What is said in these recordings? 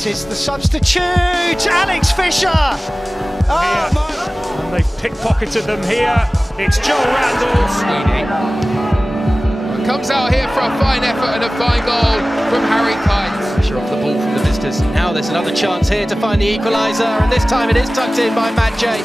This is the substitute, Alex Fisher! And they've pickpocketed them here. It's Joel Randall. Comes out here for a fine effort and a fine goal from Harry Kite. Pressure off the ball from the visitors. Now there's another chance here to find the equaliser, and this time it is tucked in by Matt J.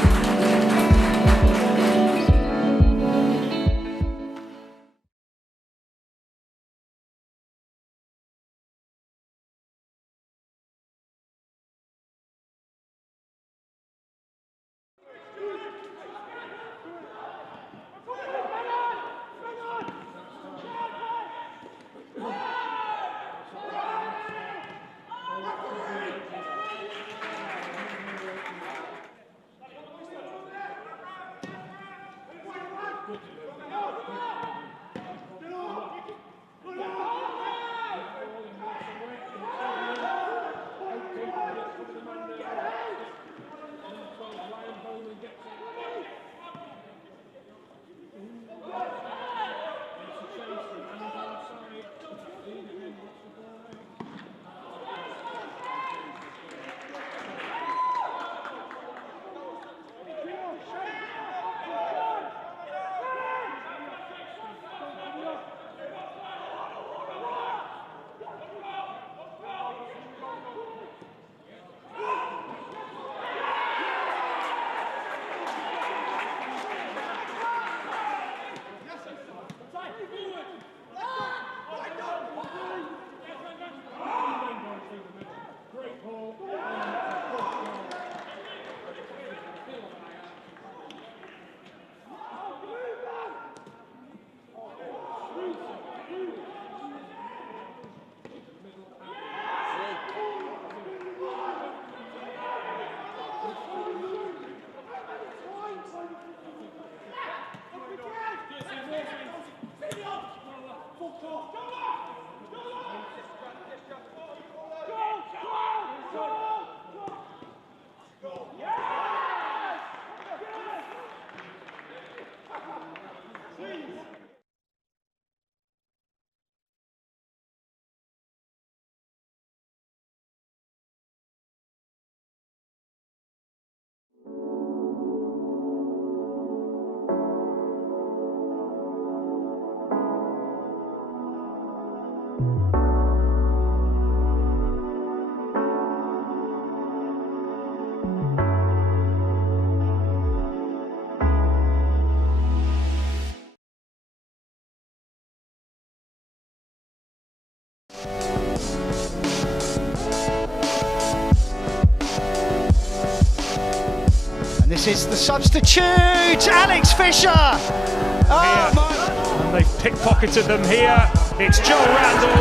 And this is the substitute, Alex Fisher! And they've pickpocketed them here. It's Joel Randall.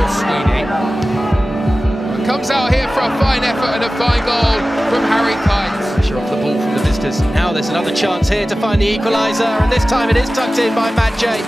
Comes out here for a fine effort and a fine goal from Harry Kite. Pressure off the ball from the visitors. Now there's another chance here to find the equaliser, and this time it is tucked in by Matt J.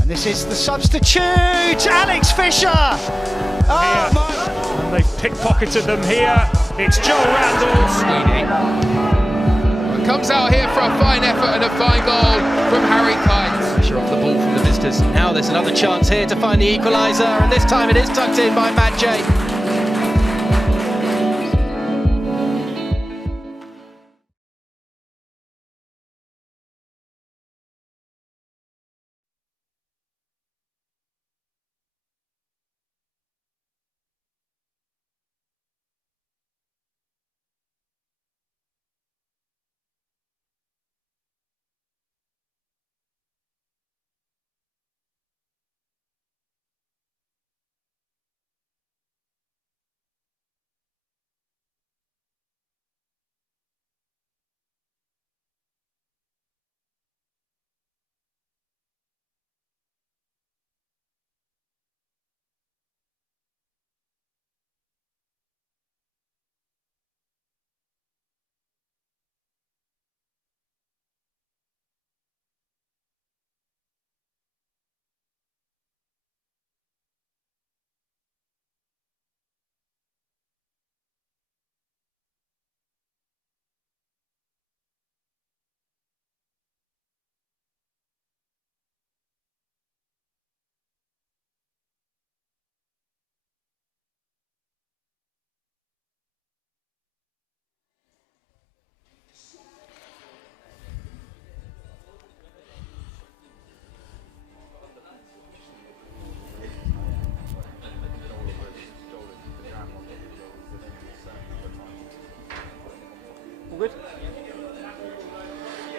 And this is the substitute, Alex Fisher. Oh, my. And they've pickpocketed them here. It's Joel Randall. Sweeney comes out here for a fine effort and a fine goal from Harry Kite. Pressure off the ball from the visitors. Now there's another chance here to find the equaliser, and this time it is tucked in by Matt J.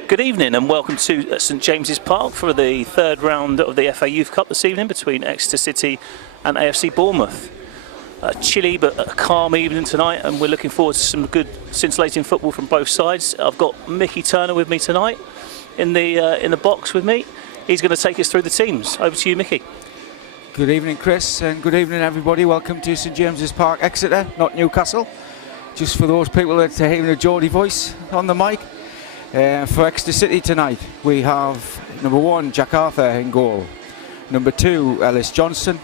Good evening and welcome to St James's Park for the third round of the FA Youth Cup this evening between Exeter City and AFC Bournemouth. A chilly but a calm evening tonight, and we're looking forward to some good scintillating football from both sides. I've got Mickey Turner with me tonight in the box with me. He's going to take us through the teams. Over to you, Mickey. Good evening, Chris, and good evening, everybody. Welcome to St James's Park, Exeter, not Newcastle. Just for those people that are hearing a Geordie voice on the mic. For Exeter City tonight, we have number 1, Jack Arthur in goal. Number 2, Ellis Johnson.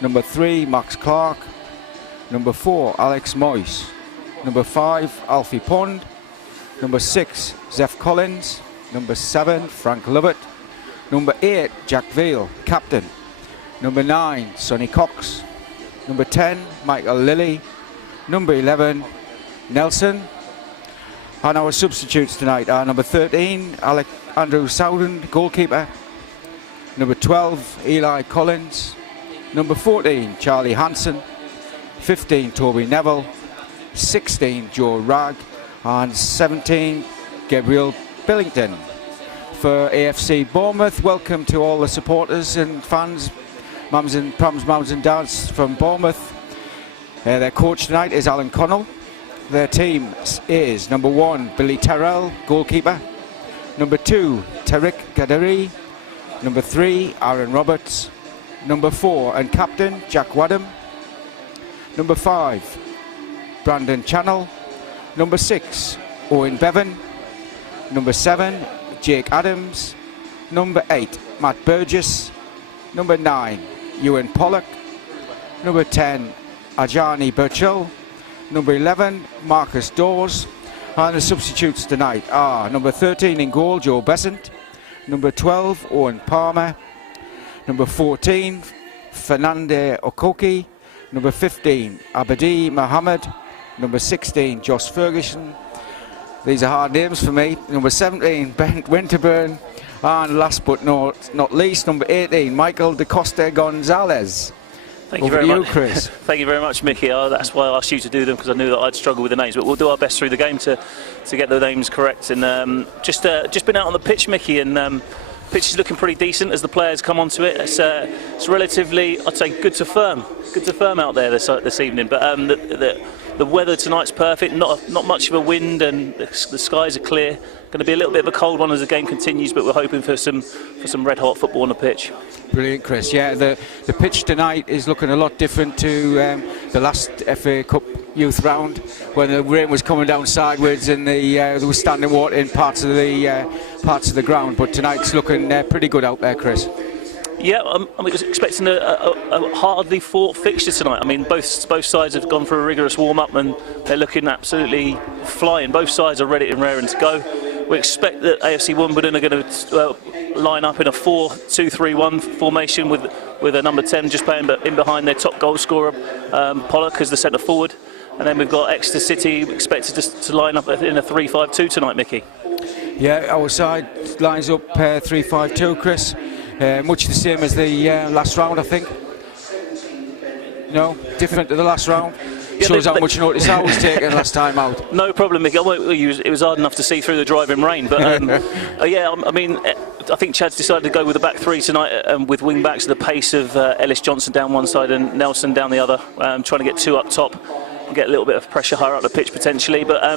Number 3, Max Clark. Number 4, Alex Moyes. Number 5, Alfie Pond. Number 6, Zeph Collins. Number 7, Frank Lovett. Number 8, Jack Veal, captain. Number 9, Sonny Cox. Number 10, Michael Lilly. Number 11, Nelson. And our substitutes tonight are number 13, Andrew Sowden, goalkeeper. Number 12, Eli Collins. Number 14, Charlie Hansen. 15, Toby Neville. 16, Joe Ragg. And 17, Gabriel Billington. For AFC Bournemouth, welcome to all the supporters and fans, mums and dads from Bournemouth. Their coach tonight is Alan Connell. Their team is number 1, Billy Terrell, goalkeeper. Number 2, Tariq Gadari. Number 3, Aaron Roberts. Number 4 and captain, Jack Wadham. Number 5, Brandon Channell. Number 6, Owen Bevan. Number 7, Jake Adams. Number 8, Matt Burgess. Number 9, Ewan Pollock. Number 10, Ajani Burchell. Number 11, Marcus Dawes. And the substitutes tonight are number 13 in goal, Joe Besant. Number 12, Owen Palmer. Number 14, Fernande Okoki. Number 15, Abadi Mohammed. Number 16, Josh Ferguson. These are hard names for me. Number 17, Bent Winterburn. And last but not least, number 18, Michael Da Costa Gonzalez. Thank you very much, Chris. Thank you very much, Mickey. That's why I asked you to do them, because I knew that I'd struggle with the names. But we'll do our best through the game to get the names correct. And just been out on the pitch, Mickey, and pitch is looking pretty decent as the players come onto it. It's relatively, I'd say, good to firm out there this evening. But The weather tonight's perfect, not much of a wind, and the skies are clear. Going to be a little bit of a cold one as the game continues, but we're hoping for some red hot football on the pitch. Brilliant, Chris. Yeah, the pitch tonight is looking a lot different to the last FA Cup youth round, when the rain was coming down sideways and there was standing water in parts of the ground. But tonight's looking pretty good out there, Chris. Yeah, I'm expecting a hardly fought fixture tonight. I mean, both sides have gone for a rigorous warm-up and they're looking absolutely flying. Both sides are ready and raring to go. We expect that AFC Wimbledon are going to line up in a 4-2-3-1 formation with a number 10 just playing in behind their top goal scorer, Pollock, as the centre forward. And then we've got Exeter City expected to line up in a 3-5-2 tonight, Mickey. Yeah, our side lines up 3-5-2, Chris. Much the same as the last round, I think. No, different to the last round. Shows how much notice I was taking last time out. No problem, Mickey. It was hard enough to see through the driving rain, but yeah, I mean, I think Chad's decided to go with the back three tonight with wing backs at the pace of Ellis Johnson down one side and Nelson down the other, trying to get two up top and get a little bit of pressure higher up the pitch potentially. But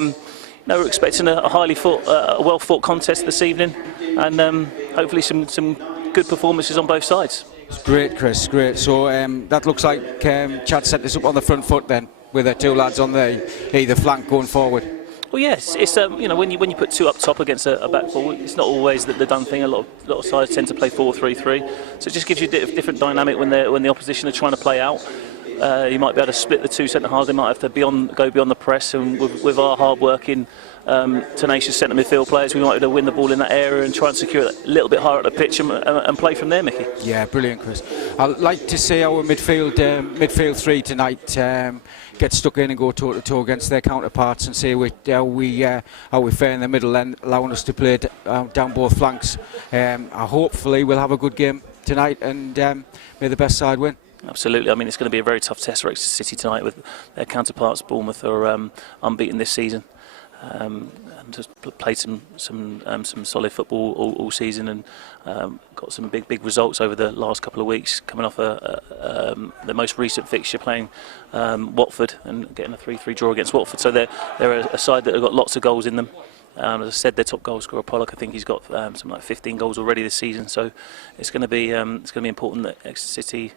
no, we're expecting a well fought contest this evening, and hopefully some good performances on both sides. It's great, Chris, great. So that looks like Chad set this up on the front foot then, with the two lads on either flank going forward. Well, yes, it's when you put two up top against a back four, it's not always the done thing. A lot of sides tend to play 4-3-3, so it just gives you a different dynamic when the opposition are trying to play out. You might be able to split the two centre halves. They might have to go beyond the press, and with our hard-working, tenacious centre midfield players, we might be able to win the ball in that area and try and secure it a little bit higher up the pitch and play from there, Mickey. Yeah, brilliant, Chris. I'd like to see our midfield three tonight get stuck in and go toe to toe against their counterparts and see how we fare in the middle and allowing us to play down both flanks. Hopefully we'll have a good game tonight, and may the best side win. Absolutely. I mean, it's going to be a very tough test for Exeter City tonight, with their counterparts. Bournemouth are unbeaten this season, and just played some solid football all season, and got some big results over the last couple of weeks, coming off the most recent fixture, playing Watford and getting a 3-3 draw against Watford. So they're a side that have got lots of goals in them. As I said, their top goal scorer Pollock, I think he's got something like 15 goals already this season. So it's going to be important that Exeter City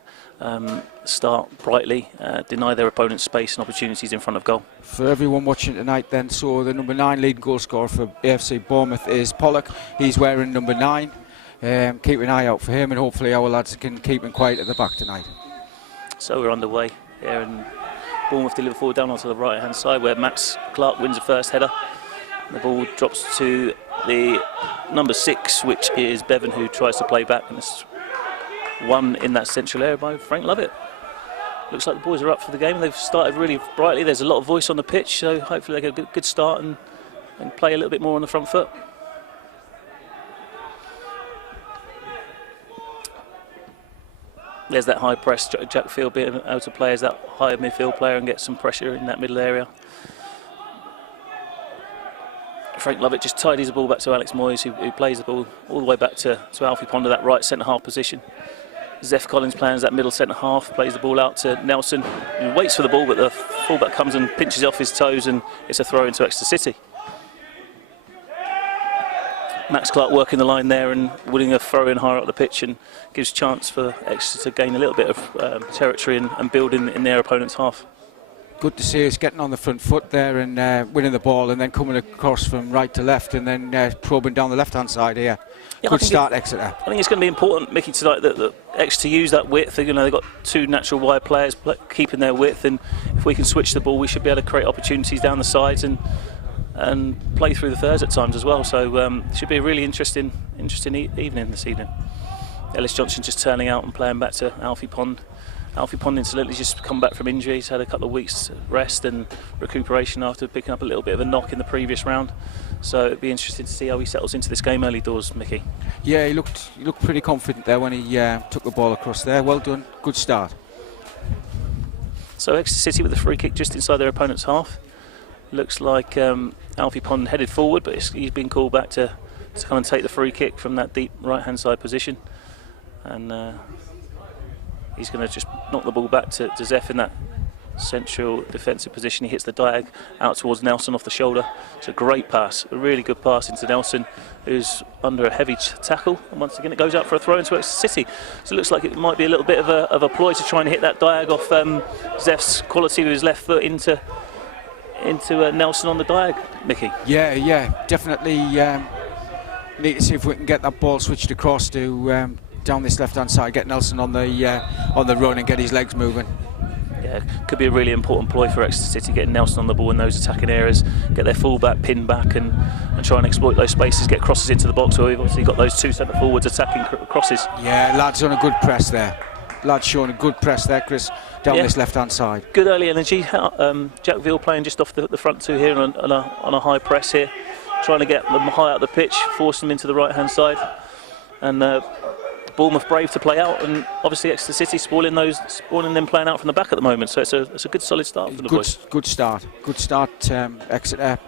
start brightly, deny their opponents space and opportunities in front of goal. For everyone watching tonight, then, so the number 9 leading goal scorer for AFC Bournemouth is Pollock. He's wearing number 9. Keep an eye out for him, and hopefully our lads can keep him quiet at the back tonight. So we're underway here, and Bournemouth deliver forward down onto the right hand side, where Max Clark wins the first header. The ball drops to the number 6, which is Bevan, who tries to play back, and it's won in that central area by Frank Lovett. Looks like the boys are up for the game, and they've started really brightly. There's a lot of voice on the pitch, so hopefully they get a good start and play a little bit more on the front foot. There's that high press. Jack Field being able to play as that high midfield player and get some pressure in that middle area. Frank Lovett just tidies the ball back to Alex Moyes, who plays the ball all the way back to Alfie Ponder, that right centre-half position. Zeph Collins playing as that middle centre-half, plays the ball out to Nelson, who waits for the ball, but the fullback comes and pinches off his toes, and it's a throw into Exeter City. Max Clark working the line there and winning a throw in higher up the pitch, and gives chance for Exeter to gain a little bit of territory and build in their opponent's half. Good to see us getting on the front foot there and winning the ball, and then coming across from right to left, and then probing down the left-hand side here. Yeah, good start, Exeter. I think it's going to be important, Mickey, tonight that Exeter use that width. They've got two natural wide players keeping their width, and if we can switch the ball, we should be able to create opportunities down the sides and play through the thirds at times as well. So it should be a really interesting evening this evening. Ellis Johnson just turning out and playing back to Alfie Pond. Alfie Pond incidentally just come back from injury. He's had a couple of weeks rest and recuperation after picking up a little bit of a knock in the previous round. So it'd be interesting to see how he settles into this game early doors, Mickey. Yeah, he looked pretty confident there when he took the ball across there. Well done, good start. So Exeter City with the free kick just inside their opponent's half. Looks like Alfie Pond headed forward, but he's been called back to come and take the free kick from that deep right-hand side position. And he's going to just knock the ball back to Zeph in that central defensive position. He hits the diag out towards Nelson off the shoulder. It's a great pass, a really good pass into Nelson, who's under a heavy tackle, and once again it goes out for a throw into Exeter City. So it looks like it might be a little bit of a ploy to try and hit that diag off Zef's quality with his left foot into Nelson on the diag. Mickey? Yeah, definitely need to see if we can get that ball switched across to down this left-hand side, get Nelson on the run and get his legs moving. Yeah, could be a really important ploy for Exeter City, getting Nelson on the ball in those attacking areas, get their full-back pinned back and try and exploit those spaces, get crosses into the box. Where we've obviously got those two centre forwards attacking crosses. Yeah, lads on a good press there. Lads showing a good press there, Chris, down this left-hand side. Good early energy. Jack Veal playing just off the front two here on a high press here, trying to get them high out the pitch, force them into the right-hand side. And Bournemouth brave to play out, and obviously Exeter City spoiling them playing out from the back at the moment. So it's a good solid start for the boys. Good start. Exeter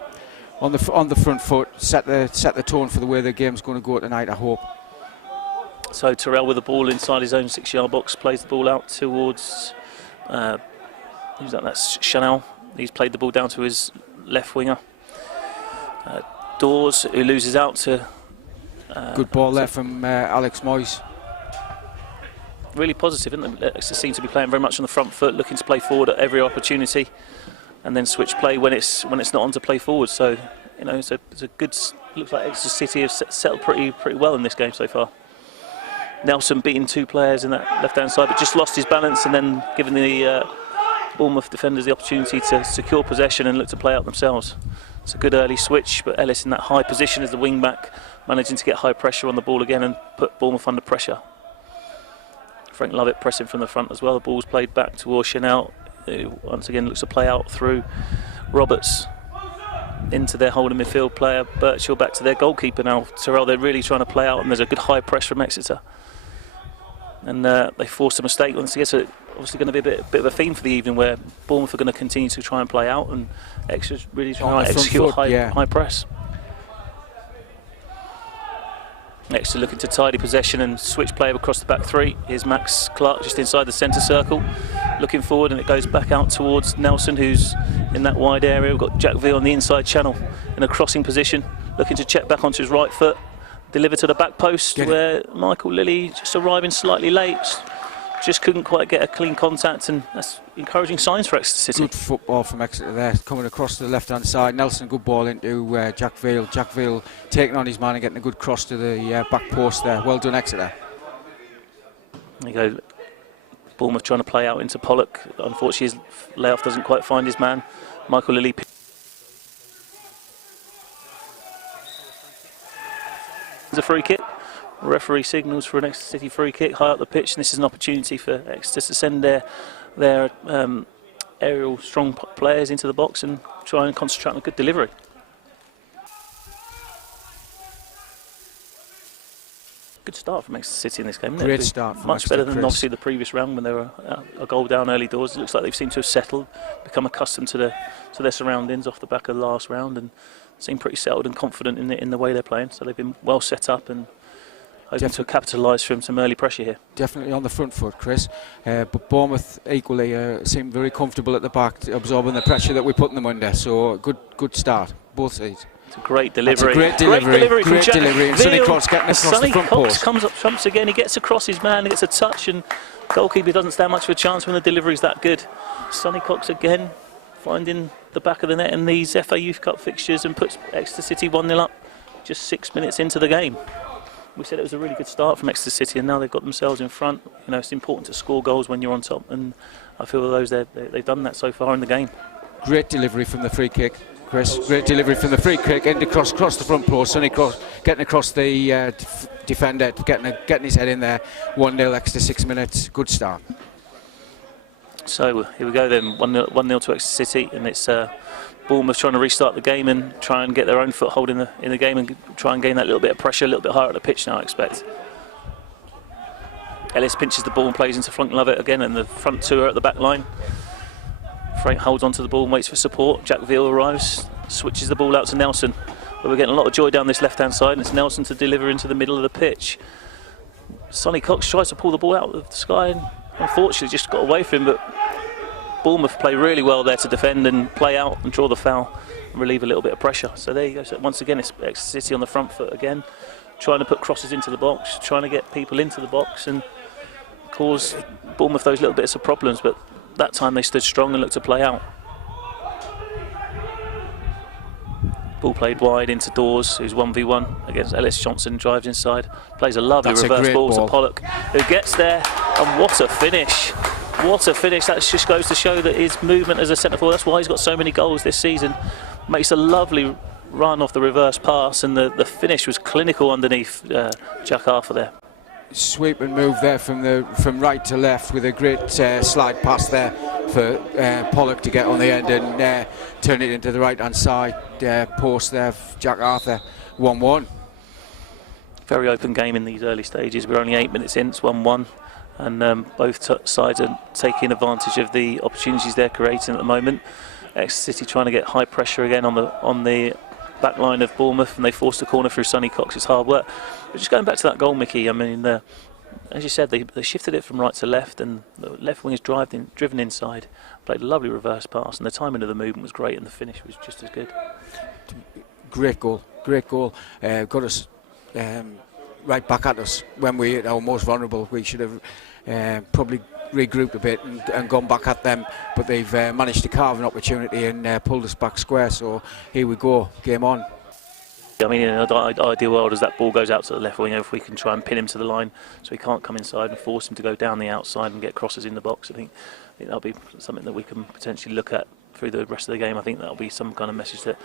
on the front foot, set the tone for the way the game's going to go tonight, I hope. So Terrell with the ball inside his own 6-yard box, plays the ball out towards who's that? That's Chanel. He's played the ball down to his left winger. Dawes, who loses out to. Good ball there from Alex Moyes. Really positive, isn't it? Exeter seem to be playing very much on the front foot, looking to play forward at every opportunity, and then switch play when it's not on to play forward. So, you know, it's a good. Looks like Exeter City have settled pretty well in this game so far. Nelson beating two players in that left-hand side, but just lost his balance, and then giving the Bournemouth defenders the opportunity to secure possession and look to play out themselves. It's a good early switch, but Ellis in that high position as the wing-back, managing to get high pressure on the ball again and put Bournemouth under pressure. Frank Lovett pressing from the front as well. The ball's played back towards Chanel, who once again looks to play out through Roberts into their holding midfield player. Birchall back to their goalkeeper now. Terrell, they're really trying to play out, and there's a good high press from Exeter. And they forced a mistake once again, so obviously going to be a bit of a theme for the evening, where Bournemouth are going to continue to try and play out, and Exeter's really trying to execute a high press. Exeter looking to tidy possession and switch play across the back three. Here's Max Clark just inside the centre circle, looking forward, and it goes back out towards Nelson, who's in that wide area. We've got Jack Veal on the inside channel in a crossing position, looking to check back onto his right foot, deliver to the back post, where Michael Lilly just arriving slightly late, just couldn't quite get a clean contact, and that's encouraging signs for Exeter City. Good football from Exeter there, coming across to the left-hand side. Nelson, good ball into Jack Veal. Jack Veal taking on his man and getting a good cross to the back post there. Well done, Exeter. There you go. Bournemouth trying to play out into Pollock. Unfortunately, his layoff doesn't quite find his man. Michael Lilly. It's a free kick. Referee signals for an Exeter City free kick high up the pitch, and this is an opportunity for Exeter to send their aerial strong players into the box and try and concentrate on a good delivery. Good start from Exeter City in this game. Great start from much Exeter, better than Chris. obviously the previous round when they were a goal down early doors. It looks like they've seemed to have settled, become accustomed to their surroundings off the back of the last round, and seem pretty settled and confident in the way they're playing. So they've been well set up and hoping to capitalise from some early pressure here. Definitely on the front foot, Chris. But Bournemouth equally seem very comfortable at the back, absorbing the pressure that we're putting them under. So good start, both sides. It's a great delivery. Great delivery from Jack and Sonny Cox getting across Sonny the front Cox post. comes up trumps again. He gets across his man, he gets a touch, and goalkeeper doesn't stand much of a chance when the delivery's that good. Sonny Cox again finding the back of the net in these FA Youth Cup fixtures and puts Exeter City 1-0 up just 6 minutes into the game. We said it was a really good start from Exeter City, and now they've got themselves in front. You know, it's important to score goals when you're on top, and I feel they've done that so far in the game. Great delivery from the free kick, Chris. Great delivery from the free kick, and across the front post. Sonny Cross getting across the defender, getting his head in there. 1-0, Exeter 6 minutes. Good start. So here we go then, 1-0 to Exeter City, and it's Bournemouth trying to restart the game and try and get their own foothold in the game and try and gain that little bit of pressure, a little bit higher at the pitch now, I expect. Ellis pinches the ball and plays into Frank Lovett again, and the front two are at the back line. Frank holds onto the ball and waits for support. Jack Veal arrives, switches the ball out to Nelson. But we're getting a lot of joy down this left-hand side, and it's Nelson to deliver into the middle of the pitch. Sonny Cox tries to pull the ball out of the sky, and unfortunately just got away from him, but Bournemouth play really well there to defend and play out and draw the foul and relieve a little bit of pressure. So there you go. So once again, it's Exeter City on the front foot again, trying to put crosses into the box, trying to get people into the box and cause Bournemouth those little bits of problems. But that time they stood strong and looked to play out. Ball played wide into Dawes, who's 1v1 against Ellis. Johnson, drives inside, plays a lovely reverse ball to Pollock, who gets there, and what a finish! What a finish! That just goes to show that his movement as a centre forward, that's why he's got so many goals this season. Makes a lovely run off the reverse pass, and the finish was clinical underneath Jack Arthur there. Sweep and move there from right to left with a great slide pass there for Pollock to get on the end and turn it into the right hand side post there for Jack Arthur. 1-1. Very open game in these early stages. We're only 8 minutes in, it's 1-1, and both sides are taking advantage of the opportunities they're creating at the moment. Exeter City trying to get high pressure again on the back line of Bournemouth, and they forced a corner through Sonny Cox. It's hard work. But just going back to that goal, Mickey, I mean, as you said, they shifted it from right to left, and the left wing is driven inside, played a lovely reverse pass, and the timing of the movement was great, and the finish was just as good. Great goal. Got us right back at us when we were our most vulnerable. We should have probably regrouped a bit and gone back at them, but they've managed to carve an opportunity and pulled us back square. So here we go, game on. I mean, in an ideal world, as that ball goes out to the left wing, if we can try and pin him to the line so he can't come inside and force him to go down the outside and get crosses in the box, I think that'll be something that we can potentially look at through the rest of the game. I think that'll be some kind of message that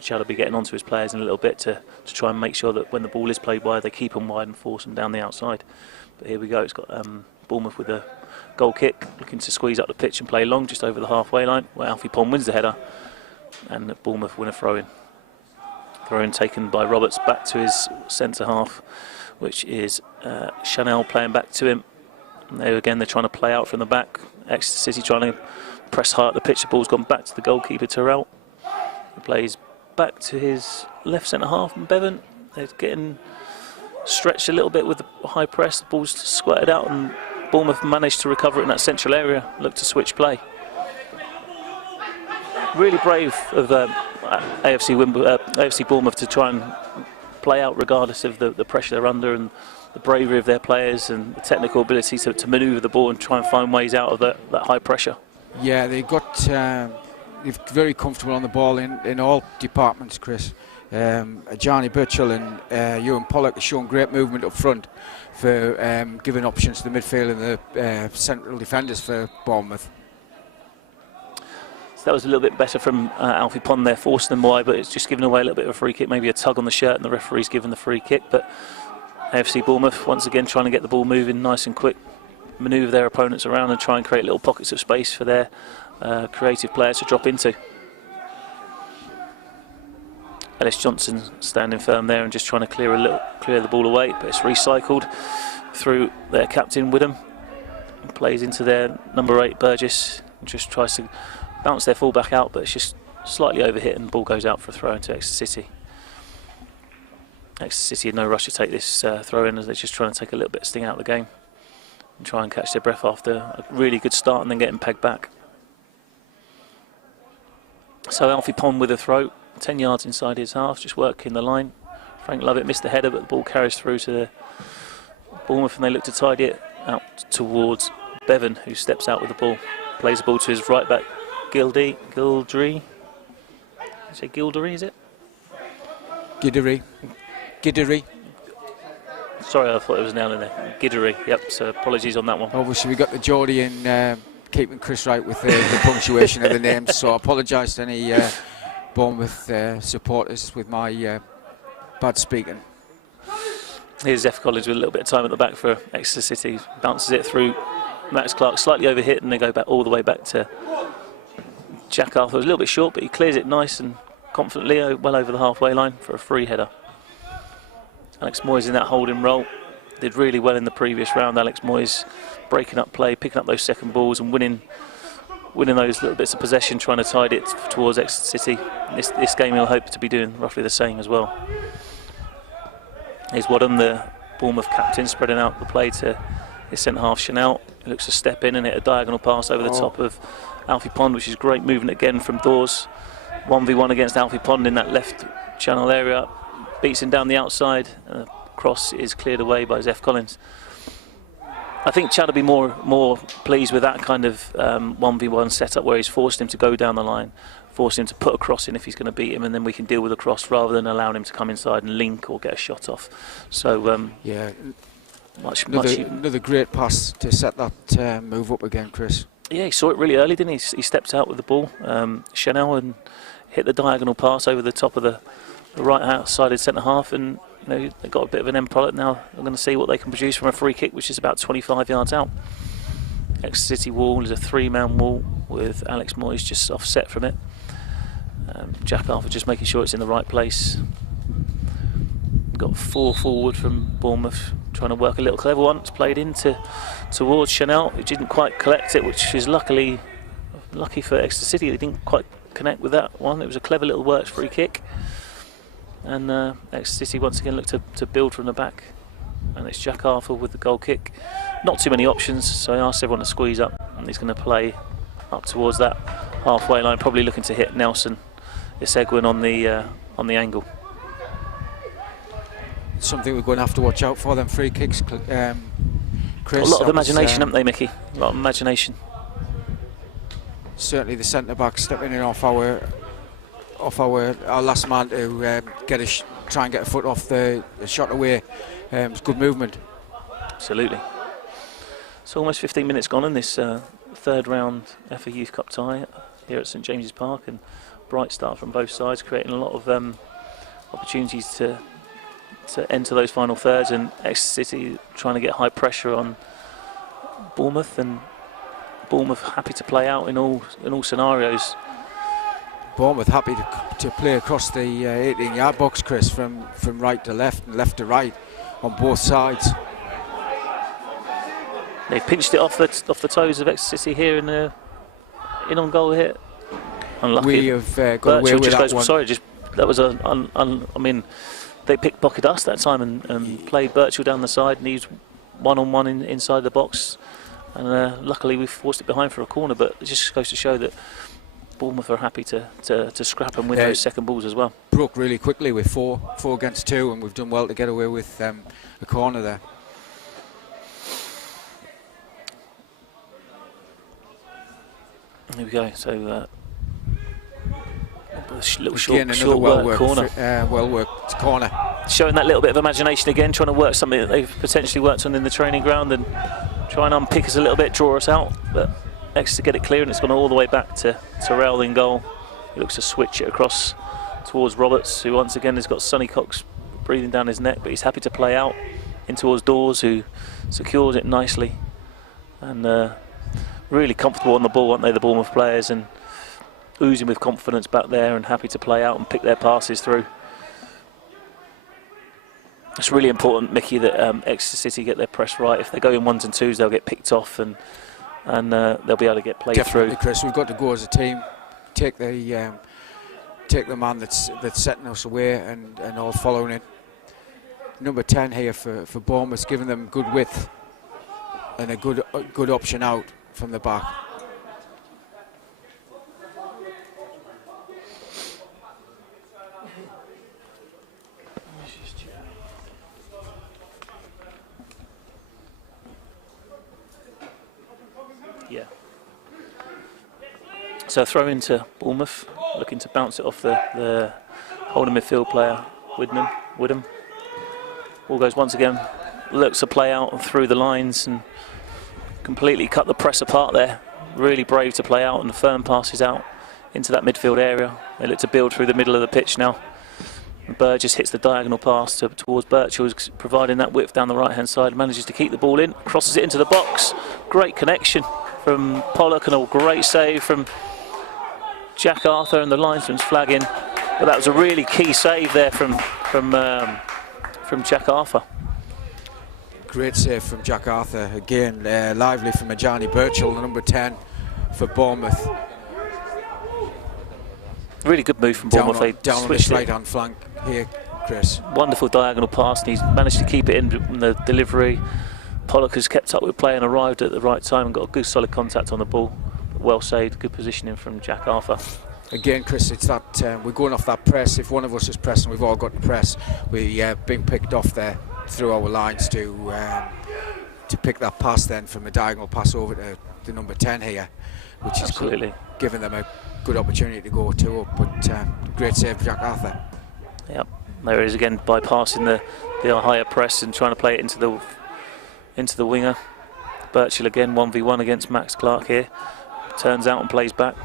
Chad will be getting onto his players in a little bit to try and make sure that when the ball is played wide, they keep them wide and force them down the outside. But here we go, it's got Bournemouth with a goal kick, looking to squeeze up the pitch and play long just over the halfway line, where Alfie Pond wins the header and Bournemouth win a throw-in. Throw-in taken by Roberts back to his centre half, which is Chanel playing back to him. And there again, they're trying to play out from the back. Exeter City trying to press hard at the pitch. The ball's gone back to the goalkeeper, Terrell. He plays back to his left centre half, and Bevan. They're getting stretched a little bit with the high press. The ball's squirted out, and Bournemouth managed to recover it in that central area. Look to switch play. Really brave of AFC Bournemouth to try and play out regardless of the pressure they're under, and the bravery of their players and the technical ability to manoeuvre the ball and try and find ways out of that high pressure. Yeah, they got they're very comfortable on the ball in all departments, Chris. Johnny Birchall and Ewan Pollock have shown great movement up front for giving options to the midfield and the central defenders for Bournemouth. So that was a little bit better from Alfie Pond there, forcing them wide, but it's just given away a little bit of a free kick, maybe a tug on the shirt, and the referee's given the free kick. But AFC Bournemouth once again trying to get the ball moving nice and quick, manoeuvre their opponents around and try and create little pockets of space for their creative players to drop into. Ellis Johnson standing firm there and just trying to clear the ball away, but it's recycled through their captain Widham. Plays into their number 8 Burgess, and just tries to bounce their fullback out, but it's just slightly overhit and the ball goes out for a throw into Exeter City. Exeter City had no rush to take this throw in, as they're just trying to take a little bit of sting out of the game and try and catch their breath after a really good start and then getting pegged back. So Alfie Pond with a throw, 10 yards inside his half, just working the line. Frank Lovett missed the header, but the ball carries through to the Bournemouth and they look to tidy it out towards Bevan, who steps out with the ball. Plays the ball to his right back, Gildry. You say Gildery, is it? Giddery. Sorry, I thought it was an L in there. Giddery, yep, so apologies on that one. Obviously we got the Geordie in keeping Chris right with the punctuation of the names, so I apologise to any Bournemouth supporters with my bad speaking. Here's Zeph Collins with a little bit of time at the back for Exeter City. Bounces it through Max Clark, slightly overhit, and they go back all the way back to Jack Arthur. It was a little bit short, but he clears it nice and confidently well over the halfway line for a free header. Alex Moyes in that holding role. Did really well in the previous round. Alex Moyes breaking up play, picking up those second balls and winning those little bits of possession, trying to tide it towards Exeter City. This game he'll hope to be doing roughly the same as well. Here's Wadham, the Bournemouth captain, spreading out the play to his centre half Chanel. He looks to step in and hit a diagonal pass over the top of Alfie Pond, which is great movement again from Dawes. 1v1 against Alfie Pond in that left channel area. Beats him down the outside. Cross is cleared away by Zeph Collins. I think Chad will be more pleased with that kind of 1v1 setup where he's forced him to go down the line, forced him to put a cross in if he's going to beat him, and then we can deal with the cross rather than allowing him to come inside and link or get a shot off. So yeah, another great pass to set that move up again, Chris. Yeah, he saw it really early, didn't he? He stepped out with the ball, Chanel, and hit the diagonal pass over the top of the right-sided centre half, and they got a bit of an end product now. I'm going to see what they can produce from a free kick, which is about 25 yards out. Exeter City wall is a 3-man wall with Alex Moyes just offset from it. Jack Arthur just making sure it's in the right place. Got 4 forward from Bournemouth, trying to work a little clever one. It's played towards Chanel, who didn't quite collect it, which is lucky for Exeter City. They didn't quite connect with that one. It was a clever little worked free kick. And Exeter City once again look to build from the back, and it's Jack Arthur with the goal kick. Not too many options, so I asked everyone to squeeze up, and he's going to play up towards that halfway line, probably looking to hit Nelson Isegwin on the angle. Something we're going to have to watch out for, them free kicks, Chris. A lot of imagination, haven't they, Mickey? A lot of imagination. Certainly the centre back stepping in off our last man to try and get a foot off the shot away. It's good movement. Absolutely. It's almost 15 minutes gone in this third round FA Youth Cup tie here at St James's Park, and bright start from both sides, creating a lot of opportunities to enter those final thirds, and Exeter City trying to get high pressure on Bournemouth, and Bournemouth happy to play out in all scenarios. Bournemouth happy to play across the 18-yard box, Chris, from right to left and left to right on both sides. They've pinched it off the toes of Exeter City here in on goal here. Unlucky. We have got away with that one. Sorry, that was I mean, they pickpocketed us that time and played Birchall down the side, and he's one-on-one inside the box, and luckily we forced it behind for a corner. But it just goes to show that Bournemouth are happy to scrap and win those second balls as well. Broke really quickly with 4 against 2, and we've done well to get away with a corner there. Here we go. So little again, short work corner. Well-worked corner. Showing that little bit of imagination again, trying to work something that they've potentially worked on in the training ground, and try and unpick us a little bit, draw us out. But Exeter get it clear, and it's gone all the way back to Terrell in goal. He looks to switch it across towards Roberts, who once again has got Sonny Cox breathing down his neck, but he's happy to play out in towards Dawes, who secures it nicely. And really comfortable on the ball, aren't they, the Bournemouth players, and oozing with confidence back there and happy to play out and pick their passes through. It's really important, Mickey, that Exeter City get their press right. If they go in 1s and 2s, they'll get picked off, and they'll be able to get played Definitely, through. Chris, we've got to go as a team, take the man that's setting us away and all following it. Number 10 here for Bournemouth, giving them good width and a good option out from the back. Yeah. So throw into Bournemouth, looking to bounce it off the holding midfield player, Widham. Ball goes once again, looks to play out through the lines and completely cut the press apart there. Really brave to play out, and the firm passes out into that midfield area. They look to build through the middle of the pitch now. Burgess hits the diagonal pass towards Birchall, who's providing that width down the right-hand side, manages to keep the ball in, crosses it into the box. Great connection from Pollock, and a great save from Jack Arthur, and the linesman's flagging. But that was a really key save there from Jack Arthur. Great save from Jack Arthur. Again, lively from Ajani Birchall, number 10 for Bournemouth. Really good move from Bournemouth. Down on this right-hand flank here, Chris. Wonderful diagonal pass, and he's managed to keep it in the delivery. Pollock has kept up with play and arrived at the right time and got a good solid contact on the ball. well saved, good positioning from Jack Arthur. Again, Chris, it's that we're going off that press. If one of us is pressing, we've all got to press. We're being picked off there through our lines to pick that pass then from a diagonal pass over to the number 10 here, which is giving them a good opportunity to go 2 up. But great save for Jack Arthur. Yep, there he is again, bypassing the higher press and trying to play it into the winger. Birchall again 1v1 against Max Clark here. Turns out and plays back.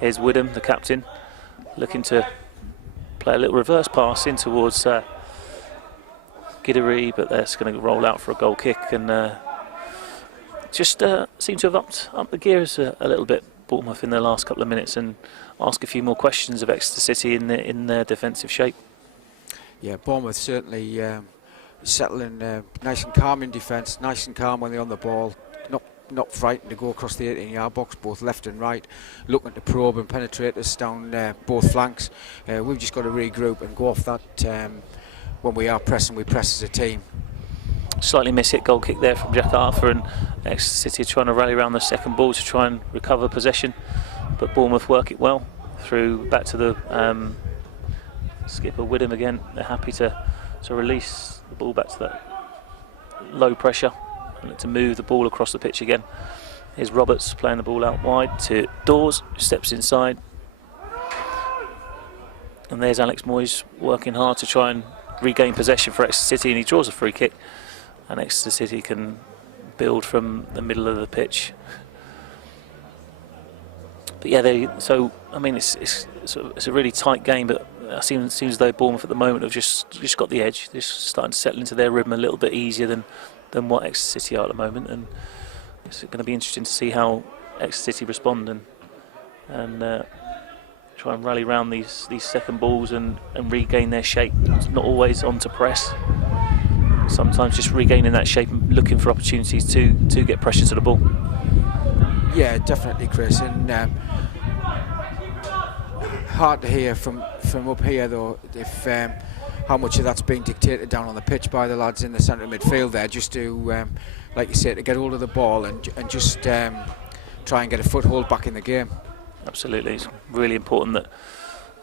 Here's Widham, the captain, looking to play a little reverse pass in towards Giddery, but that's going to roll out for a goal kick, and just seem to have upped the gears a little bit, Bournemouth, in their last couple of minutes, and ask a few more questions of Exeter City in their defensive shape. Yeah, Bournemouth certainly settling nice and calm in defence, nice and calm when they're on the ball, not frightened to go across the 18-yard box, both left and right, looking to probe and penetrate us down both flanks. We've just got to regroup and go off that. When we are pressing, we press as a team. Slightly miss-hit goal kick there from Jack Arthur, and Exeter City trying to rally around the second ball to try and recover possession, but Bournemouth work it well through back to the skipper Widham again. They're happy to release the ball back to that low pressure and to move the ball across the pitch again. Here's Roberts playing the ball out wide to Dawes, who steps inside, and there's Alex Moyes working hard to try and regain possession for Exeter City, and he draws a free kick, and Exeter City can build from the middle of the pitch. But yeah, I mean, it's a really tight game, but it seems as though Bournemouth at the moment have just got the edge. They're starting to settle into their rhythm a little bit easier than what Exeter City are at the moment, and it's going to be interesting to see how Exeter City respond and try and rally around these second balls and regain their shape. It's not always on to press. Sometimes just regaining that shape and looking for opportunities to get pressure to the ball. Yeah, definitely, Chris. And hard to hear from up here though if how much of that's being dictated down on the pitch by the lads in the centre midfield there, just to like you say, to get hold of the ball and just try and get a foothold back in the game. Absolutely, it's really important that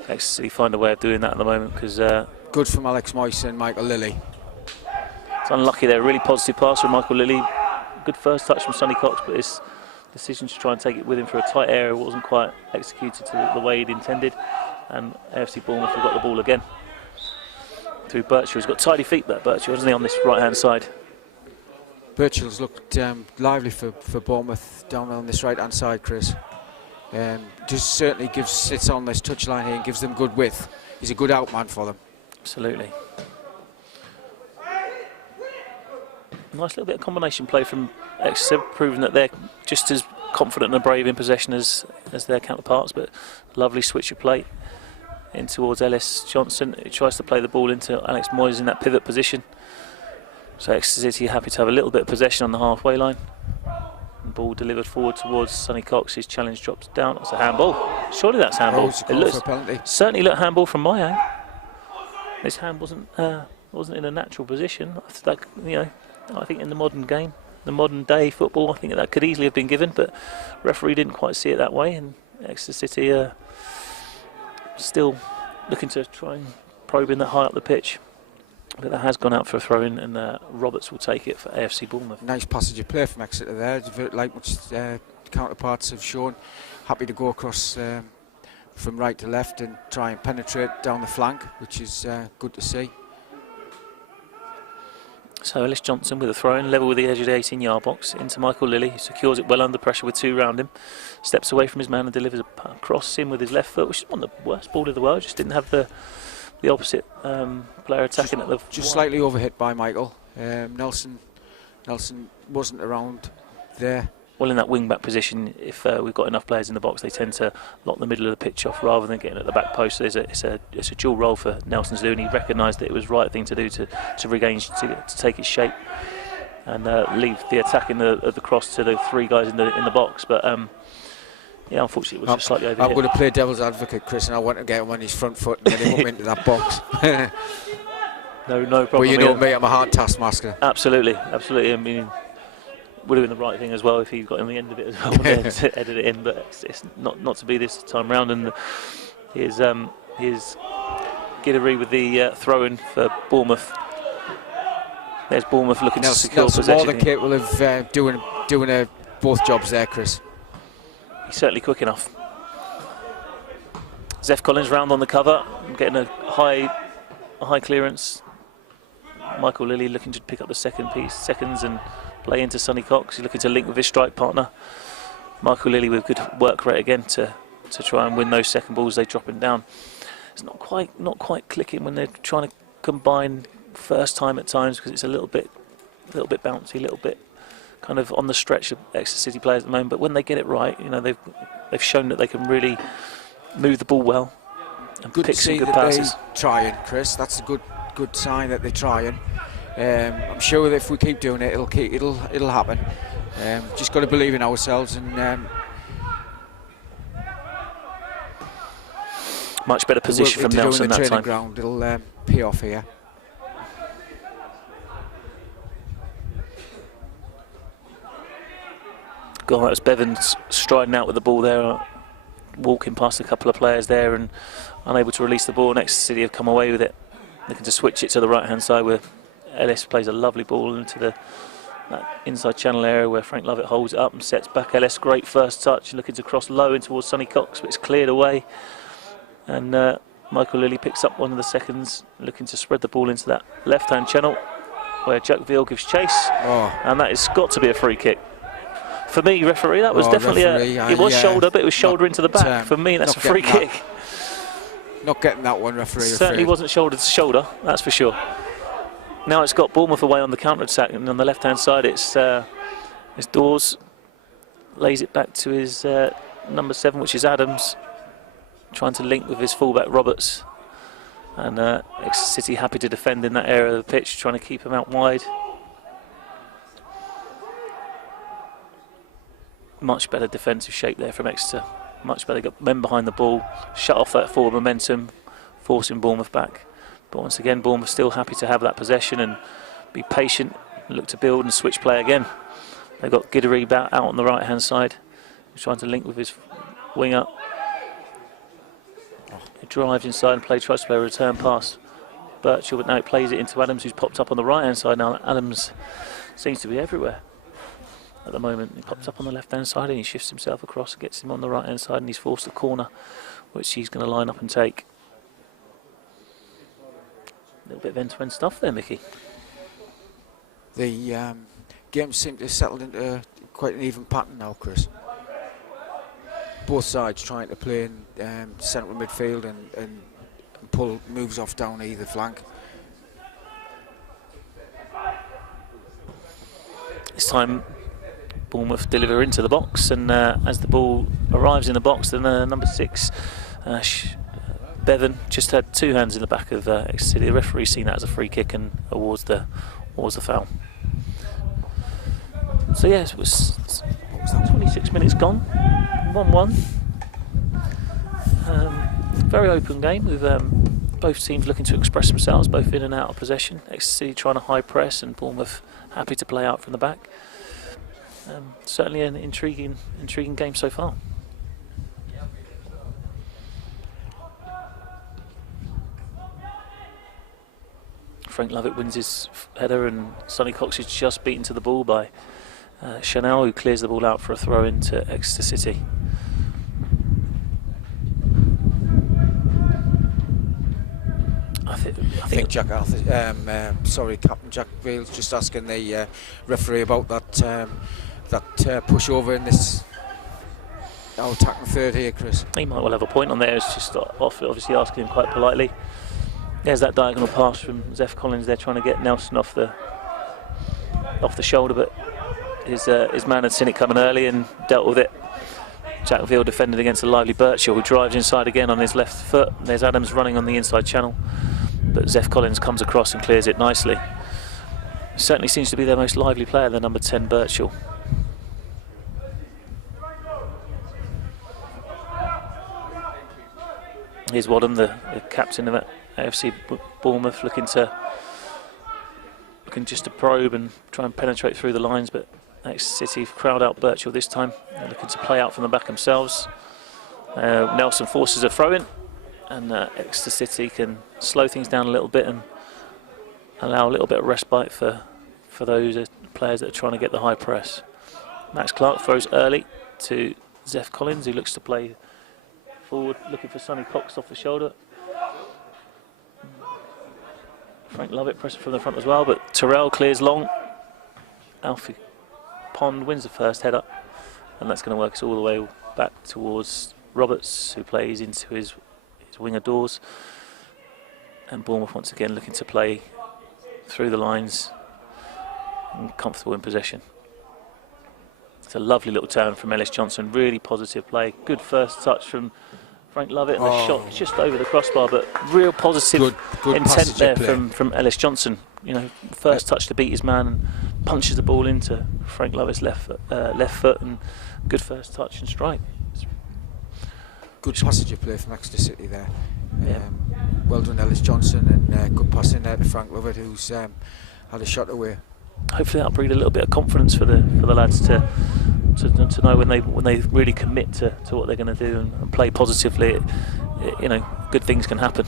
Exeter City find a way of doing that at the moment, because good from Alex Moyes and Michael Lilly. It's unlucky there, really positive pass from Michael Lilly, good first touch from Sonny Cox, but his decision to try and take it with him for a tight area wasn't quite executed to the way he'd intended, and AFC Bournemouth have got the ball again through Birchall. He's got tidy feet, that Birchall, hasn't he, on this right hand side. Birchall's looked lively for Bournemouth down on this right hand side, Chris. Just certainly sits on this touchline here and gives them good width. He's a good outman for them. Absolutely. Nice little bit of combination play from Exeter, proving that they're just as confident and brave in possession as their counterparts, but lovely switch of play in towards Ellis Johnson, who tries to play the ball into Alex Moyes in that pivot position. So Exeter City happy to have a little bit of possession on the halfway line. And ball delivered forward towards Sonny Cox. His challenge drops down. It's a handball. Surely that's handball. It looks, certainly looked handball from my eye. This hand wasn't in a natural position. I think in the modern game, the modern day football, I think that could easily have been given, but referee didn't quite see it that way, and Exeter City still looking to try and probe in that high up the pitch. But that has gone out for a throw-in, and Roberts will take it for AFC Bournemouth. Nice passage of play from Exeter there, like much counterparts have shown. Happy to go across from right to left and try and penetrate down the flank, which is good to see. So Ellis Johnson with a throw-in, level with the edge of the 18-yard box, into Michael Lilly, who secures it well under pressure with two round him, steps away from his man and delivers a cross in with his left foot, which is one of the worst ball of the world. Just didn't have the opposite player attacking at the just slightly overhit by Michael. Nelson wasn't around there. Well, in that wing-back position, if we've got enough players in the box, they tend to lock the middle of the pitch off rather than getting at the back post. So it's a dual role for Nelson to do, and he recognised that it was the right thing to do to regain, to take his shape and leave the attack of the cross to the three guys in the box. But yeah, unfortunately, it was just slightly overhit. I'm going to play devil's advocate, Chris, and I want to get him on his front foot and get him up into that box. No problem. Well, you know me, I'm a hard taskmaster. Absolutely. I mean, we're doing the right thing as well if he got in the end of it as well to edit it in, but it's not to be this time round. And here's Giddery with the throw-in for Bournemouth. There's Bournemouth looking to secure possession. More than capable of doing both jobs there, Chris. He's certainly quick enough. Zeph Collins round on the cover, getting a high clearance. Michael Lilly looking to pick up the seconds and play into Sonny Cox. He's looking to link with his strike partner. Michael Lilly with good work rate again to try and win those second balls. They dropping down. It's not quite clicking when they're trying to combine first time at times, because it's a little bit bouncy, a little bit kind of on the stretch of Exeter City players at the moment. But when they get it right, you know, they've shown that they can really move the ball well and pick some good passes. Trying, Chris. That's a good sign that they're trying. I'm sure that if we keep doing it, it'll happen. Just got to believe in ourselves, and much better position from Nelson that time. Ground, it'll pay off here. God, that was Bevan striding out with the ball there, walking past a couple of players there and unable to release the ball. Next City have come away with it, looking to switch it to the right hand side where Ellis plays a lovely ball into that inside channel area where Frank Lovett holds it up and sets back Ellis. Great first touch, looking to cross low in towards Sonny Cox, but it's cleared away. And Michael Lilly picks up one of the seconds, looking to spread the ball into that left hand channel where Jack Veal gives chase. And that has got to be a free kick. For me, referee, that was definitely it was shoulder, but it was shoulder into the back. For me, that's a free kick. Not getting that one, referee. Certainly wasn't shoulder to shoulder, that's for sure. Now it's got Bournemouth away on the counter-attack, and on the left-hand side it's Dawes. Lays it back to his number 7, which is Adams, trying to link with his fullback Roberts. And Exeter City happy to defend in that area of the pitch, trying to keep him out wide. Much better defensive shape there from Exeter. Much better, got men behind the ball, shut off that forward momentum, forcing Bournemouth back. But once again, Bournemouth still happy to have that possession and be patient, and look to build and switch play again. They've got Giddery out on the right hand side. He's trying to link with his winger. He drives inside and tries to play a return pass. Birchall, but now he plays it into Adams, who's popped up on the right hand side now. Adams seems to be everywhere at the moment. He pops up on the left hand side and he shifts himself across and gets him on the right hand side, and he's forced a corner which he's going to line up and take. A little bit of end-to-end stuff there, Mickey. The game seemed to have settled into quite an even pattern now, Chris. Both sides trying to play in central midfield and pull moves off down either flank. This time Bournemouth deliver into the box, and as the ball arrives in the box, then number 6 Bevan just had 2 hands in the back of Exeter City. The referee seen that as a free kick and awards the foul. So yes, it was 26 minutes gone, 1-1. Very open game with both teams looking to express themselves, both in and out of possession. Exeter City trying to high press and Bournemouth happy to play out from the back. Certainly an intriguing game so far. Frank Lovett wins his header, and Sonny Cox is just beaten to the ball by Chanel, who clears the ball out for a throw into Exeter City. I think Jack Arthur, Captain Jack Veal's just asking the referee about that push over in this attacking third here, Chris. He might well have a point on there. It's just obviously asking him quite politely. There's that diagonal pass from Zeph Collins there, trying to get Nelson off the shoulder, but his man had seen it coming early and dealt with it. Jack Veal defended against a lively Birchall, who drives inside again on his left foot. There's Adams running on the inside channel, but Zeph Collins comes across and clears it nicely. Certainly seems to be their most lively player, the number 10 Birchall. Here's Wadham, the captain of AFC Bournemouth, looking just to probe and try and penetrate through the lines, but Exeter City crowd out Birchall this time. They're looking to play out from the back themselves. Nelson forces a throw in, and Exeter City can slow things down a little bit and allow a little bit of respite for those players that are trying to get the high press. Max Clark throws early to Zeph Collins, who looks to play forward, looking for Sonny Cox off the shoulder. Frank Lovett pressing from the front as well, but Terrell clears long. Alfie Pond wins the first header, and that's going to work us all the way back towards Roberts, who plays into his winger doors. And Bournemouth once again looking to play through the lines and comfortable in possession. It's a lovely little turn from Ellis Johnson, really positive play. Good first touch from Frank Lovett, and the shot just over the crossbar, but real positive good intent there from Ellis Johnson. You know, first touch to beat his man and punches the ball into Frank Lovett's left foot, and good first touch and strike. Good passage of play from Exeter City there. Yeah. Well done, Ellis Johnson, and good pass in there to Frank Lovett, who's had a shot away. Hopefully that'll breed a little bit of confidence for the lads to know when they really commit to what they're going to do and play positively. You know, good things can happen.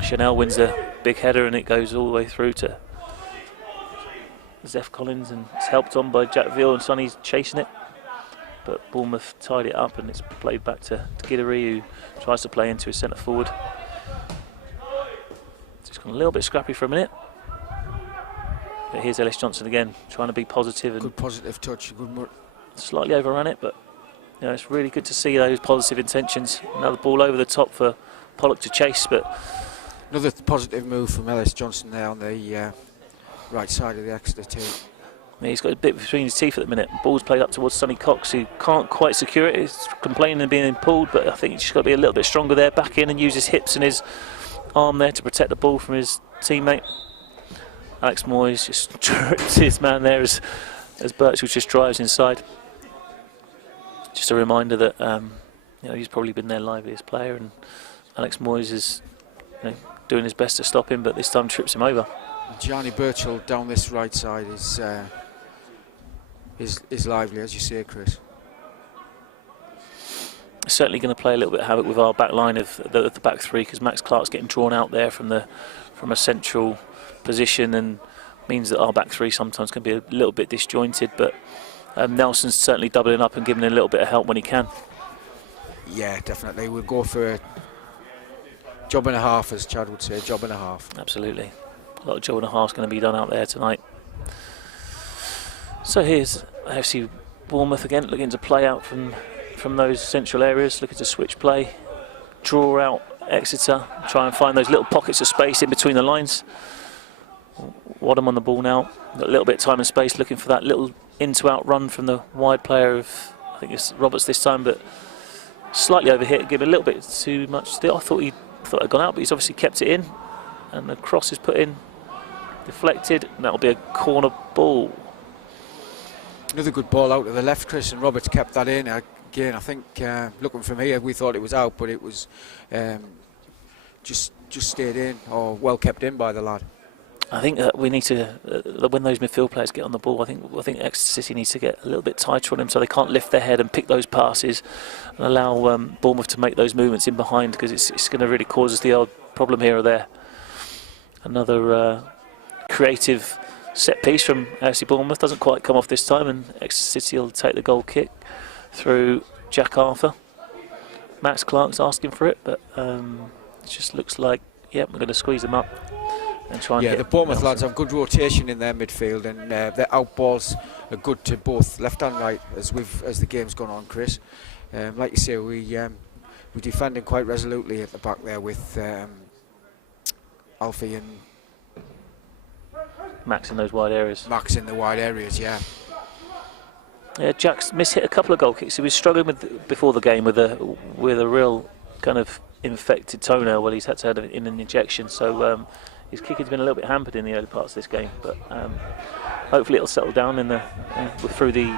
Chanel wins a big header, and it goes all the way through to Zeph Collins, and it's helped on by Jack Veal, and Sonny's chasing it. But Bournemouth tied it up, and it's played back to Guidary, who tries to play into his centre forward. It's gone a little bit scrappy for a minute. But here's Ellis Johnson again, trying to be positive, and good positive touch. slightly overrun it, but you know, it's really good to see those positive intentions. Another ball over the top for Pollock to chase, but another positive move from Ellis Johnson there on the right side of the Exeter team. Yeah, he's got a bit between his teeth at the minute. Ball's played up towards Sonny Cox, who can't quite secure it. He's complaining of being pulled, but I think he's just got to be a little bit stronger there, back in and use his hips and his arm there to protect the ball from his teammate. Alex Moyes just trips his man there as Birchall just drives inside. Just a reminder that you know, he's probably been their liveliest player, and Alex Moyes is, you know, doing his best to stop him, but this time trips him over. Gianni Birchall down this right side is lively, as you say, Chris. Certainly going to play a little bit of havoc with our back line of the back three, because Max Clark's getting drawn out there from a central position, and means that our back three sometimes can be a little bit disjointed, but Nelson's certainly doubling up and giving a little bit of help when he can. Yeah, definitely. We'll go for a job and a half, as Chad would say, job and a half. Absolutely. A lot of job and a half is going to be done out there tonight. So here's AFC Bournemouth again, looking to play out from those central areas, looking to switch play, draw out Exeter, try and find those little pockets of space in between the lines. Wadham on the ball now, got a little bit of time and space, looking for that little in-to-out run from the wide player of, I think it's Roberts this time, but slightly overhit, give a little bit too much still. I thought it'd gone out, but he's obviously kept it in, and the cross is put in, deflected, and that'll be a corner ball. Another good ball out to the left, Chris, and Roberts kept that in. Again, I think looking from here, we thought it was out, but it was just stayed in, or well kept in by the lad. I think we need to, when those midfield players get on the ball, I think Exeter City needs to get a little bit tighter on them so they can't lift their head and pick those passes and allow Bournemouth to make those movements in behind, because it's going to really cause us the odd problem here or there. Another creative set piece from AFC Bournemouth, doesn't quite come off this time, and Exeter City will take the goal kick through Jack Arthur. Max Clark's asking for it, but it just looks like, yep, we're going to squeeze them up and try and get the Bournemouth lads have good rotation in their midfield, and their outballs are good to both left and right as the game's gone on, Chris. Like you say, we're defending quite resolutely at the back there with Alfie and Max in those wide areas. Max in the wide areas, yeah. Yeah, Jack's mishit a couple of goal kicks. He was struggling before the game with a real kind of infected toenail. Well, he's had to have in an injection, so his kicking's been a little bit hampered in the early parts of this game. But hopefully it'll settle down through the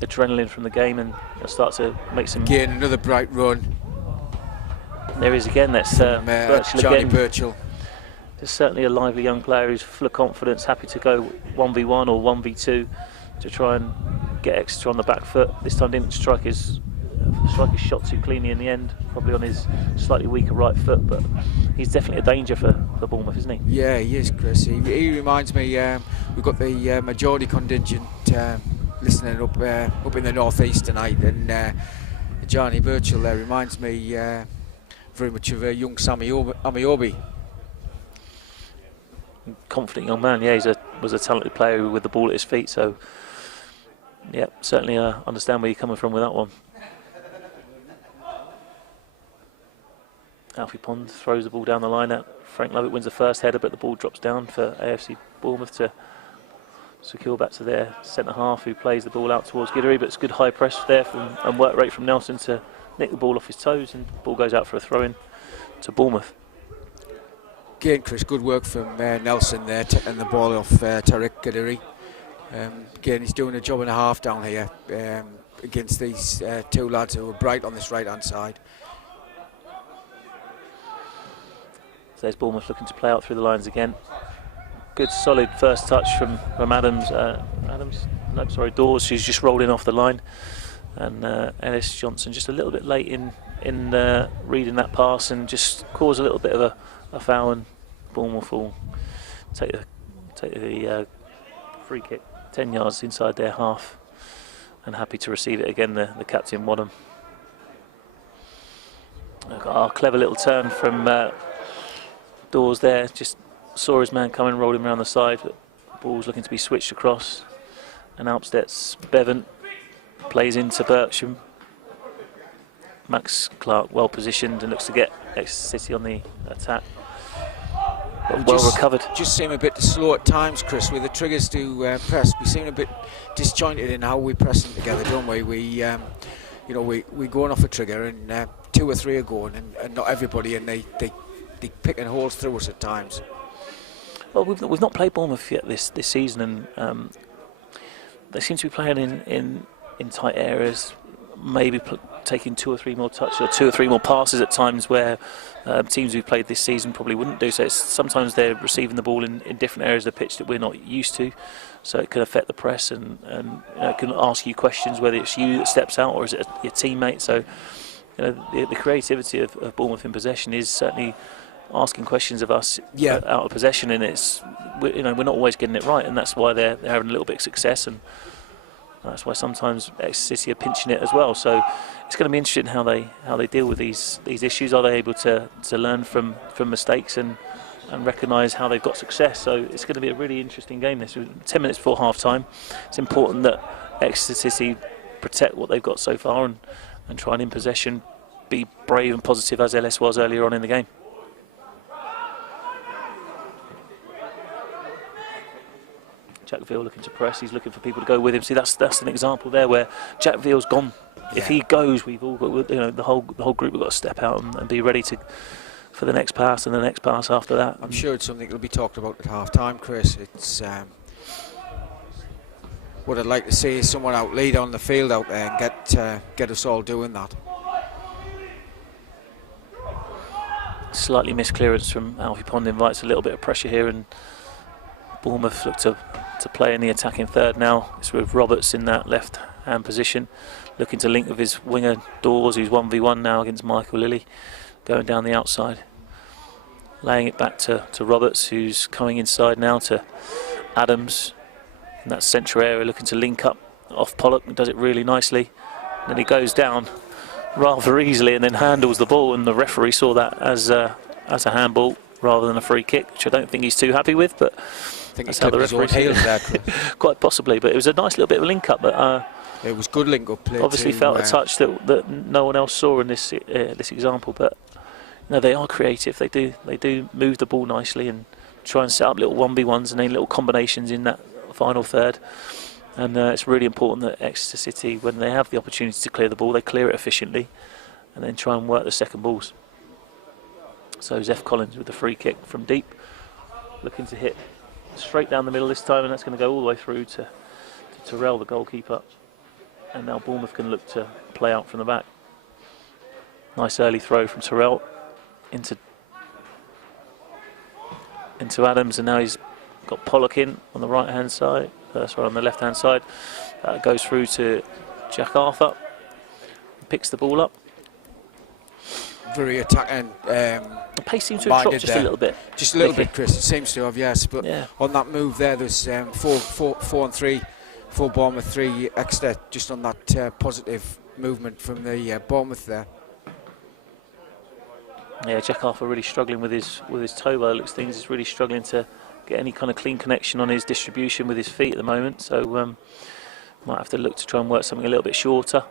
adrenaline from the game, and it'll start to make some. Again, another bright run. There is again. That's Johnny Birchall. There's certainly a lively young player who's full of confidence, happy to go 1v1 or 1v2 to try and get Exeter on the back foot. This time didn't strike his shot too cleanly in the end, probably on his slightly weaker right foot, but he's definitely a danger for Bournemouth, isn't he? Yeah, he is, Chris. He reminds me, we've got the majority contingent listening up in the northeast tonight, and Johnny Birchall there reminds me very much of young Sammy Amiobi. Confident young man, yeah, was a talented player with the ball at his feet, so yeah, certainly understand where you're coming from with that one. Alfie Pond throws the ball down the line. Frank Lovett wins the first header, but the ball drops down for AFC Bournemouth to secure back to their centre half, who plays the ball out towards Giddery, but it's good high press there and work rate from Nelson to nick the ball off his toes, and the ball goes out for a throw-in to Bournemouth. Again, Chris, good work from Nelson there, and the ball off Tariq Giddery. Again, he's doing a job and a half down here against these two lads who are bright on this right-hand side. So there's Bournemouth looking to play out through the lines again. Good solid first touch from Dawes, who's just rolled in off the line, and Ellis Johnson just a little bit late in reading that pass and just caused a little bit of a foul, and Bournemouth will take the free kick 10 yards inside their half, and happy to receive it again, the captain Wadham. A clever little turn from Dawes there, just saw his man coming, rolled him around the side, but the ball's looking to be switched across, and Alpstead's Bevan plays into Bertram. Max Clark well positioned and looks to get Exeter City on the attack. But well recovered. Just seem a bit slow at times, Chris, with the triggers to press. We seem a bit disjointed in how we press them together, don't we? We're going off a trigger, and two or three are going, and not everybody, and they picking holes through us at times. Well, we've not played Bournemouth yet this season, and they seem to be playing in tight areas, maybe taking two or three more touches or two or three more passes at times, where teams we've played this season probably wouldn't do. So sometimes they're receiving the ball in different areas of the pitch that we're not used to, so it can affect the press and can ask you questions whether it's you that steps out or is it your teammate. So the creativity of Bournemouth in possession is certainly asking questions of us out of possession, and we're not always getting it right, and that's why they're having a little bit of success, and that's why sometimes Exeter City are pinching it as well. So it's going to be interesting how they deal with these issues. Are they able to learn from mistakes and recognise how they've got success? So it's going to be a really interesting game. This 10 minutes before half time. It's important that Exeter City protect what they've got so far and try and in possession be brave and positive as LS was earlier on in the game. Jack Veal looking to press. He's looking for people to go with him. See, that's an example there where Jack Veal's gone. Yeah. If he goes, we've all got, the whole group have got to step out and be ready for the next pass and the next pass after that. I'm sure it's something that'll be talked about at half time, Chris. It's what I'd like to see is someone out lead on the field out there and get us all doing that. Slightly missed clearance from Alfie Pond invites a little bit of pressure here, and Bournemouth look to play in the attacking third now. It's with Roberts in that left hand position, looking to link with his winger Dawes, who's 1v1 now against Michael Lilly, going down the outside, laying it back to Roberts, who's coming inside now to Adams in that central area, looking to link up off Pollock, and does it really nicely. And then he goes down rather easily and then handles the ball, and the referee saw that as a handball rather than a free kick, which I don't think he's too happy with, but I think that's how the referee quite possibly. But it was a nice little bit of a link up, but it was good link up play. Obviously felt a touch that no one else saw in this example, but they are creative. They do move the ball nicely and try and set up little 1v1s and then little combinations in that final third. And it's really important that Exeter City, when they have the opportunity to clear the ball, they clear it efficiently and then try and work the second balls. So Zeph Collins with the free kick from deep, looking to hit straight down the middle this time, and that's going to go all the way through to Terrell, the goalkeeper. And now Bournemouth can look to play out from the back. Nice early throw from Terrell into into Adams, and now he's got Pollock in on the right hand side, sorry, on the left hand side. Goes through to Jack Arthur, picks the ball up. Very attacking. The pace seems to have dropped just a little bit. Just a little bit, Chris. It seems to have, yes. But yeah, on that move there, there's 4 and 3 for Bournemouth, 3 Exeter, just on that positive movement from the Bournemouth there. Yeah, Jack Arthur really struggling with his toe by the looks of things. He's really struggling to get any kind of clean connection on his distribution with his feet at the moment. So might have to look to try and work something a little bit shorter.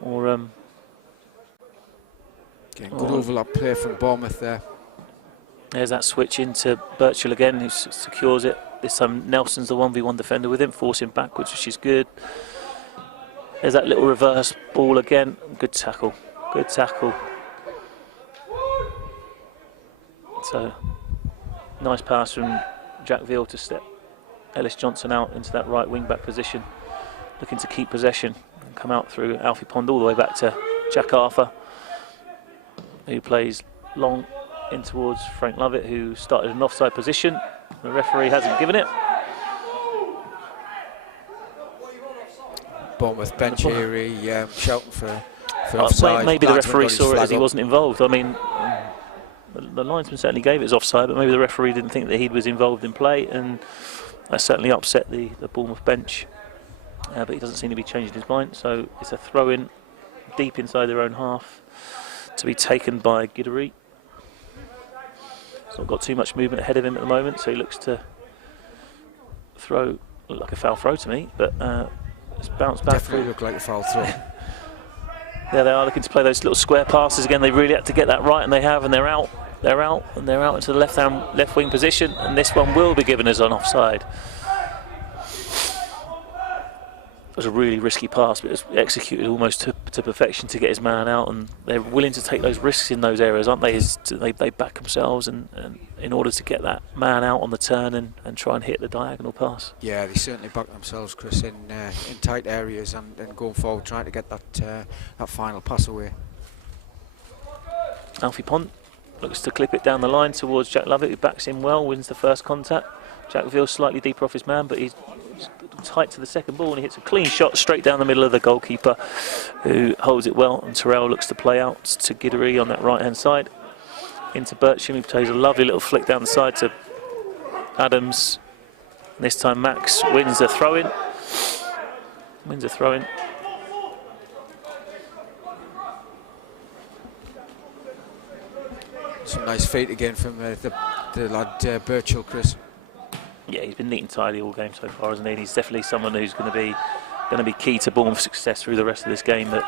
Or good overlap play from Bournemouth there. There's that switch into Birchall again, who secures it. This time Nelson's the 1v1 defender with him, forcing backwards, which is good. There's that little reverse ball again. Good tackle. Good tackle. So, nice pass from Jack Veal to step Ellis Johnson out into that right wing back position, looking to keep possession and come out through Alfie Pond all the way back to Jack Arthur, who plays long in towards Frank Lovett, who started in an offside position. The referee hasn't given it. Bournemouth bench here, shouting for offside. Maybe the referee saw it as he wasn't involved. I mean, the linesman certainly gave it as offside, but maybe the referee didn't think that he was involved in play, and that certainly upset the Bournemouth bench. But he doesn't seem to be changing his mind, so it's a throw-in deep inside their own half to be taken by Guidry. He's not got too much movement ahead of him at the moment, so he looks to throw, look like a foul throw to me, but it's bounced back. Definitely look like a foul throw. There they are, looking to play those little square passes again. They really had to get that right, and they have, and they're out. They're out into the left wing position, and this one will be given as an offside. It was a really risky pass, but it was executed almost to perfection to get his man out, and they're willing to take those risks in those areas, aren't they? They back themselves and in order to get that man out on the turn and try and hit the diagonal pass. Yeah, they certainly back themselves, Chris, in tight areas and going forward, trying to get that final pass away. Alfie Pont looks to clip it down the line towards Jack Lovett, who backs in well, wins the first contact. Jack Veal slightly deeper off his man, but he's tight to the second ball, and he hits a clean shot straight down the middle of the goalkeeper, who holds it well, and Terrell looks to play out to Guidry on that right hand side into Bircham, who plays a lovely little flick down the side to Adams. And this time Max wins a throw-in. Some nice feet again from the lad Birchall, Chris. Yeah, he's been neat and tidy all game so far, isn't he? He's definitely someone who's going to be key to Bournemouth's success through the rest of this game. But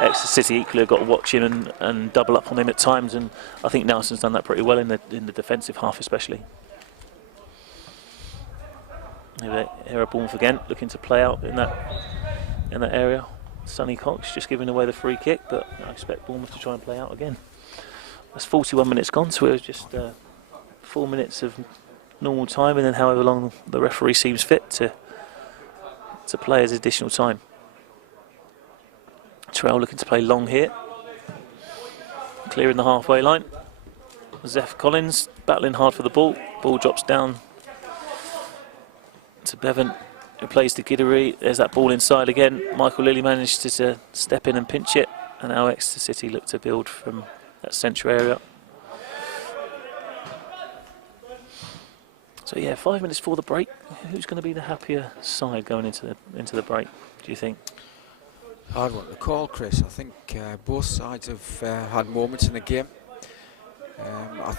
Exeter City equally have got to watch him and double up on him at times, and I think Nelson's done that pretty well in the defensive half, especially. Here are Bournemouth again, looking to play out in that area. Sonny Cox just giving away the free kick, but I expect Bournemouth to try and play out again. That's 41 minutes gone, so it was just 4 minutes of normal time, and then however long the referee seems fit to play as additional time. Terrell looking to play long here, clearing the halfway line. Zeph Collins battling hard for the ball. Ball drops down to Bevan, who plays to Guidry. There's that ball inside again. Michael Lilly managed to step in and pinch it, and now Exeter City look to build from that central area. So yeah, 5 minutes before the break. Who's going to be the happier side going into the break, do you think? Hard one to call, Chris. I think both sides have had moments in the game. I'd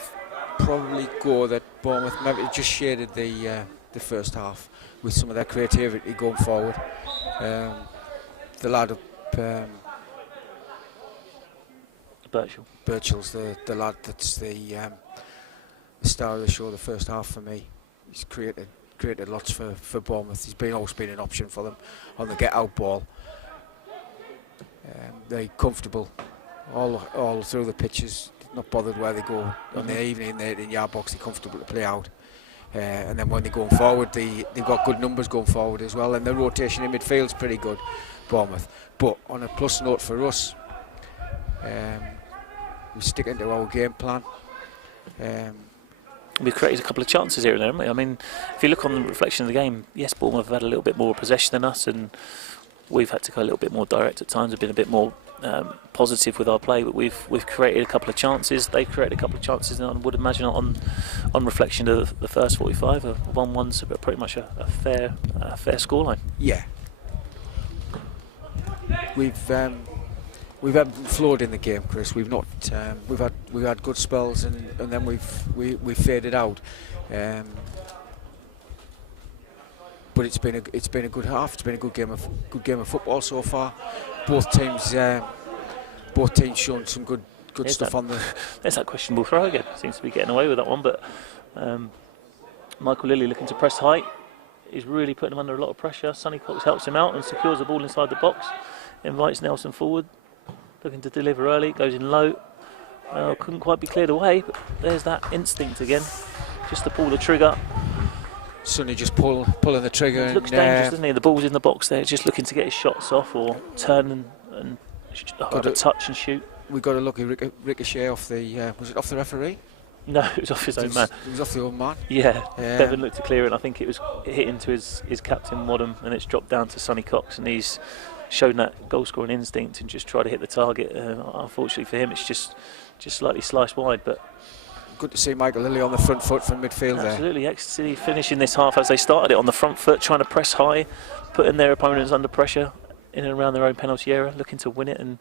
probably go that Bournemouth maybe just shaded the first half with some of their creativity going forward. The lad up Birchall's the lad that's the star of the show the first half for me. He's created lots for Bournemouth. He's always been an option for them on the get-out ball. They're comfortable all through the pitches, not bothered where they go on the evening in the 18-yard box. They're comfortable to play out. And then when they're going forward, they've got good numbers going forward as well, and the rotation in midfield's pretty good, Bournemouth. But on a plus note for us, we're sticking to our game plan. we've created a couple of chances here and there, haven't we? I mean, if you look on the reflection of the game, yes, Bournemouth have had a little bit more possession than us, and we've had to go a little bit more direct at times. We've been a bit more positive with our play, but we've created a couple of chances. They've created a couple of chances, and I would imagine on reflection of the first 45, a 1-1's pretty much a fair scoreline. Yeah. We've ebbed and flowed in the game, Chris. We've not. We've had good spells, and then we've faded out. But it's been a good half. It's been a good game of football so far. Both teams shown some good stuff on the. There's that questionable throw again. Seems to be getting away with that one, but Michael Lilly looking to press high. He's really putting him under a lot of pressure. Sonny Cox helps him out and secures the ball inside the box. Invites Nelson forward. Looking to deliver early. Goes in low. Couldn't quite be cleared away, but there's that instinct again. Just to pull the trigger. Sonny just pulling the trigger. It looks dangerous, doesn't he? The ball's in the box there, just looking to get his shots off or turn and have a touch and shoot. We got a lucky ricochet off the. Was it off the referee? No, it was off his own man. It was off the own man. Yeah, Bevan looked to clear it, and I think it hit into his captain Wadham, and it's dropped down to Sonny Cox, and he's shown that goal scoring instinct and just tried to hit the target. Unfortunately for him, it's just slightly sliced wide, but. Good to see Michael Lilly on the front foot from midfield there. Absolutely, Exeter City finishing this half as they started it on the front foot, trying to press high, putting their opponents under pressure in and around their own penalty area, looking to win it and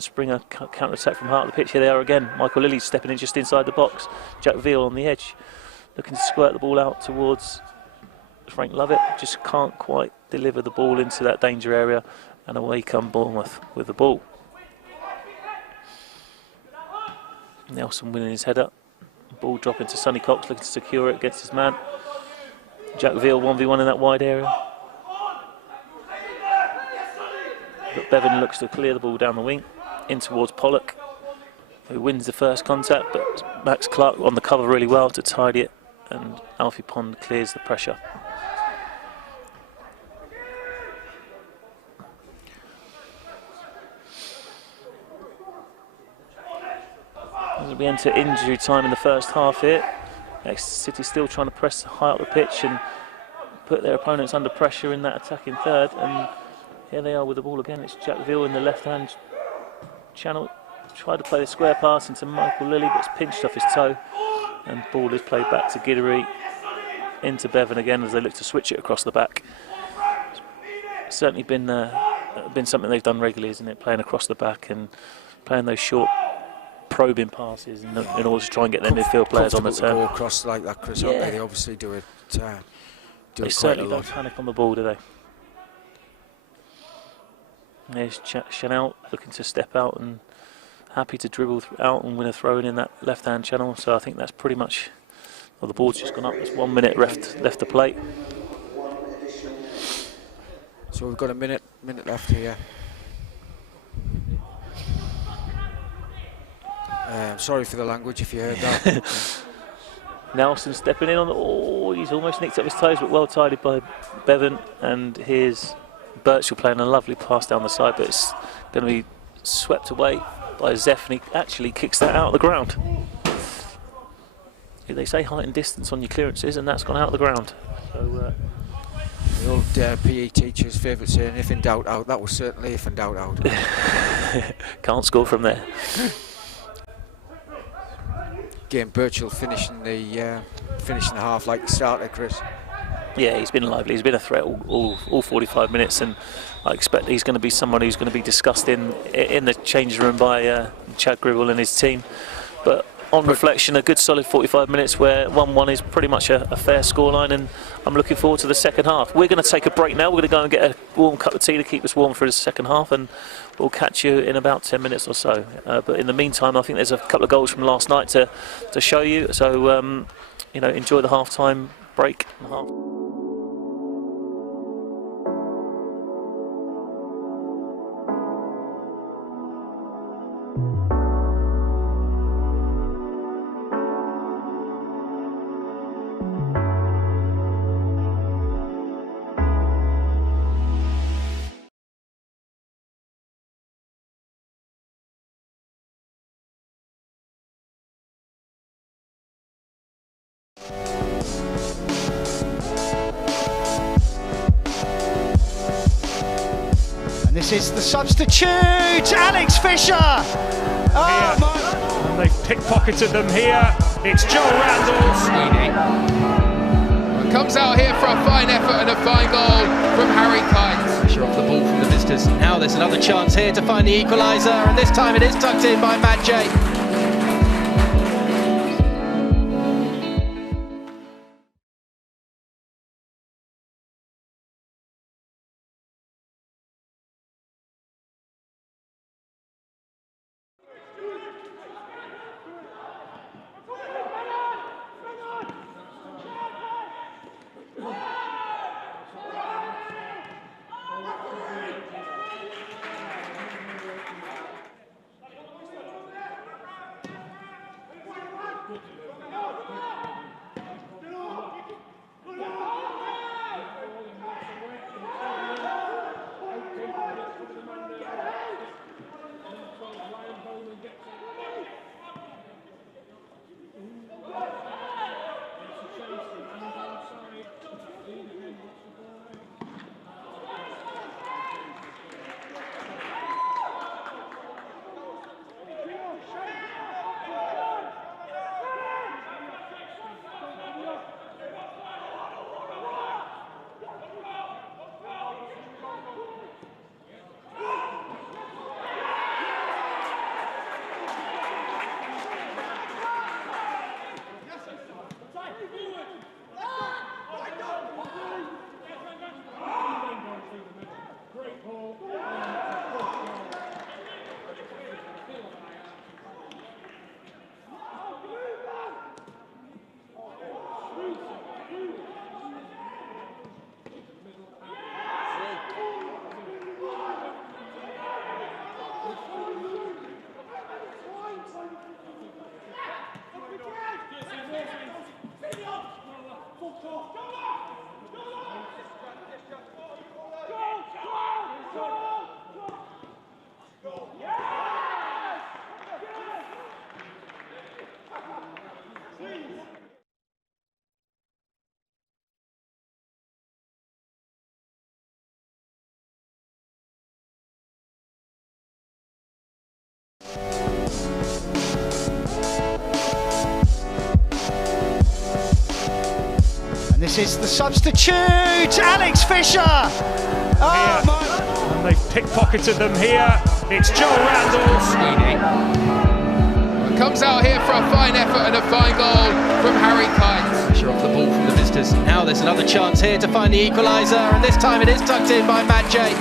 spring a counter-attack from heart of the pitch. Here they are again. Michael Lilly stepping in just inside the box. Jack Veal on the edge, looking to squirt the ball out towards Frank Lovett. Just can't quite deliver the ball into that danger area, and away come Bournemouth with the ball. Nelson winning his header. Ball dropping to Sonny Cox, looking to secure it against his man. Jack Veal 1v1 in that wide area. But Bevan looks to clear the ball down the wing, in towards Pollock, who wins the first contact, but Max Clark on the cover really well to tidy it, and Alfie Pond clears the pressure. As we enter injury time in the first half here, Exeter City still trying to press high up the pitch and put their opponents under pressure in that attacking third. And here they are with the ball again. It's Jack Veal in the left-hand channel. Tried to play the square pass into Michael Lilly, but it's pinched off his toe. And ball is played back to Giddery, into Bevan again as they look to switch it across the back. It's certainly been something they've done regularly, isn't it? Playing across the back and playing those short probing passes in order to try and get their midfield players on the turn. Go across like that, Chris. Yeah. They obviously do it. They certainly don't panic on the ball, do they? There's Chanel looking to step out and happy to dribble out and win a throw in that left-hand channel. So I think that's pretty much. Well, the ball's just gone up. There's 1 minute left to play. So we've got a minute left here. Sorry for the language if you heard that. Nelson stepping in on the. Oh, he's almost nicked up his toes, but well tidied by Bevan. And here's Birchall playing a lovely pass down the side, but it's going to be swept away by Zef, and he actually kicks that out of the ground. They say height and distance on your clearances, and that's gone out of the ground. So, the old PE teacher's favourite saying, if in doubt, out. That was certainly if in doubt, out. Can't score from there. Again, Birchall finishing the half like the starter, Chris. Yeah, he's been lively. He's been a threat all 45 minutes, and I expect he's going to be someone who's going to be discussed in the changing room by Chad Gribble and his team. But on reflection, a good solid 45 minutes where 1-1 is pretty much a fair scoreline, and I'm looking forward to the second half. We're going to take a break now. We're going to go and get a warm cup of tea to keep us warm for the second half, and we'll catch you in about 10 minutes or so. But in the meantime, I think there's a couple of goals from last night to show you. So, enjoy the half-time break. this is the substitute, Alex Fisher. Oh my. And they've pickpocketed them here. It's Joel Randall. Comes out here for a fine effort and a fine goal from Harry Kite. Pressure off the ball from the visitors. Now there's another chance here to find the equaliser, and this time it is tucked in by Matt J. And this is the substitute, Alex Fisher. Oh my. And they've pickpocketed them here. It's Joel Randall. Comes out here for a fine effort and a fine goal from Harry Kite. Pressure off the ball from the visitors. Now there's another chance here to find the equaliser, and this time it is tucked in by Matt J.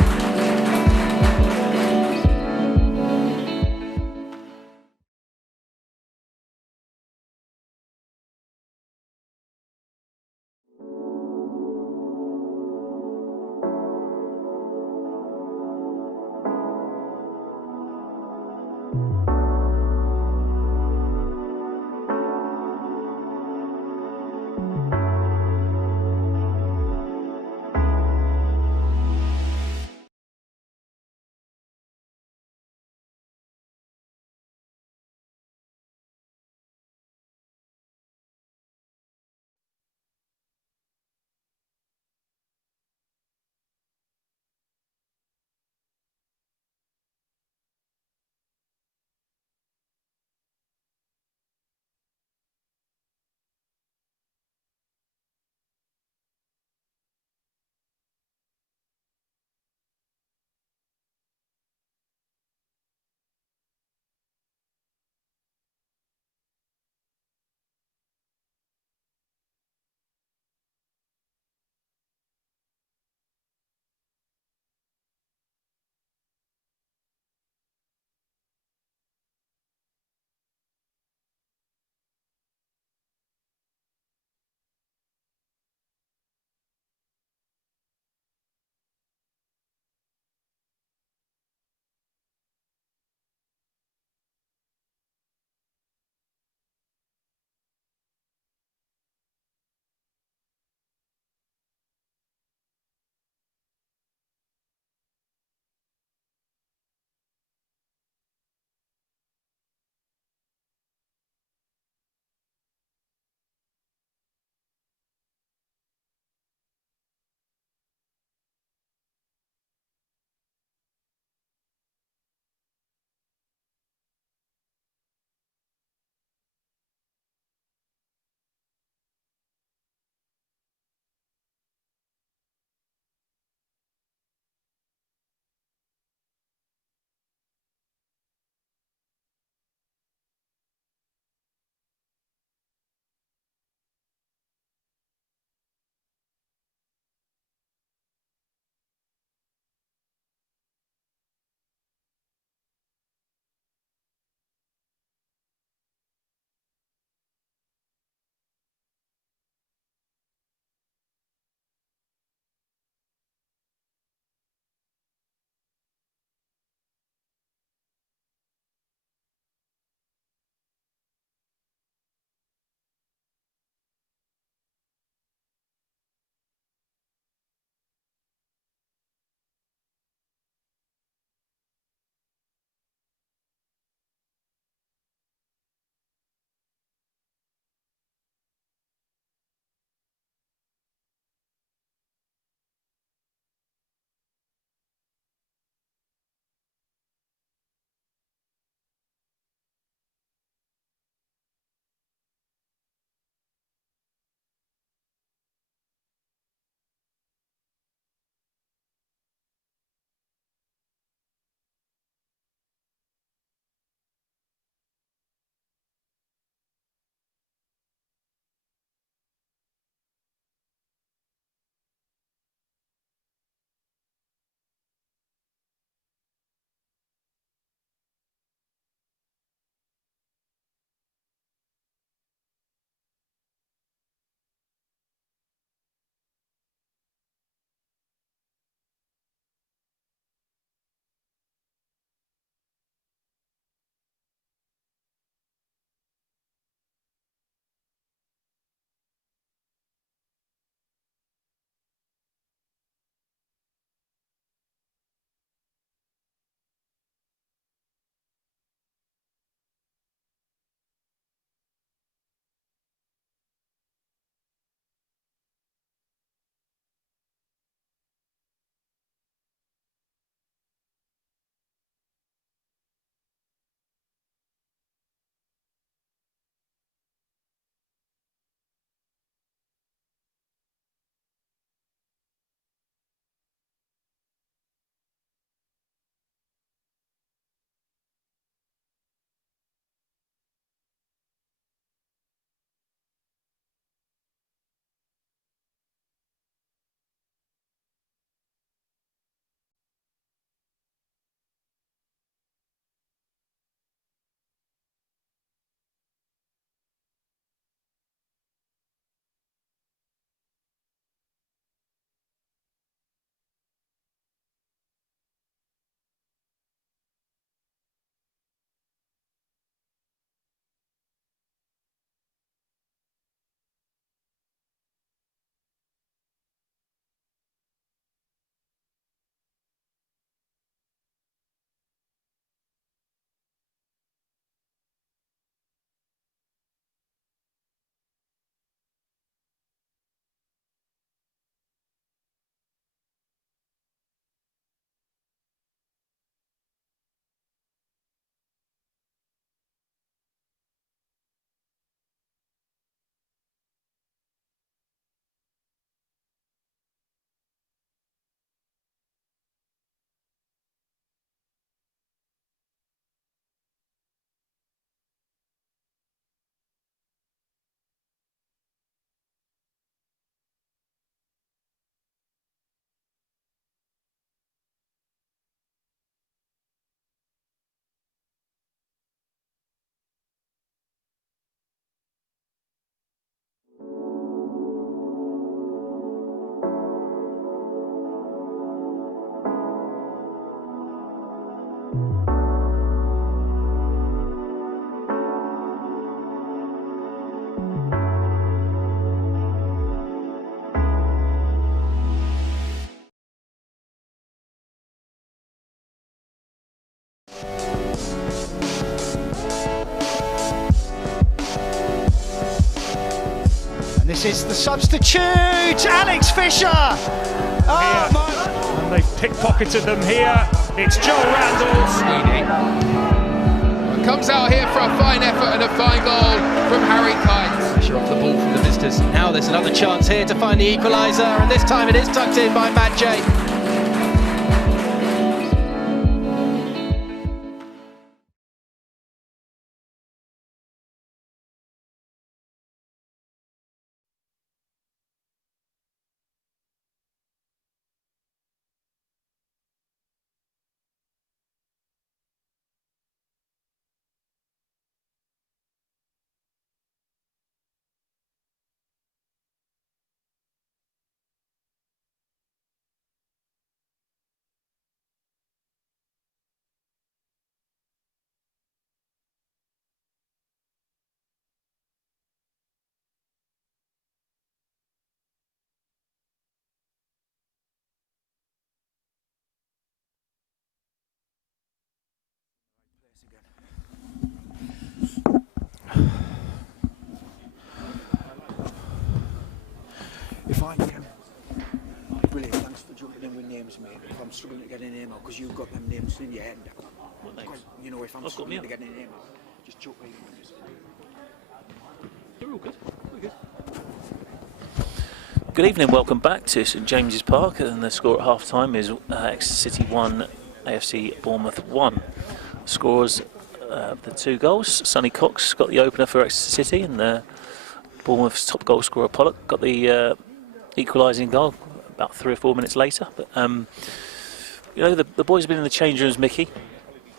this is the substitute, Alex Fisher. Oh, And they've pickpocketed them here. It's Joel Randall. Comes out here for a fine effort and a fine goal from Harry Kynes. Pressure off the ball from the visitors. Now there's another chance here to find the equaliser, and this time it is tucked in by Matt J. If I can. Brilliant, thanks for jumping in with names, mate. If I'm struggling to get a name out, because you've got them names in your head. You know, if I'm struggling to get a name out, just chuck me in. You're all good. Good evening, welcome back to St James's Park, and the score at half time is Exeter City 1, AFC Bournemouth 1. Scores the two goals. Sonny Cox got the opener for Exeter City, and Bournemouth's top goal scorer Pollock got the equalising goal about 3 or 4 minutes later. But you know, the boys have been in the change rooms, Mickey.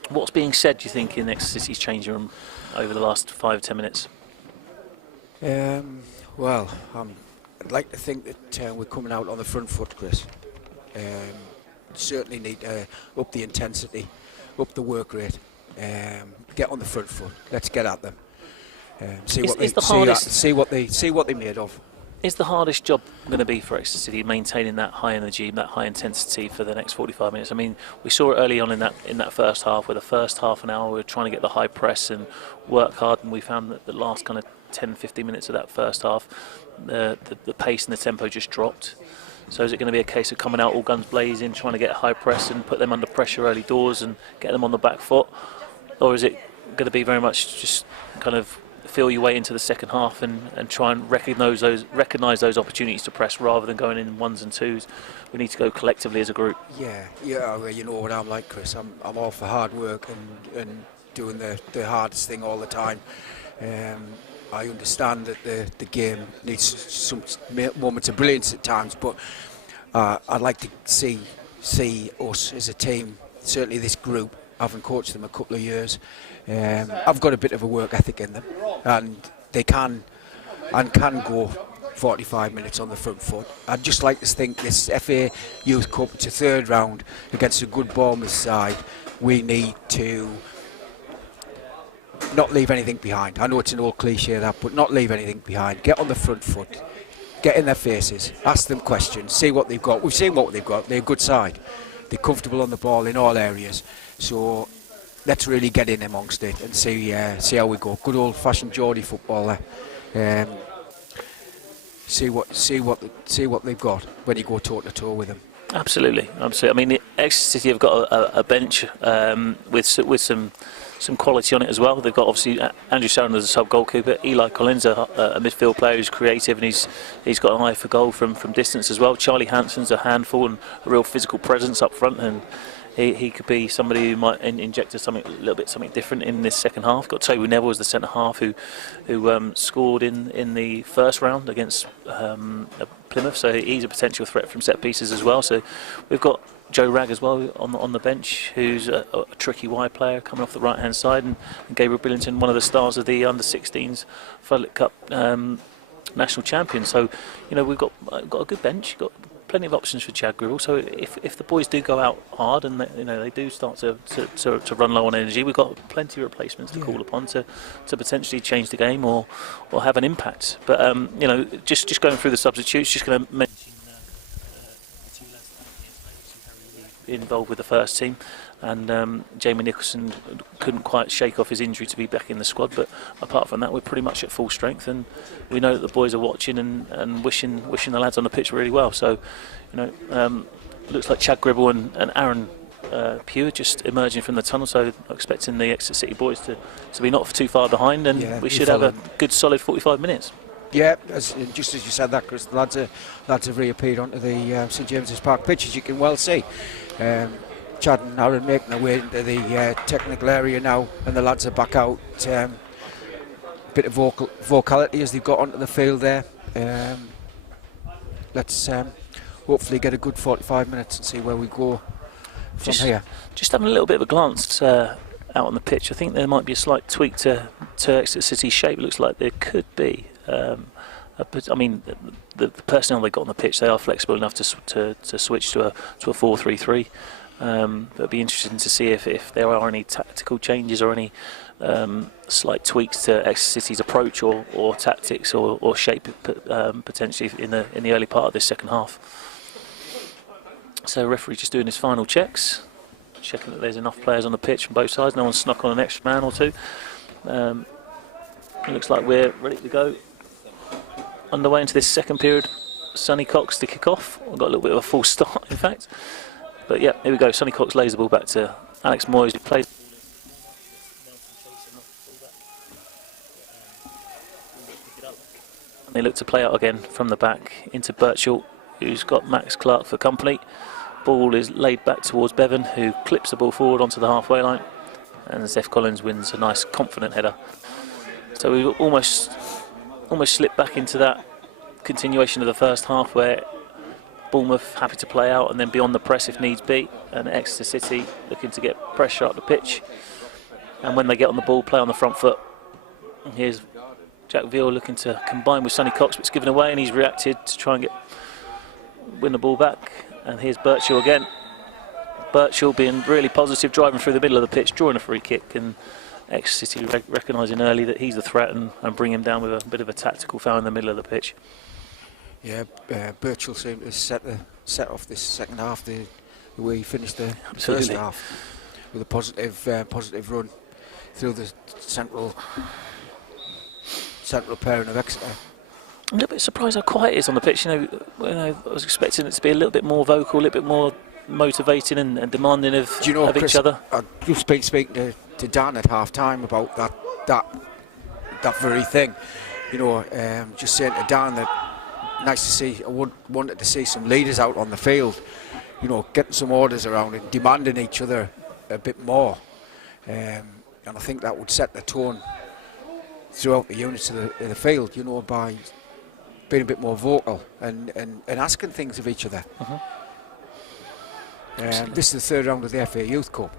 What's being said, do you think, in Exeter City's change room over the last 5 or 10 minutes? Well, I'd like to think that we're coming out on the front foot, Chris. Certainly need to up the intensity, up the work rate, get on the front foot. Let's get at them. See what they made of. Is the hardest job going to be for Exeter City maintaining that high energy, that high intensity for the next 45 minutes? I mean, we saw it early on in that first half, where the first half an hour we were trying to get the high press and work hard, and we found that the last kind of 10-15 minutes of that first half, the pace and the tempo just dropped. So is it going to be a case of coming out all guns blazing, trying to get a high press and put them under pressure early doors and get them on the back foot? Or is it going to be very much just kind of feel your way into the second half and try and recognise those opportunities to press rather than going in ones and twos? We need to go collectively as a group. Yeah, well, you know what I'm like, Chris. I'm all for hard work and doing the hardest thing all the time. I understand that the game needs some moments of brilliance at times, but I'd like to see us as a team, certainly this group, having coached them a couple of years, I've got a bit of a work ethic in them, and they can go 45 minutes on the front foot. I'd just like to think this FA Youth Cup, it's a third round against a good Bournemouth side. We need to not leave anything behind. I know it's an old cliche that, but not leave anything behind. Get on the front foot, get in their faces, ask them questions, see what they've got. We've seen what they've got. They're a good side. They're comfortable on the ball in all areas. So let's really get in amongst it and see how we go. Good old-fashioned Geordie football there. See what they've got when you go toe to toe with them. Absolutely. I mean, Exeter City have got a bench with some quality on it as well. They've got obviously Andrew Sharon as a sub goalkeeper, Eli Collins, a midfield player who's creative and he's got an eye for goal from distance as well. Charlie Hanson's a handful and a real physical presence up front, and he could be somebody who might inject something different in this second half. Got Toby Neville as the centre half who scored in the first round against Plymouth, so he's a potential threat from set pieces as well. So we've got Joe Ragg as well on the bench, who's a tricky wide player coming off the right hand side, and Gabriel Billington, one of the stars of the under-16s Floodlight Cup national champion. So you know, we've got a good bench, got plenty of options for Chad Gribble. So if the boys do go out hard and they do start to run low on energy, we've got plenty of replacements to call upon to potentially change the game or have an impact. But you know, just going through the substitutes, just going to mention the two lads that involved with the first team, and Jamie Nicholson couldn't quite shake off his injury to be back in the squad. But apart from that, we're pretty much at full strength, and we know that the boys are watching and wishing the lads on the pitch really well. So, looks like Chad Gribble and Aaron Pugh just emerging from the tunnel, so expecting the Exeter City boys to be not too far behind, and we should have a good solid 45 minutes. Yeah, just as you said that, Chris, the lads have reappeared onto the St James's Park pitch, as you can well see. Chad and Aaron making their way into the technical area now, and the lads are back out. Bit of vocality as they've got onto the field there. Let's hopefully get a good 45 minutes and see where we go from here. Just having a little bit of a glance out on the pitch, I think there might be a slight tweak to Exeter City's shape. It looks like there could be. I mean, the personnel they got on the pitch, they are flexible enough to switch to a 4-3-3. It'll be interesting to see if there are any tactical changes or any slight tweaks to Exeter City's approach or tactics or shape potentially in the early part of this second half. So referee just doing his final checks, checking that there's enough players on the pitch from both sides. No one's snuck on an extra man or two. It looks like we're ready to go. Underway into this second period. Sonny Cox to kick off. We've got a little bit of a false start, in fact. But yeah, here we go. Sonny Cox lays the ball back to Alex Moyes, who plays. And they look to play out again from the back into Birchall, who's got Max Clark for company. Ball is laid back towards Bevan, who clips the ball forward onto the halfway line. And Zeph Collins wins a nice, confident header. So we've almost slipped back into that continuation of the first half where Bournemouth happy to play out and then beyond the press if needs be, and Exeter City looking to get pressure up the pitch, and when they get on the ball, play on the front foot. And here's Jack Veal looking to combine with Sonny Cox, but it's given away, and he's reacted to try and win the ball back. And here's Birchall again. Birchall being really positive, driving through the middle of the pitch, drawing a free kick, and Exeter City recognising early that he's the threat and bring him down with a bit of a tactical foul in the middle of the pitch. Yeah, Birchall seemed to set off this second half the way he finished the first half with a positive run through the central pairing of Exeter. I'm a little bit surprised how quiet it is on the pitch. I was expecting it to be a little bit more vocal, a little bit more motivating and demanding of Chris, each other. I've just been speaking to Dan at half time about that very thing. Just saying to Dan that nice to see. I wanted to see some leaders out on the field, getting some orders around and demanding each other a bit more. And I think that would set the tone throughout the units of the field, by being a bit more vocal and asking things of each other. This is the third round of the FA Youth Cup.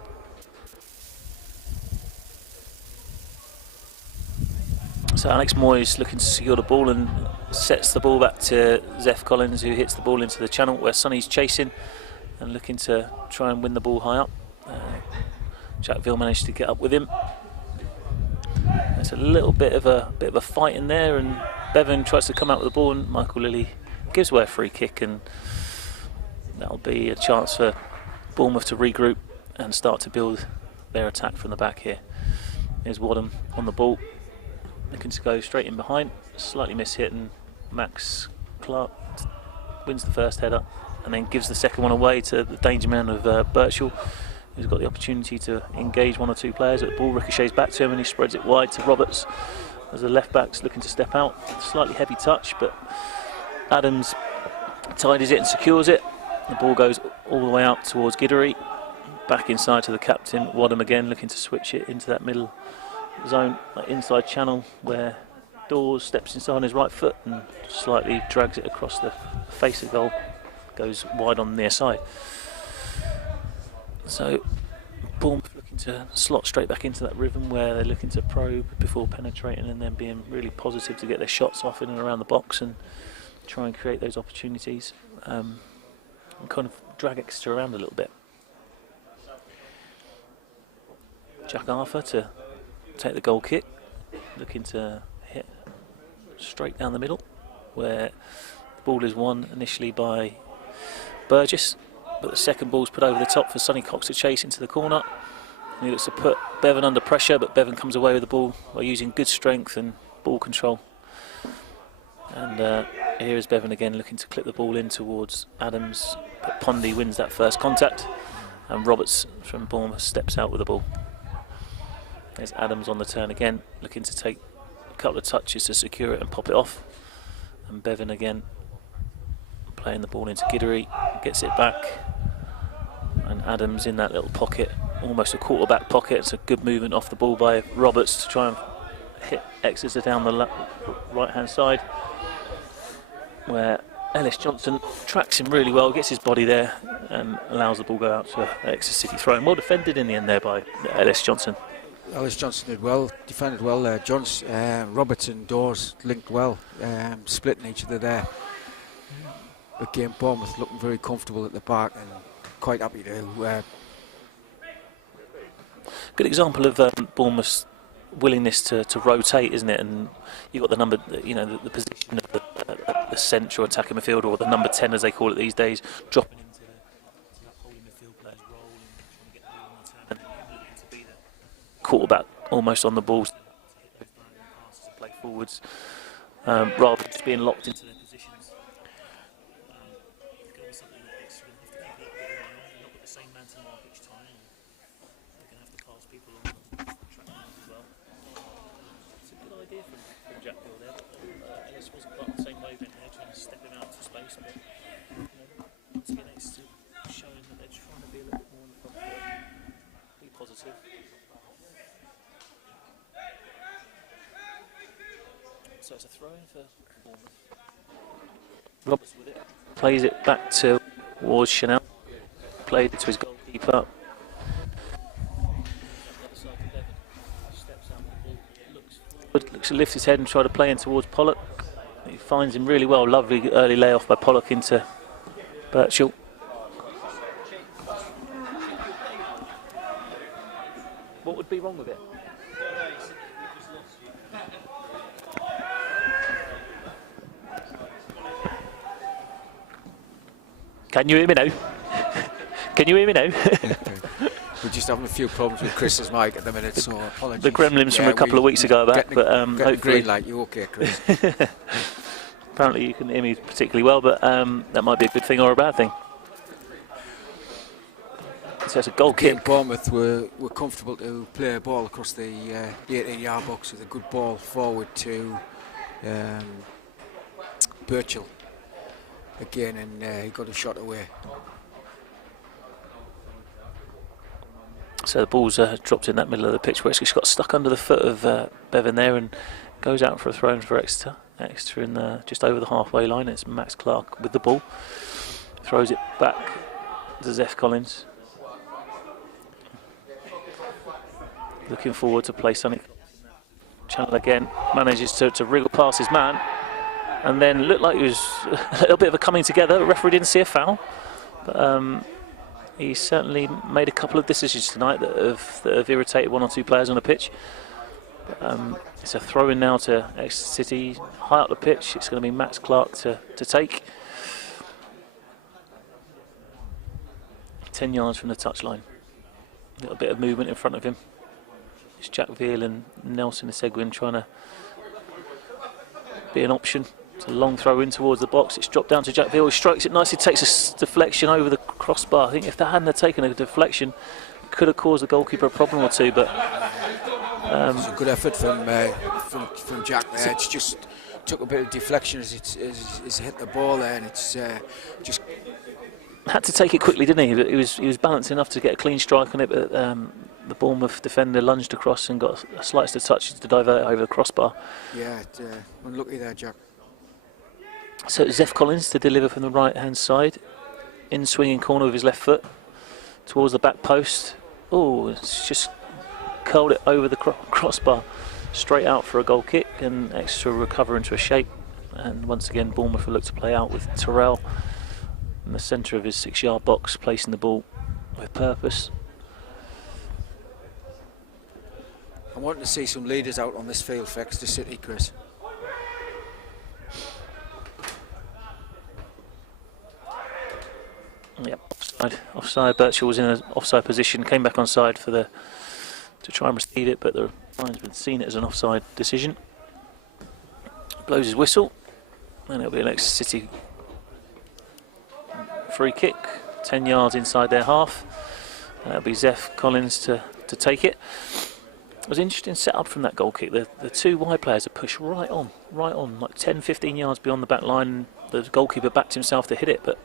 So Alex Moyes looking to secure the ball and sets the ball back to Zeph Collins, who hits the ball into the channel where Sonny's chasing and looking to try and win the ball high up. Jack Veal managed to get up with him. There's a little bit of a fight in there, and Bevan tries to come out with the ball, and Michael Lilly gives away a free kick, and that'll be a chance for Bournemouth to regroup and start to build their attack from the back here. Here's Wadham on the ball, looking to go straight in behind, slightly mishit, and Max Clark wins the first header and then gives the second one away to the danger man of Birchall, who's got the opportunity to engage one or two players. The ball ricochets back to him and he spreads it wide to Roberts as the left back's looking to step out. Slightly heavy touch, but Adams tidies it and secures it. The ball goes all the way out towards Giddery, back inside to the captain. Wadham again looking to switch it into that middle zone, that inside channel where Dawes steps inside on his right foot and slightly drags it across the face of goal, goes wide on the near side. So Bournemouth looking to slot straight back into that rhythm where they're looking to probe before penetrating and then being really positive to get their shots off in and around the box and try and create those opportunities and kind of drag Exeter around a little bit. Jack Arthur to take the goal kick, looking to hit straight down the middle where the ball is won initially by Burgess, but the second ball's put over the top for Sonny Cox to chase into the corner. And he looks to put Bevan under pressure, but Bevan comes away with the ball by using good strength and ball control. And here is Bevan again looking to clip the ball in towards Adams, but Pondy wins that first contact, and Roberts from Bournemouth steps out with the ball. There's Adams on the turn again, looking to take a couple of touches to secure it and pop it off. And Bevan again playing the ball into Giddery, gets it back, and Adams in that little pocket, almost a quarterback pocket. It's a good movement off the ball by Roberts to try and hit Exeter down the right hand side, where Ellis Johnson tracks him really well, gets his body there and allows the ball go out to Exeter City throw. And well defended in the end there by Ellis Johnson. Ellis Johnson did well, defended well there. Roberts and Dawes linked well, splitting each other there. Again, Bournemouth looking very comfortable at the back and quite happy to. Good example of Bournemouth's willingness to rotate, isn't it? And you've got the number, you know, the position of the central attacking midfielder, or the number 10 as they call it these days, dropping into that holding midfield player's role and trying to get the ball on the turn, and looking to be the quarterback almost on the ball, to play forwards, rather than just being locked into their positions. It's going to be something that Exeter have to keep a little bit of an eye on. They're not got the same man to mark each time. They're going to have to pass people on the track as well. It's a good idea from Jack Bill there. Ellis wasn't quite on the same wavelength there, trying to step him out to space, but once again Exeter showing that they're trying to be a little bit more on the front foot, be positive. So it's a throw in for Bournemouth. Roberts with it, plays it back towards Chanel, played it to his goalkeeper. Looks to lift his head and try to play in towards Pollock. He finds him really well. Lovely early layoff by Pollock into Birchall. What would be wrong with it? Can you hear me now? Can you hear me now? We're just having a few problems with Chris's mic at the minute, so apologies. The gremlins from a couple of weeks ago back, but hopefully. Green light, you okay, Chris? Apparently you can hear me particularly well, but that might be a good thing or a bad thing. So it's a goal kick. Bournemouth were comfortable to play a ball across the 18-yard box with a good ball forward to Birchall again, and he got a shot away. So the ball's dropped in that middle of the pitch, where it's just got stuck under the foot of Bevan there and goes out for a throw in for Exeter. Exeter in just over the halfway line. It's Max Clark with the ball. Throws it back to Zeph Collins. Looking forward to play Sonny. Channel again, manages to wriggle past his man, and then looked like it was a little bit of a coming together. The referee didn't see a foul, but he certainly made a couple of decisions tonight that have irritated one or two players on the pitch. It's a throw in now to Exeter City, high up the pitch. It's going to be Max Clark to take. 10 yards from the touchline. A little bit of movement in front of him. It's Jack Veal and Nelson Seguin trying to be an option. It's a long throw in towards the box. It's dropped down to Jack Veal. He strikes it nicely, takes a deflection over the crossbar. I think if they hadn't taken a deflection, it could have caused the goalkeeper a problem or two. But it's a good effort from Jack there. It's just took a bit of deflection as it hit the ball there, and it's just had to take it quickly, didn't he? He was balanced enough to get a clean strike on it, but the Bournemouth defender lunged across and got a slightest of touch to divert it over the crossbar. Yeah, unlucky there, Jack. So Zeph Collins to deliver from the right hand side, in swinging corner with his left foot towards the back post. Oh, it's just curled it over the crossbar, straight out for a goal kick, and Exeter recover into a shape. And once again Bournemouth will look to play out with Terrell in the centre of his 6-yard box, placing the ball with purpose. I want to see some leaders out on this field for Exeter City, Chris. Yep, offside. Birchall was in an offside position, came back onside to try and receive it, but the linesman seen it as an offside decision. Blows his whistle, and it'll be an Exeter City free kick, 10 yards inside their half. That'll be Zeph Collins to take it. It was an interesting setup from that goal kick. The two wide players are pushed right on, like 10-15 yards beyond the back line. The goalkeeper backed himself to hit it, but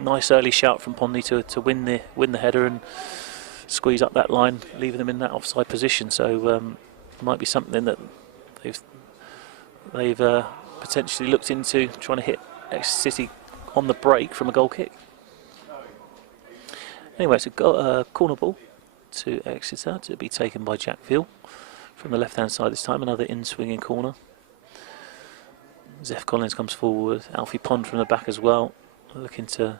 nice early shout from Pondy to win the header and squeeze up that line, leaving them in that offside position. So it might be something that they've potentially looked into, trying to hit Exeter City on the break from a goal kick. Anyway, it's a corner ball to Exeter to be taken by Jack Veal from the left hand side this time. Another in-swinging corner. Zeph Collins comes forward. Alfie Pond from the back as well, looking to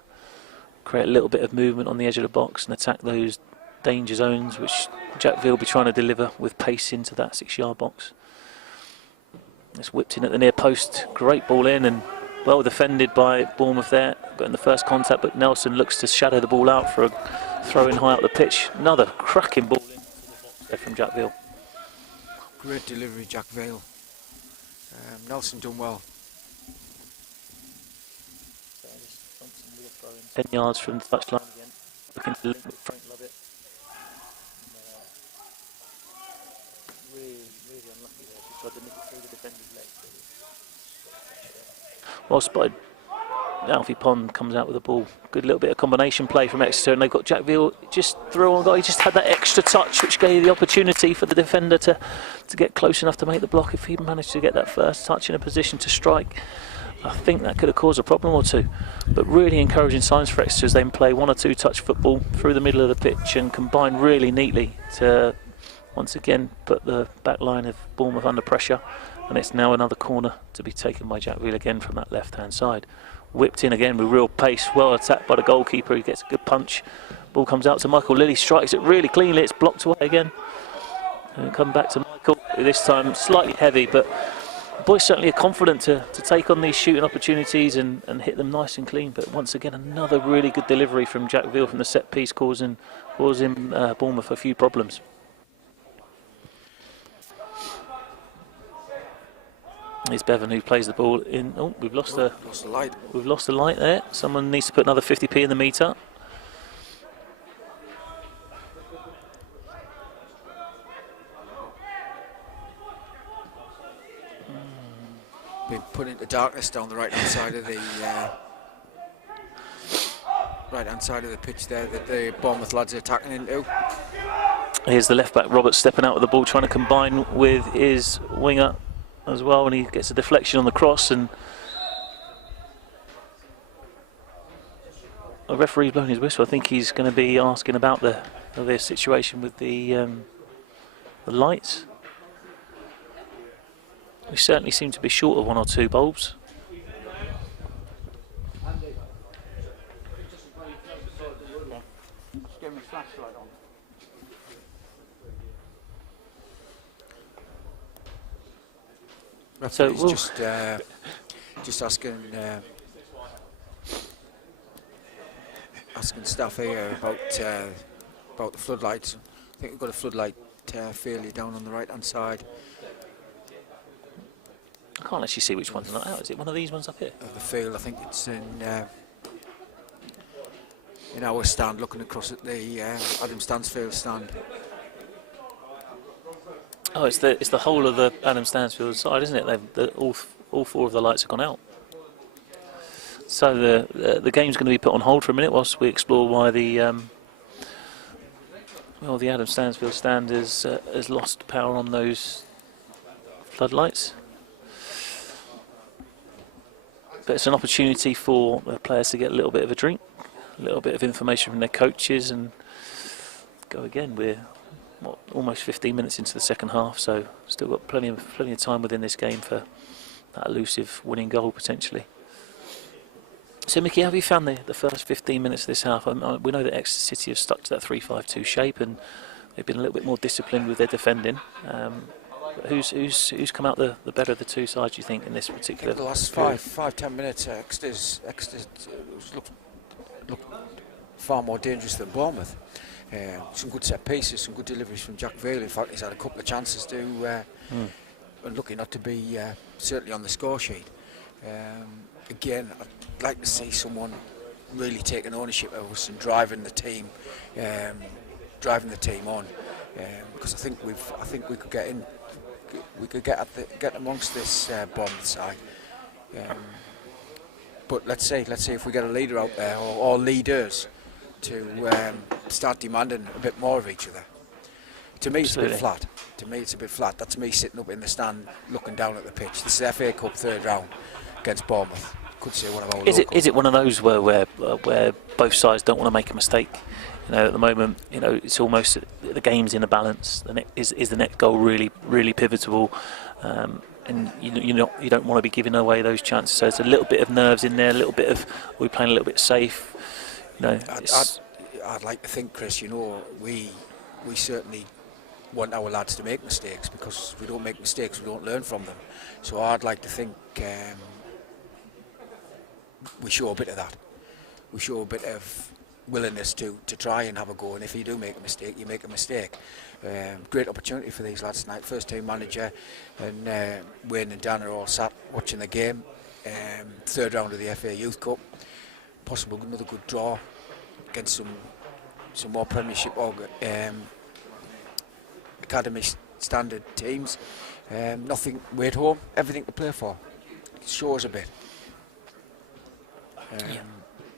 create a little bit of movement on the edge of the box and attack those danger zones, which Jack Veal will be trying to deliver with pace into that 6-yard box. It's whipped in at the near post. Great ball in and well defended by Bournemouth there. Got in the first contact, but Nelson looks to shadow the ball out for a throw in high up the pitch. Another cracking ball into the box there from Jack Veal. Great delivery, Jack Veal. Nelson done well. 10 yards from the touchline again. Looking to link with Frank Lovett. Really unlucky there. She tried to nick it through the defender's legs. Well spotted. Alfie Pond comes out with the ball. Good little bit of combination play from Exeter, and they've got Jack Veal just through on goal. He just had that extra touch, which gave the opportunity for the defender to get close enough to make the block. If he managed to get that first touch in a position to strike, I think that could have caused a problem or two. But really encouraging signs for Exeter as they play 1 or 2 touch football through the middle of the pitch and combine really neatly to once again put the back line of Bournemouth under pressure. And it's now another corner to be taken by Jack Veal again from that left hand side. Whipped in again with real pace, well attacked by the goalkeeper. He gets a good punch. Ball comes out to Michael Lilly, strikes it really cleanly. It's blocked away again. And come back to Michael. This time slightly heavy, but the boys certainly are confident to take on these shooting opportunities and hit them nice and clean. But once again, another really good delivery from Jack Veal from the set piece, causing Bournemouth a few problems. It's Bevan who plays the ball in. Oh, we've lost the light. We've lost the light there. Someone needs to put another 50p in the meter. Been put into darkness down the right hand side of the pitch there that the Bournemouth lads are attacking into. Here's the left back Robert stepping out with the ball, trying to combine with his winger as well, and he gets a deflection on the cross, and a referee's blown his whistle. I think he's going to be asking about the situation with the lights. We certainly seem to be short of 1 or 2 bulbs. So we'll just asking staff here about the floodlights. I think we've got a floodlight fairly down on the right hand side. I can't actually see which one's not out. Is it one of these ones up here? Of the field, I think it's in our stand, looking across at the Adam Stansfield stand. Oh, it's the whole of the Adam Stansfield side, isn't it? All 4 of the lights have gone out. So the game's going to be put on hold for a minute whilst we explore why the Adam Stansfield stand has lost power on those floodlights. But it's an opportunity for the players to get a little bit of a drink, a little bit of information from their coaches, and go again. We're almost 15 minutes into the second half, so still got plenty of time within this game for that elusive winning goal potentially. So Mickey, how have you found the first 15 minutes of this half? We know that Exeter City have stuck to that 3-5-2 shape, and they've been a little bit more disciplined with their defending. But who's come out the better of the 2 sides, do you think, in this particular? The last 5-10 minutes, Exeter looked looked far more dangerous than Bournemouth. Some good set pieces, some good deliveries from Jack Vale. In fact, he's had a couple of chances to, unlucky not to be certainly on the score sheet. Again, I'd like to see someone really taking ownership of us and driving the team on, because I think we could get in, we could get amongst this Bournemouth side. But let's see if we get a leader out there or leaders to start demanding a bit more of each other. To me, it's a bit flat. To me, it's a bit flat. That's me sitting up in the stand looking down at the pitch. This is the FA Cup third round against Bournemouth. Could say one of our Is it one of those where both sides don't want to make a mistake? You know, at the moment, you know, it's almost the game's in a balance. Is the next goal really pivotal? And you don't want to be giving away those chances. So it's a little bit of nerves in there, a little bit of we're playing a little bit safe. You know, I'd like to think, Chris, you know, we certainly want our lads to make mistakes, because if we don't make mistakes, we don't learn from them. So I'd like to think we show a bit of that. We show a bit of willingness to try and have a go, and if you do make a mistake, you make a mistake. Great opportunity for these lads tonight. First team manager and Wayne and Dan are all sat watching the game. Third round of the FA Youth Cup. Possible another good draw against some more Premiership or academy standard teams. Nothing way at home, everything to play for. It shows a bit.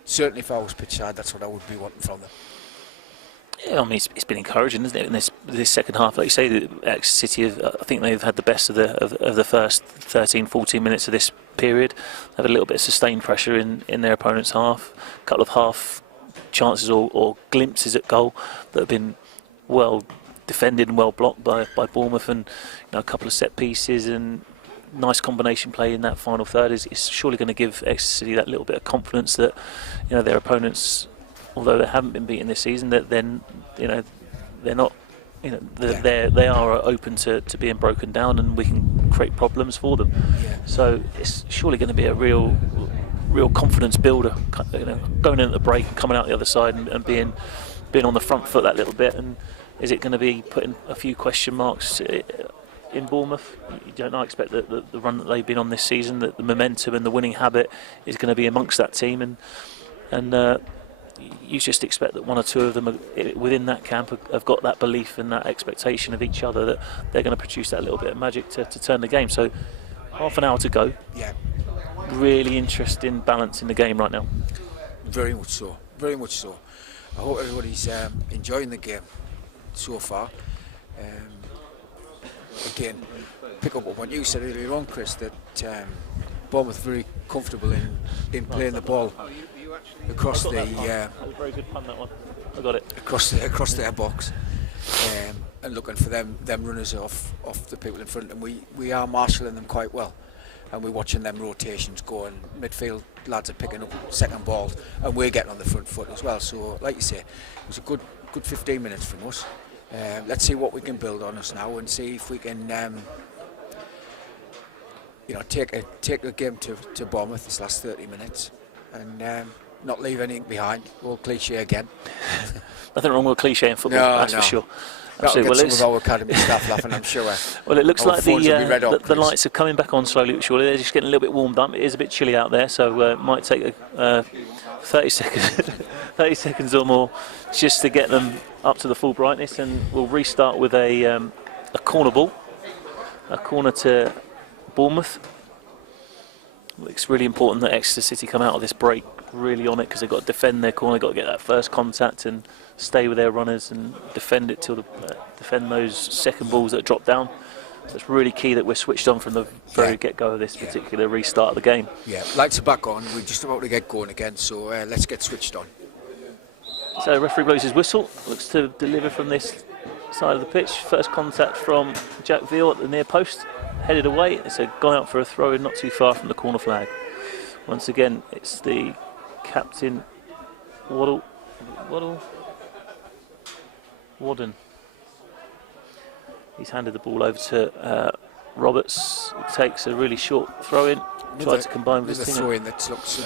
Certainly if I was pitch side, that's what I would be wanting from them. Yeah, I mean, it's been encouraging, isn't it, in this second half? Like you say, the Exeter City, I think they've had the best of the first 13, 14 minutes of this period. They've had a little bit of sustained pressure in their opponent's half. A couple of half chances or glimpses at goal that have been well defended and well blocked by Bournemouth, and a couple of set pieces and nice combination play in that final third is surely going to give Exeter City that little bit of confidence that their opponents, although they haven't been beaten this season, that then they're not, they are open to being broken down, and we can create problems for them. So it's surely going to be a real confidence builder, going in at the break and coming out the other side and being on the front foot that little bit. And is it going to be putting a few question marks in Bournemouth? You don't expect that the run that they've been on this season, that the momentum and the winning habit is going to be amongst that team, and you just expect that one or two of them within that camp have got that belief and that expectation of each other that they're going to produce that little bit of magic to turn the game. So half an hour to go. Yeah. Really interesting balance in the game right now. Very much so. Very much so. I hope everybody's enjoying the game so far. Again, pick up on what you said earlier on, Chris, that Bournemouth very comfortable in playing the ball across the very good pun, that one. I got it across their box, and looking for them runners off the people in front, and we are marshalling them quite well, and we're watching them rotations go, and midfield lads are picking up second balls, and we're getting on the front foot as well. So like you say, it was a good 15 minutes from us. Let's see what we can build on us now, and see if we can take a game to Bournemouth this last 30 minutes and not leave anything behind. Old cliche again. Nothing wrong with cliche in football, that's for sure. That'll get some of our academy staff laughing, I'm sure. Well, it looks like the lights are coming back on slowly, surely. They're just getting a little bit warmed up. It is a bit chilly out there, so it might take 30 seconds or more just to get them up to the full brightness, and we'll restart with a corner ball, a corner to Bournemouth. It's really important that Exeter City come out of this break really on it, because they've got to defend their corner, got to get that first contact and stay with their runners and defend it till defend those second balls that drop down. So it's really key that we're switched on from the very get-go of this particular restart of the game. Yeah, lights are back on. We're just about to get going again, so let's get switched on. So the referee blows his whistle, looks to deliver from this side of the pitch. First contact from Jack Veal at the near post, headed away. It's gone out for a throw-in not too far from the corner flag. Once again, it's the captain, Wadden. He's handed the ball over to Roberts. He takes a really short throw-in, tries to combine with his team. Throw-in that looks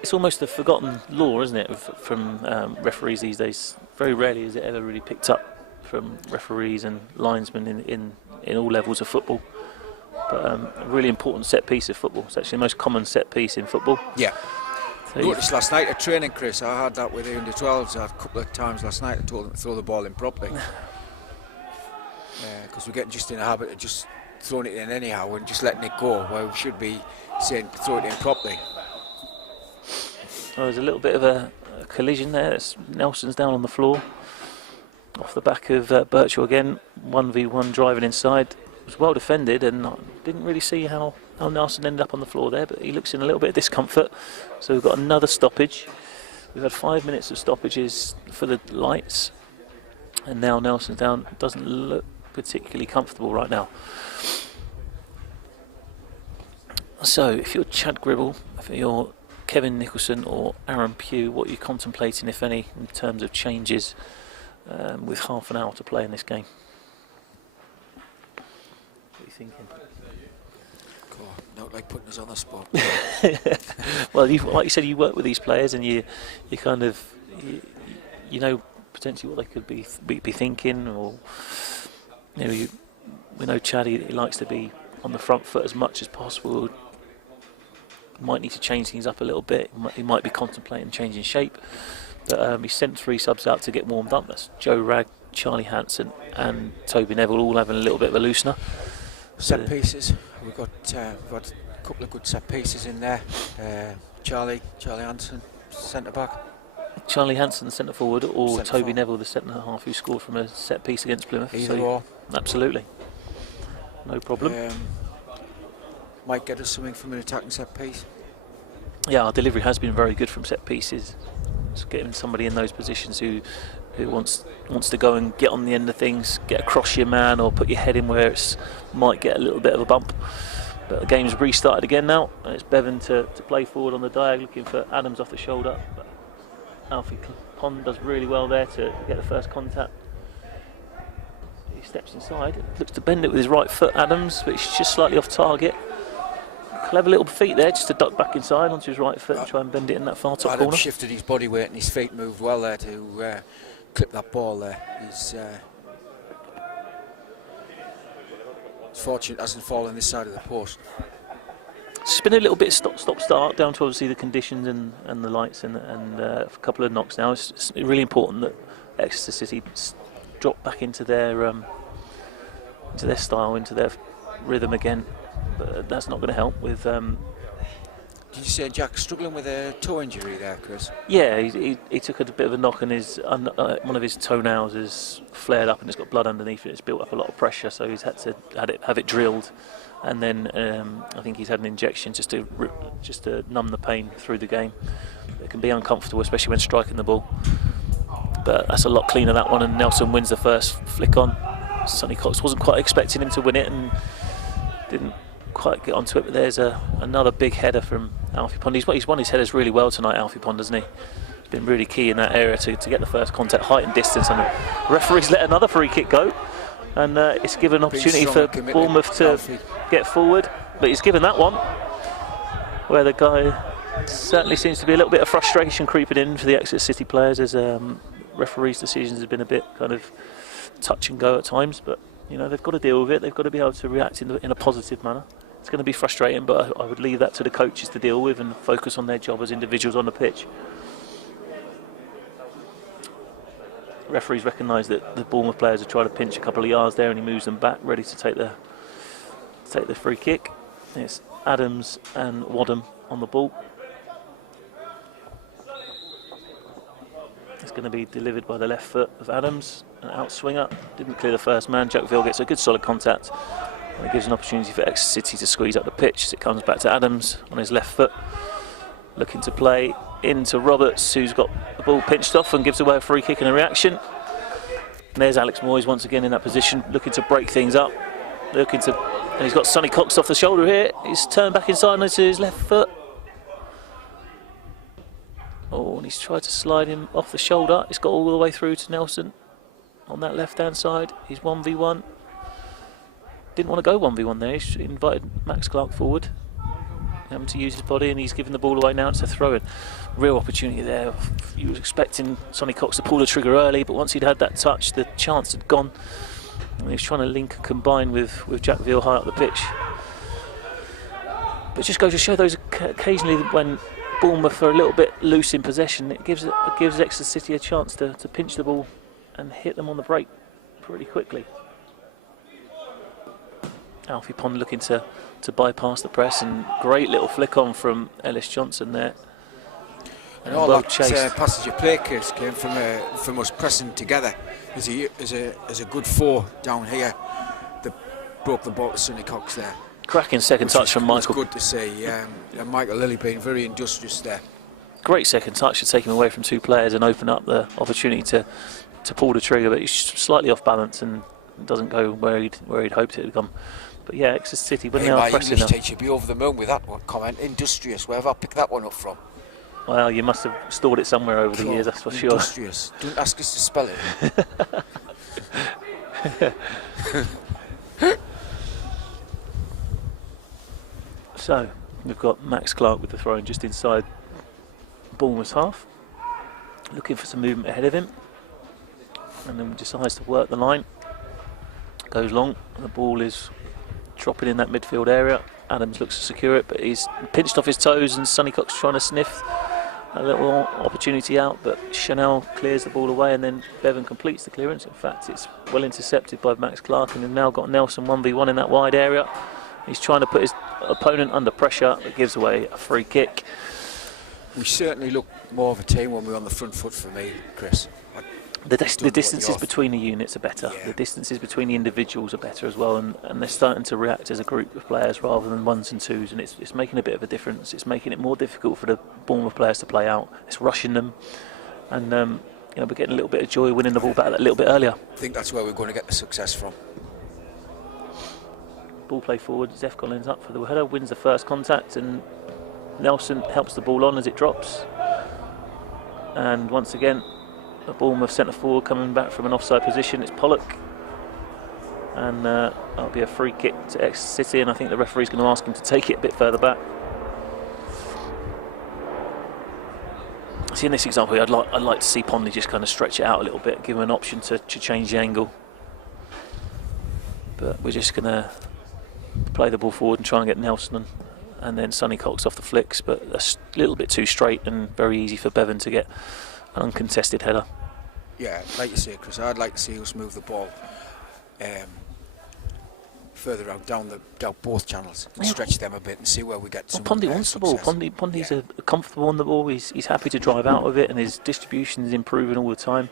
it's almost a forgotten law, isn't it, from referees these days. Very rarely is it ever really picked up from referees and linesmen in all levels of football. But a really important set piece of football. It's actually the most common set piece in football. Yeah. So Noticed last night at training, Chris, I had that with the under-12s. I had a couple of times last night I told them to throw the ball in properly. Because we're getting just in a habit of just throwing it in anyhow and just letting it go, where we should be saying throw it in properly. There's a little bit of a collision there. Nelson's down on the floor. Off the back of Birchall again. 1v1 driving inside. It was well defended, and I didn't really see how Nelson ended up on the floor there, but he looks in a little bit of discomfort. So we've got another stoppage. We've had 5 minutes of stoppages for the lights, and now Nelson's down. Doesn't look particularly comfortable right now. So if you're Chad Gribble, if you're Kevin Nicholson or Aaron Pugh, what are you contemplating, if any, in terms of changes with half an hour to play in this game? What are you thinking? God, not like putting us on the spot. Well, like you said, you work with these players, and you kind of you know potentially what they could be thinking, or we know Chad, he likes to be on the front foot as much as possible. Might need to change things up a little bit. He might be contemplating changing shape. But he sent 3 subs out to get warmed up. That's Joe Ragg, Charlie Hanson and Toby Neville, all having a little bit of a loosener. Set pieces. We've got a couple of good set pieces in there. Charlie Hanson, centre back. Charlie Hanson, centre forward, or Centre Toby forward. Neville, the centre half, who scored from a set piece against Plymouth. Either or. Absolutely, no problem. Might get us something from an attacking set piece. Yeah, our delivery has been very good from set pieces. Just getting somebody in those positions who wants to go and get on the end of things, get across your man, or put your head in where it might get a little bit of a bump. But the game's restarted again now, and it's Bevan to play forward on the diag, looking for Adams off the shoulder. But Alfie Pond does really well there to get the first contact. He steps inside, looks to bend it with his right foot, Adams, but he's just slightly off target. Clever little feet there, just to duck back inside onto his right foot and try and bend it in that far top Adam corner. shifted his body weight and his feet moved well there to clip that ball there. He's fortunate it hasn't fallen this side of the post. It's been a little bit stop-start, down to obviously the conditions and the lights and a couple of knocks now. It's really important that Exeter City drop back into their style, into their rhythm again. But that's not going to help with. Did you say Jack's struggling with a toe injury there, Chris? Yeah, he took a bit of a knock, and one of his toenails has flared up, and it's got blood underneath it. It's built up a lot of pressure, so he's had to have it drilled, and then I think he's had an injection just to numb the pain through the game. It can be uncomfortable, especially when striking the ball. But that's a lot cleaner, that one, and Nelson wins the first flick on. Sonny Cox wasn't quite expecting him to win it, and didn't quite get onto it, but there's another big header from Alfie Pond. He's won his headers really well tonight, Alfie Pond, hasn't he? He's been really key in that area to get the first contact, height and distance, and the referee's let another free kick go, and it's given an opportunity for Bournemouth to get forward, but he's given that one where the guy certainly seems to be a little bit of frustration creeping in for the Exeter City players, as referees' decisions have been a bit kind of touch and go at times, but they've got to deal with it. They've got to be able to react in a positive manner. It's going to be frustrating, but I would leave that to the coaches to deal with and focus on their job as individuals on the pitch. Referees recognise that the Bournemouth players have tried to pinch a couple of yards there, and he moves them back, ready to take the free kick. It's Adams and Wadham on the ball. It's going to be delivered by the left foot of Adams, an outswinger. Didn't clear the first man. Jack Ville gets a good solid contact, and it gives an opportunity for Exeter City to squeeze up the pitch as it comes back to Adams on his left foot, looking to play into Roberts, who's got the ball pinched off and gives away a free kick in a reaction. And there's Alex Moyes once again in that position, looking to break things up, and he's got Sonny Cox off the shoulder here. He's turned back inside onto his left foot. Oh, and he's tried to slide him off the shoulder. It's got all the way through to Nelson on that left-hand side. He's 1v1. Didn't want to go 1v1 there. He invited Max Clark forward. having to use his body, and he's giving the ball away now. It's a throw-in. Real opportunity there. You was expecting Sonny Cox to pull the trigger early, but once he'd had that touch, the chance had gone. And he was trying to link and combine with Jack Veal high up the pitch. But just goes to show those occasionally when Bournemouth are a little bit loose in possession, it gives Exeter City a chance to pinch the ball and hit them on the break pretty quickly. Alfie Pond looking to bypass the press, and great little flick on from Ellis Johnson there. And all that passage of play, Chris, came from us pressing together as a good four down here that broke the ball to Sonny Cox there. Cracking second touch from Michael. Good to see. And Michael Lilly being very industrious there. Great second touch to take him away from two players and open up the opportunity to pull the trigger, but he's slightly off balance and doesn't go where he'd hoped it would come. But yeah, Exeter City, when they are pressing, my English teacher be over the moon with that one comment. Industrious. Where have I picked that one up from? Well, you must have stored it somewhere over the years, that's for sure. Industrious. Don't ask us to spell it. So we've got Max Clark with the throw-in just inside Bournemouth's half, looking for some movement ahead of him, and then decides to work the line. Goes long, and the ball is dropping in that midfield area. Adams looks to secure it, but he's pinched off his toes, and Sonny Cox trying to sniff a little opportunity out, but Chanel clears the ball away, and then Bevan completes the clearance. In fact, it's well intercepted by Max Clark, and they've now got Nelson 1v1 in that wide area. He's trying to put his opponent under pressure, but gives away a free kick. We certainly look more of a team when we're on the front foot for me, Chris. The distances between the units are better. Yeah. The distances between the individuals are better as well, and they're starting to react as a group of players rather than ones and twos, and it's making a bit of a difference. It's making it more difficult for the Bournemouth players to play out. It's rushing them, and we're getting a little bit of joy winning the ball back a little bit earlier. I think that's where we're going to get the success from. Ball play forward, Zef Collins up for the header, wins the first contact, and Nelson helps the ball on as it drops. And once again, a Bournemouth centre forward coming back from an offside position. It's Pollock, and that'll be a free kick to Exeter City, and I think the referee's going to ask him to take it a bit further back. See, in this example, I'd like to see Ponley just kind of stretch it out a little bit, give him an option to change the angle. But we're just going to play the ball forward and try and get Nelson and then Sonny Cox off the flicks, but a little bit too straight and very easy for Bevan to get an uncontested header. Yeah, like you say, Chris, I'd like to see us move the ball further out down both channels and stretch them a bit and see where we get some Pondy wants the ball. Pondy's comfortable on the ball. He's happy to drive out of it, and his distribution is improving all the time.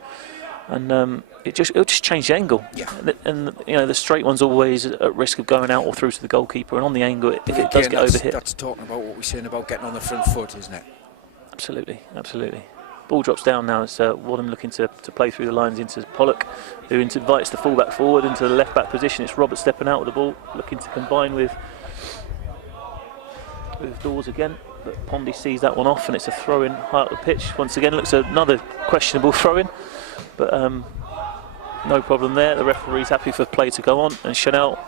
And it'll just change the angle. Yeah. And the straight one's always at risk of going out or through to the goalkeeper, and on the angle, if it does get overhit. That's talking about what we're saying about getting on the front foot, isn't it? Absolutely, absolutely. Ball drops down now. It's Wadham looking to play through the lines into Pollock, who invites the fullback forward into the left back position. It's Robert stepping out with the ball, looking to combine with Dawes again. But Pondy sees that one off, and it's a throw-in high up the pitch. Once again, looks another questionable throw-in, but no problem there. The referee's happy for play to go on, and Chanel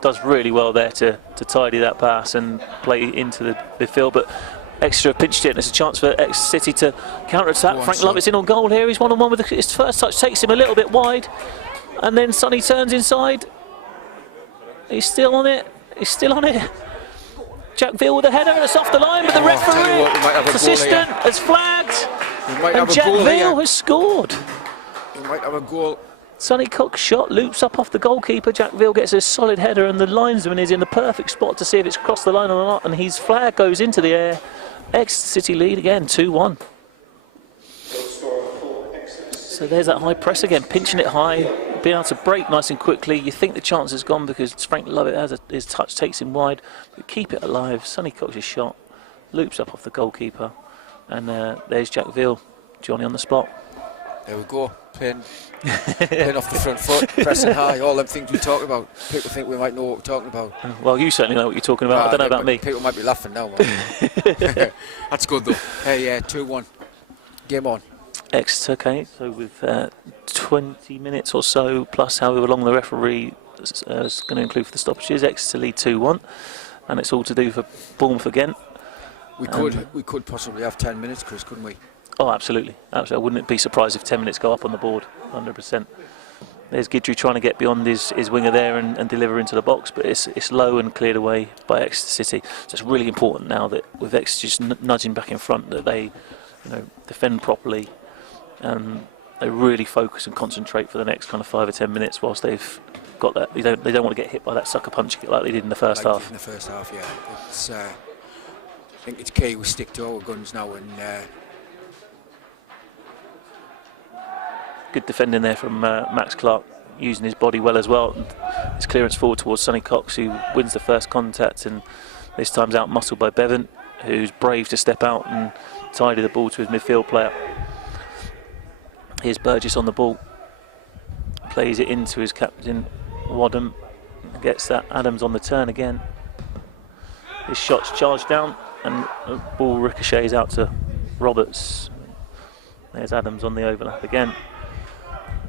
does really well there to tidy that pass and play into the midfield. But Exeter have pinched it, and it's a chance for Exeter City to counter-attack. Frank Lovett's in on goal here. He's one-on-one with his first touch, takes him a little bit wide, and then Sonny turns inside. He's still on it. Jack Veal with a header, and it's off the line, but the referee, assistant, has flagged, and Jack Veal has scored. He might have a goal. Sonny Cox shot loops up off the goalkeeper. Jack Veal gets a solid header, and the linesman is in the perfect spot to see if it's crossed the line or not, and his flag goes into the air. Exeter City lead again, 2-1. So there's that high press again, pinching it high, being able to break nice and quickly. You think the chance is gone because Frank Lovett has his touch, takes him wide, but keep it alive. Sonny Cox's shot loops up off the goalkeeper, and there's Jack Veal, Johnny on the spot. There we go, playing off the front foot, pressing high, all them things we talk about. People think we might know what we're talking about. Well, you certainly know what you're talking about. I don't know about me. People might be laughing now. That's good though. Hey, 2-1. Game on. Exeter, okay, so with 20 minutes or so, plus however long the referee is going to include for the stoppages, Exeter lead 2-1. and it's all to do for Bournemouth again. We could possibly have 10 minutes, Chris, couldn't we? Oh, absolutely. Absolutely. I wouldn't be surprised if 10 minutes go up on the board, 100%. There's Guidry trying to get beyond his winger there and deliver into the box, but it's low and cleared away by Exeter City. So it's really important now that with Exeter just nudging back in front, that they defend properly. They really focus and concentrate for the next kind of 5 or 10 minutes whilst they've got that. They don't want to get hit by that sucker punch like they did in the first half. In the first half, yeah. It's, I think it's key we stick to our guns now and. Good defending there from Max Clark, using his body well as well. His clearance forward towards Sonny Cox, who wins the first contact, and this time's out muscled by Bevan, who's brave to step out and tidy the ball to his midfield player. Here's Burgess on the ball, plays it into his captain Wadham, gets that. Adams on the turn again. His shot's charged down, and the ball ricochets out to Roberts. There's Adams on the overlap again.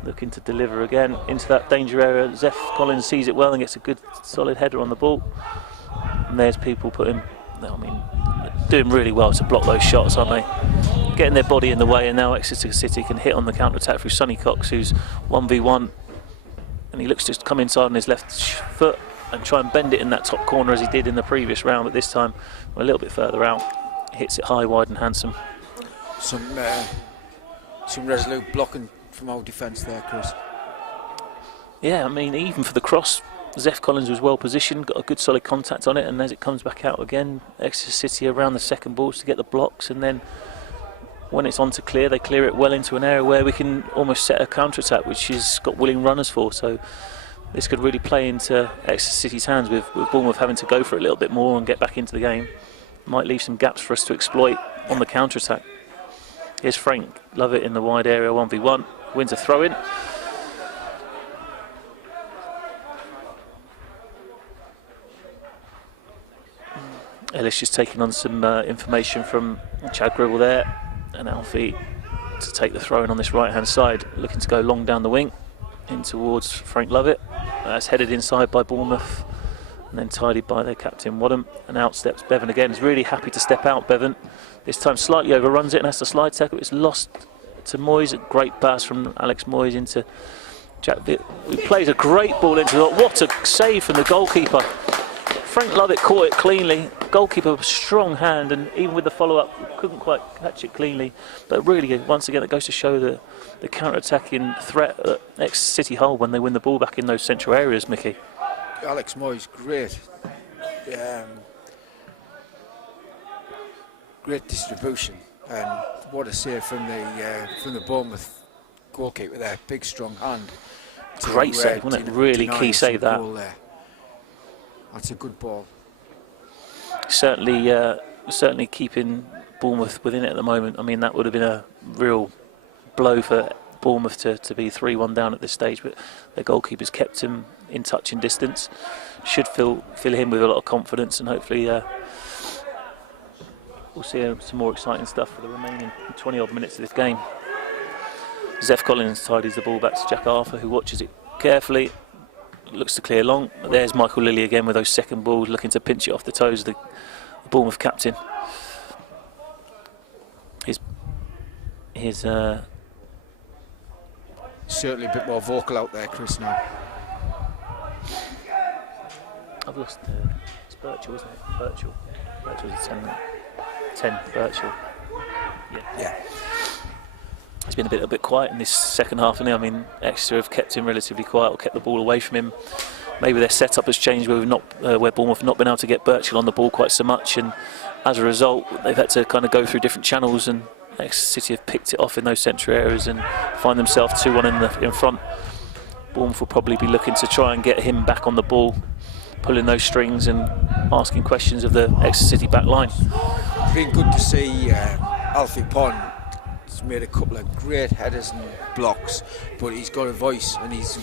Looking to deliver again into that danger area. Zeph Collins sees it well and gets a good solid header on the ball. And there's people doing really well to block those shots, aren't they? Getting their body in the way, and now Exeter City can hit on the counter-attack through Sonny Cox, who's 1v1. And he looks to come inside on his left foot and try and bend it in that top corner as he did in the previous round, but this time a little bit further out. Hits it high, wide and handsome. Some resolute blocking from our defence there, Chris. Yeah, I mean, even for the cross, Zeph Collins was well positioned, got a good solid contact on it, and as it comes back out again, Exeter City around the second balls to get the blocks, and then when it's on to clear, they clear it well into an area where we can almost set a counter-attack, which has got willing runners for. So this could really play into Exeter City's hands with Bournemouth having to go for it a little bit more and get back into the game. Might leave some gaps for us to exploit on the counter-attack. Here's Frank Lovett in the wide area, 1v1. Wins a throw-in. Ellis just taking on some information from Chad Gribble there. And Alfie to take the throw-in on this right-hand side. Looking to go long down the wing in towards Frank Lovett. That's headed inside by Bournemouth. And then tidied by their captain Wadham. And out steps Bevan again. He's really happy to step out, Bevan. This time slightly overruns it and has to slide tackle. It's lost to Moyes. A great pass from Alex Moyes into Jack Vitt, who plays a great ball into it. What a save from the goalkeeper. Frank Lovett caught it cleanly. Goalkeeper, strong hand, and even with the follow-up, couldn't quite catch it cleanly. But really, once again, it goes to show the counter-attacking threat that Exeter City hold when they win the ball back in those central areas, Mickey. Alex Moyes, great. Great distribution, and what a save from the Bournemouth goalkeeper there. Big, strong hand. Great save, wasn't it? Really key save that. That's a good ball. Certainly keeping Bournemouth within it at the moment. I mean, that would have been a real blow for Bournemouth to be 3-1 down at this stage, but their goalkeepers kept him in touch and distance. Should fill him with a lot of confidence, and hopefully we'll see some more exciting stuff for the remaining 20-odd minutes of this game. Zeph Collins tidies the ball back to Jack Arthur, who watches it carefully. Looks to clear long. There's Michael Lilly again with those second balls, looking to pinch it off the toes of the Bournemouth captain. His certainly a bit more vocal out there, Chris, now. I've lost it's Birchall, isn't it? Birchall's a 10 Birchall. Yeah. He's been a bit quiet in this second half, and I mean, Exeter have kept him relatively quiet or kept the ball away from him. Maybe their setup has changed where Bournemouth have not been able to get Birchall on the ball quite so much, and as a result, they've had to kind of go through different channels, and Exeter City have picked it off in those central areas and find themselves 2-1 in front. Bournemouth will probably be looking to try and get him back on the ball, pulling those strings and asking questions of the Exeter City back line. It's been good to see Alfie Pond. He's made a couple of great headers and blocks, but he's got a voice, and he's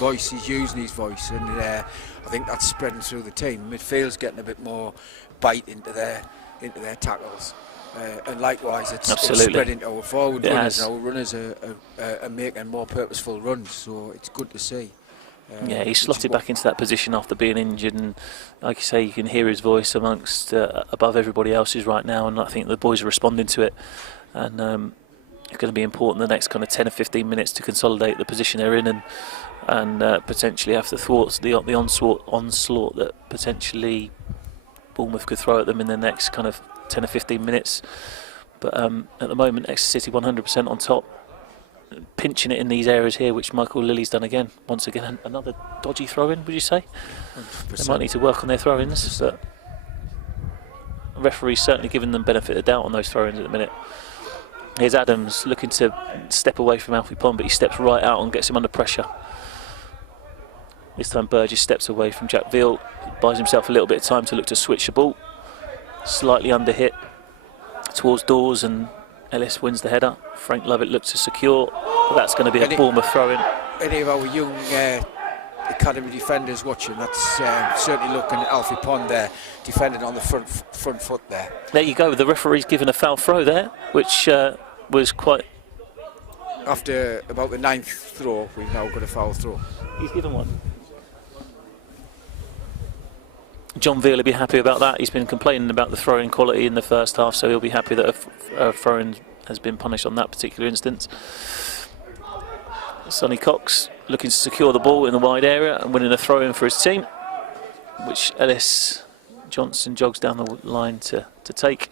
using his voice, and I think that's spreading through the team. Midfield's getting a bit more bite into their tackles, and likewise it's spreading to our forward runners. Our runners are making more purposeful runs, so it's good to see. Yeah, he slotted back into that position after being injured, and like you say, you can hear his voice amongst above everybody else's right now, and I think the boys are responding to it, and it's going to be important the next kind of 10 or 15 minutes to consolidate the position they're in, and potentially have the onslaught that potentially Bournemouth could throw at them in the next kind of 10 or 15 minutes. But at the moment, Exeter City 100% on top, pinching it in these areas here, which Michael Lilly's done again. Once again, another dodgy throw-in, would you say? 100%. They might need to work on their throw-ins, but the referee's certainly giving them benefit of doubt on those throw-ins at the minute. Here's Adams looking to step away from Alfie Pond, but he steps right out and gets him under pressure. This time Burgess steps away from Jack Veal, buys himself a little bit of time to look to switch the ball. Slightly under hit towards Dawes, and Ellis wins the header. Frank Lovett looks to secure, but that's going to be a Bournemouth throw-in. Any of our young academy defenders watching, that's certainly looking at Alfie Pond there, defending on the front foot there. There you go, the referee's given a foul throw there, which was quite... After about the 9th throw, we've now got a foul throw. He's given one. John Veal will be happy about that. He's been complaining about the throwing quality in the first half, so he'll be happy that a throw-in has been punished on that particular instance. Sonny Cox looking to secure the ball in the wide area and winning a throw-in for his team, which Ellis Johnson jogs down the line to take.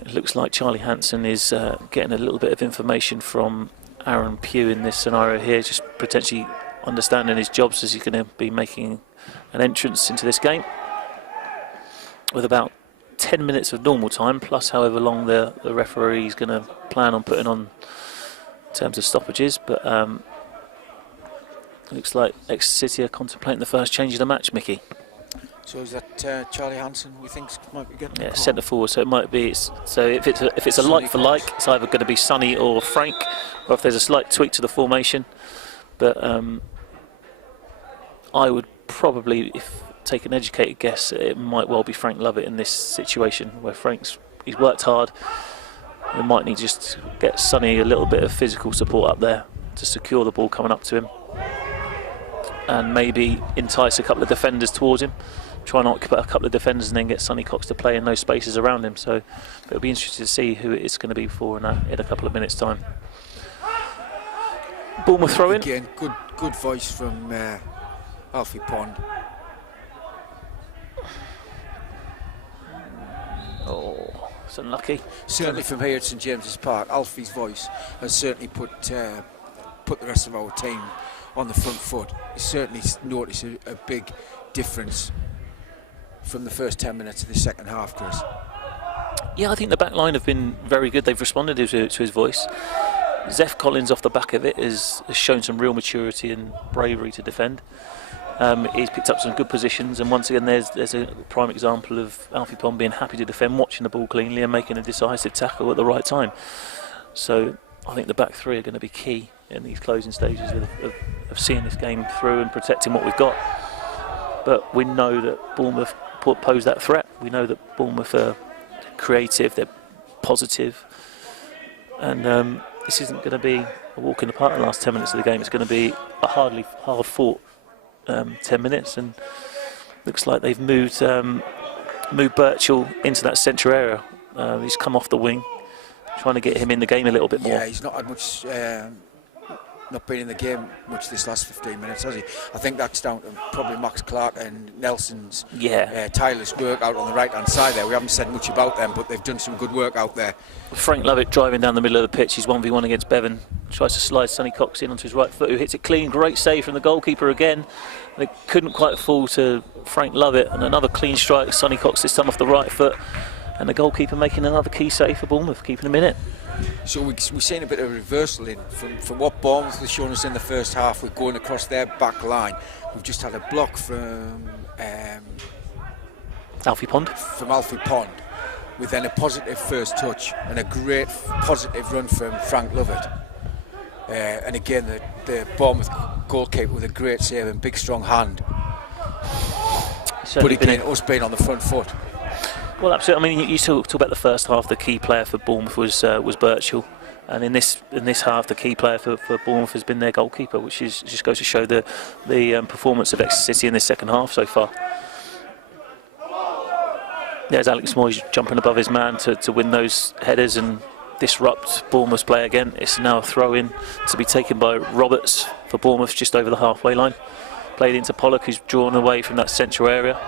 It looks like Charlie Hansen is getting a little bit of information from Aaron Pugh in this scenario here, just potentially understanding his jobs as he's going to be making an entrance into this game, with about 10 minutes of normal time plus however long the referee is going to plan on putting on in terms of stoppages. But looks like Exeter City are contemplating the first change of the match, Mickey. So is that Charlie Hansen we think might be getting a centre forward, so it might be, so if it's a like for like, it's either going to be Sonny or Frank, or if there's a slight tweak to the formation. But I would probably, if take an educated guess, it might well be Frank Lovett in this situation, where he's worked hard. We might need just to get Sonny a little bit of physical support up there to secure the ball coming up to him, and maybe entice a couple of defenders towards him, try and occupy a couple of defenders, and then get Sonny Cox to play in those spaces around him. So it'll be interesting to see who it is going to be for in a couple of minutes' time. Bournemouth throw in. Again, good voice from Alfie Pond. Oh, it's unlucky. Certainly from here at St James's Park, Alfie's voice has certainly put the rest of our team on the front foot. You certainly notice a big difference from the first 10 minutes of the second half, Chris. Yeah, I think the back line have been very good. They've responded to his voice. Zeph Collins, off the back of it, has shown some real maturity and bravery to defend. He's picked up some good positions, and once again there's a prime example of Alfie Pond being happy to defend, watching the ball cleanly and making a decisive tackle at the right time. So I think the back three are going to be key in these closing stages of seeing this game through and protecting what we've got. But we know that Bournemouth pose that threat. We know that Bournemouth are creative, they're positive, and this isn't going to be a walk in the park in the last 10 minutes of the game. It's going to be a hard-fought 10 minutes, and looks like they've moved Birchall into that centre area. He's come off the wing, trying to get him in the game a little bit more. Yeah, he's not had much, not been in the game much this last 15 minutes, has he? I think that's down to probably Max Clark and Nelson's tireless work out on the right-hand side there. We haven't said much about them, but they've done some good work out there. Frank Lovett driving down the middle of the pitch. He's 1v1 against Bevan. Tries to slide Sonny Cox in onto his right foot, who hits it clean. Great save from the goalkeeper again. They couldn't quite fall to Frank Lovett, and another clean strike. Sonny Cox this time off the right foot, and the goalkeeper making another key save for Bournemouth, keeping him in it. So we've seen a bit of a reversal from what Bournemouth was showing us in the first half. We're going across their back line. We've just had a block from Alfie Pond. From Alfie Pond, with then a positive first touch and a great positive run from Frank Lovett. And again, the Bournemouth goalkeeper with a great save and big strong hand. But again, us being on the front foot. Well, absolutely. I mean, you talk about the first half. The key player for Bournemouth was Birchall. And in this half, the key player for Bournemouth has been their goalkeeper, which just goes to show the performance of Exeter City in this second half so far. There's Alex Moyes jumping above his man to win those headers and disrupt Bournemouth's play again. It's now a throw-in to be taken by Roberts for Bournemouth just over the halfway line. Played into Pollock, who's drawn away from that central area.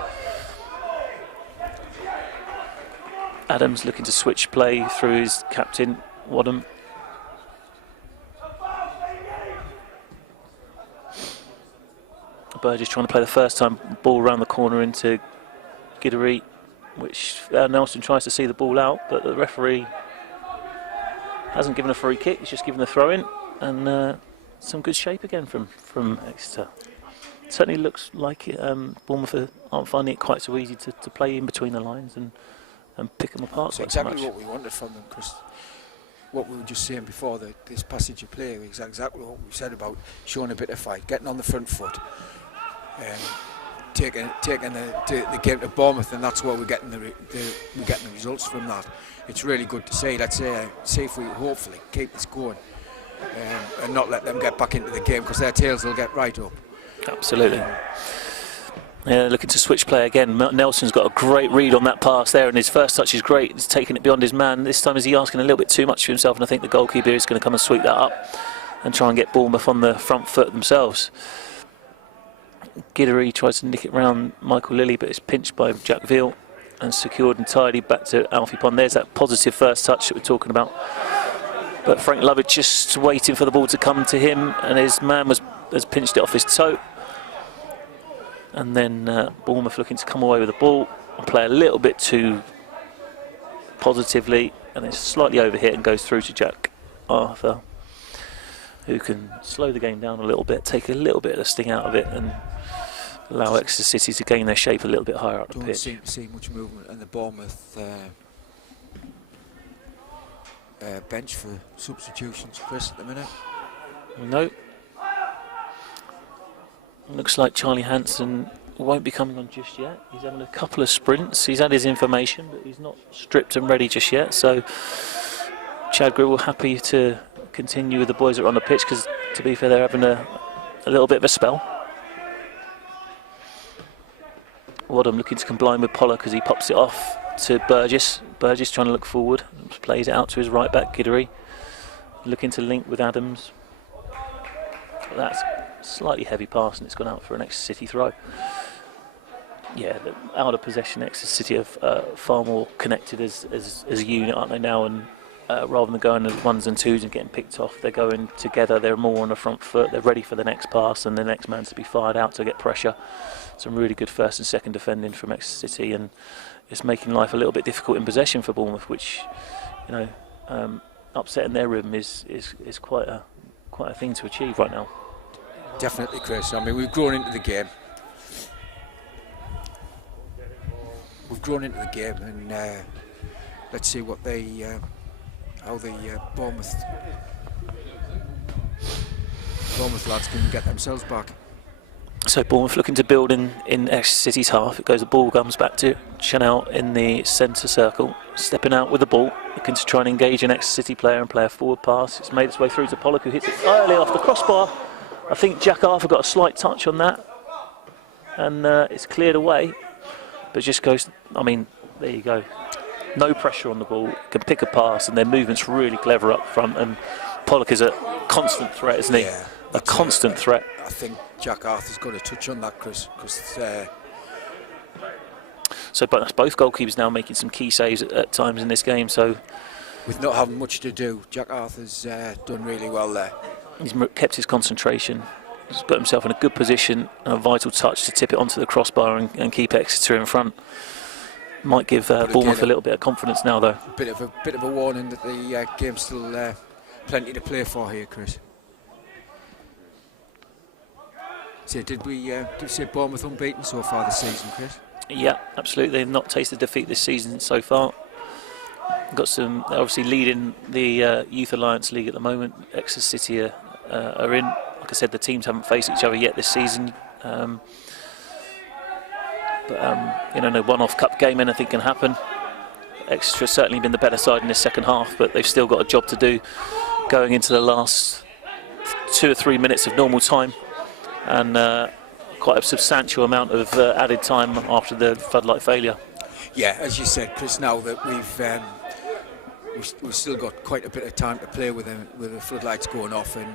Adams looking to switch play through his captain, Wadham. Burgess trying to play the first time ball around the corner into Giddery, which Nelson tries to see the ball out, but the referee hasn't given a free kick, he's just given the throw in, and some good shape again from Exeter. Certainly looks like Bournemouth aren't finding it quite so easy to play in between the lines and pick them apart. That's exactly what we wanted from them, Chris. What we were just saying before, this passage of play is exactly what we said about showing a bit of fight, getting on the front foot, taking the game to Bournemouth, and that's where we're getting the results from that. It's really good to see. Let's see if we hopefully keep this going and not let them get back into the game, because their tails will get right up. Absolutely. Yeah, looking to switch play again. Nelson's got a great read on that pass there, and his first touch is great. He's taking it beyond his man. This time is he asking a little bit too much of himself, and I think the goalkeeper is going to come and sweep that up and try and get Bournemouth on the front foot themselves. Giddery tries to nick it round Michael Lilly, but it's pinched by Jack Veal and secured and tidied back to Alfie Pond. There's that positive first touch that we're talking about. But Frank Lovett just waiting for the ball to come to him, and his man has pinched it off his toe. And then Bournemouth looking to come away with the ball and play a little bit too positively, and it's slightly overhit and goes through to Jack Arthur, who can slow the game down a little bit, take a little bit of the sting out of it, and allow Exeter City to gain their shape a little bit higher up the pitch. Don't seem to see much movement in the Bournemouth bench for substitutions, Chris, at the minute. No. Looks like Charlie Hansen won't be coming on just yet. He's having a couple of sprints. He's had his information, but he's not stripped and ready just yet. So Chad Grewal happy to continue with the boys that are on the pitch, because to be fair, they're having a little bit of a spell. Wadham looking to combine with Pollock as he pops it off to Burgess. Burgess trying to look forward, plays it out to his right back, Giddery. Looking to link with Adams. That's slightly heavy pass, and it's gone out for an Exeter City throw. Yeah, out of possession, Exeter City are far more connected as a unit, aren't they now? And rather than going as ones and twos and getting picked off, they're going together. They're more on the front foot. They're ready for the next pass and the next man to be fired out to get pressure. Some really good first and second defending from Exeter City, and it's making life a little bit difficult in possession for Bournemouth, which, you know, upsetting their rhythm is quite a thing to achieve right now. Definitely, Chris. I mean, we've grown into the game. And let's see what how the Bournemouth lads can get themselves back. So Bournemouth looking to build in Exeter City's half. The ball comes back to Chanel in the centre circle, stepping out with the ball, looking to try and engage an Exeter City player and play a forward pass. It's made its way through to Pollock, who hits it early off the crossbar. I think Jack Arthur got a slight touch on that, and it's cleared away, but just goes, I mean, there you go. No pressure on the ball, can pick a pass, and their movement's really clever up front, and Pollock is a constant threat, isn't he? Yeah, a constant threat. I think Jack Arthur's got a touch on that, Chris, because so but both goalkeepers now making some key saves at times in this game, so with not having much to do, Jack Arthur's done really well there. He's kept his concentration. He's got himself in a good position and a vital touch to tip it onto the crossbar and keep Exeter in front. Might give Bournemouth a little bit of confidence now, though. A bit of a warning that the game's still plenty to play for here, Chris. So did we say Bournemouth unbeaten so far this season, Chris? Yeah, absolutely. They've not tasted defeat this season so far. Got some, obviously leading the Youth Alliance League at the moment. Exeter City are in. Like I said, the teams haven't faced each other yet this season. But in a one-off cup game, anything can happen. Exeter has certainly been the better side in this second half, but they've still got a job to do going into the last 2 or 3 minutes of normal time, and quite a substantial amount of added time after the Floodlight failure. Yeah, as you said, Chris, now that we've still got quite a bit of time to play with the floodlights going off, and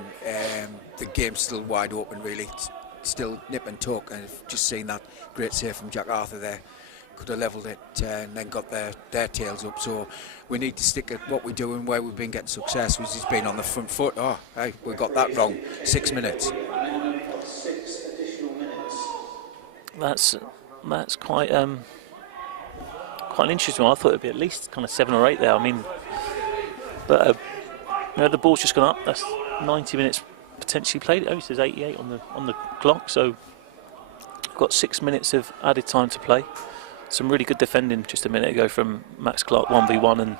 the game's still wide open really. It's still nip and tuck, and I've just seen that great save from Jack Arthur there. Could have levelled it and then got their tails up. So we need to stick at what we're doing, where we've been getting success, which has been on the front foot. Oh, hey, we got that wrong. 6 minutes. That's quite an interesting one. I thought it'd be at least kind of 7 or 8 there. I mean, but the ball's just gone up. That's 90 minutes potentially played. It only says 88 on the clock, so we've got 6 minutes of added time to play. Some really good defending just a minute ago from Max Clark 1v1, and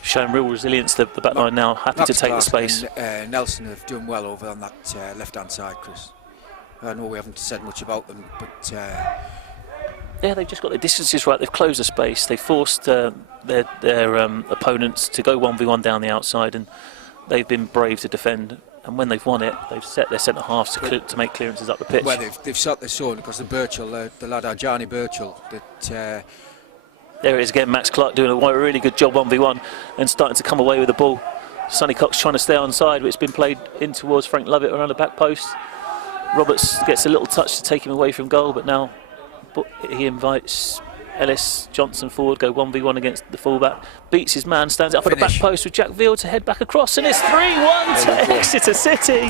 showing real resilience. The back line now happy Max to take Clark the space. And Nelson have done well over on that left-hand side, Chris. I know we haven't said much about them, but yeah, they've just got the distances right. They've closed the space. They forced their opponents to go 1v1 down the outside, and they've been brave to defend. And when they've won it, they've set their centre halves to make clearances up the pitch. Well, they've shot their sword because the lad Arjani Birchall, that there it is again. Max Clark doing a really good job 1v1 and starting to come away with the ball. Sonny Cox trying to stay onside, but it's been played in towards Frank Lovett around the back post. Roberts gets a little touch to take him away from goal, but now he invites Ellis Johnson forward, go 1v1 against the fullback, beats his man, stands up at the back post with Jack Veal to head back across, and it's 3-1 to Exeter City.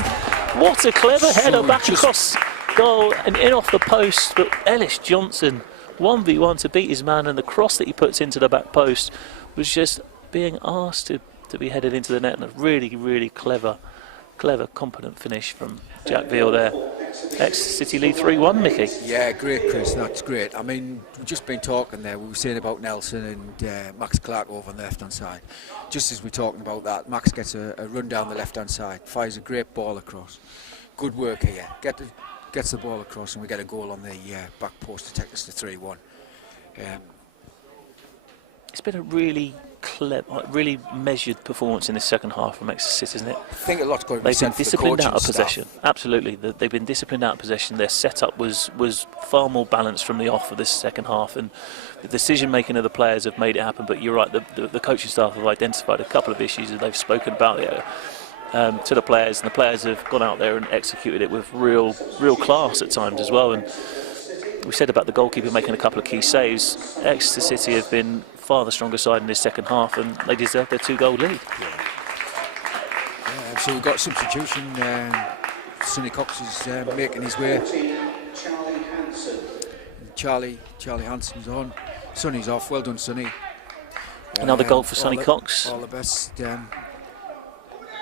What a clever header back across goal and in off the post, but Ellis Johnson 1v1 to beat his man, and the cross that he puts into the back post was just being asked to be headed into the net, and a really clever, competent finish from Jack Veal there. Exeter City lead 3-1, Mickey. Yeah, great, Chris. That's great. I mean, we've just been talking there. We were saying about Nelson and Max Clark over on the left-hand side. Just as we're talking about that, Max gets a run down the left-hand side, fires a great ball across. Good work here. Gets the ball across, and we get a goal on the back post to take us to 3-1. It's been a really clever, really measured performance in this second half from Exeter City, isn't it? I think a lot's got to be They've been said for the disciplined out of coaching possession. staff. Absolutely, they've been disciplined out of possession. Their setup was far more balanced from the off of this second half, and the decision making of the players have made it happen. But you're right, the coaching staff have identified a couple of issues that they've spoken about to the players, and the players have gone out there and executed it with real class at times as well. And we said about the goalkeeper making a couple of key saves. Exeter City have been far the stronger side in this second half, and they deserve their 2-goal lead. Yeah, so we've got substitution. Sonny Cox is making his way. Charlie Hansen's on. Sonny's off. Well done, Sonny. Another goal for Sonny Cox. All the best.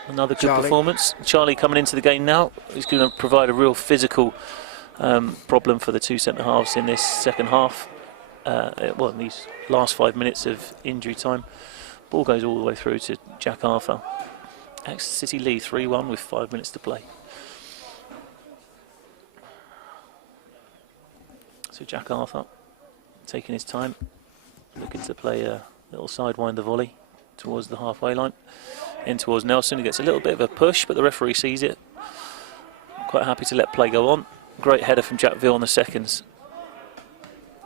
Another good performance. Charlie coming into the game now. He's going to provide a real physical problem for the two centre halves in this second half. In these last 5 minutes of injury time. Ball goes all the way through to Jack Arthur. Exeter City lead 3-1 with 5 minutes to play. So Jack Arthur taking his time, looking to play a little sidewinder volley towards the halfway line. In towards Nelson, who gets a little bit of a push, but the referee sees it. Quite happy to let play go on. Great header from Jack Veal on the seconds.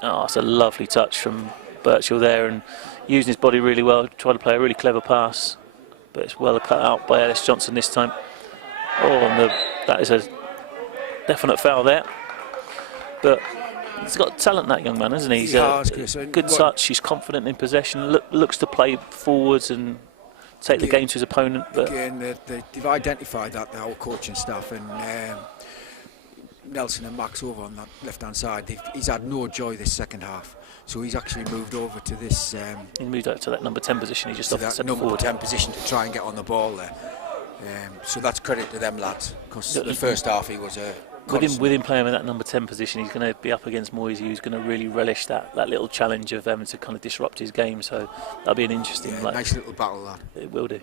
Oh, it's a lovely touch from Birchall there, and using his body really well, trying to play a really clever pass, but it's well cut out by Ellis Johnson this time. Oh, and that is a definite foul there. But he's got talent, that young man, hasn't he? He's a good touch, he's confident in possession, looks to play forwards and take the game to his opponent. But again, they've identified that, our coaching staff, and Nelson and Max over on that left-hand side. He's had no joy this second half, so he's actually moved over to this. He moved out to that number 10 position. He just off the number forward. 10 position to try and get on the ball there. So that's credit to them lads, because the first half he was a. With him playing in that number 10 position, he's going to be up against Moisey, who's going to really relish that little challenge of having to kind of disrupt his game. So that'll be an interesting, nice little battle, that. It will do.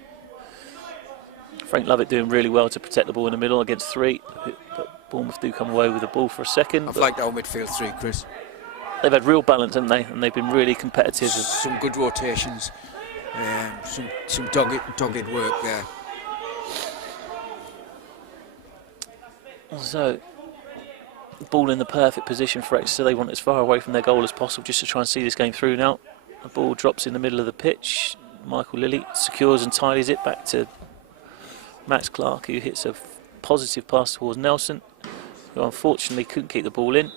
Frank Lovett doing really well to protect the ball in the middle against 3, but Bournemouth do come away with the ball for a second. I've liked our midfield 3, Chris. they've had real balance, haven't they? And they've been really competitive. Some good rotations, some dogged work there. So, ball in the perfect position for Exeter. They want as far away from their goal as possible just to try and see this game through now. The ball drops in the middle of the pitch. Michael Lilly secures and tidies it back to Max Clark, who hits a positive pass towards Nelson, who unfortunately couldn't keep the ball in.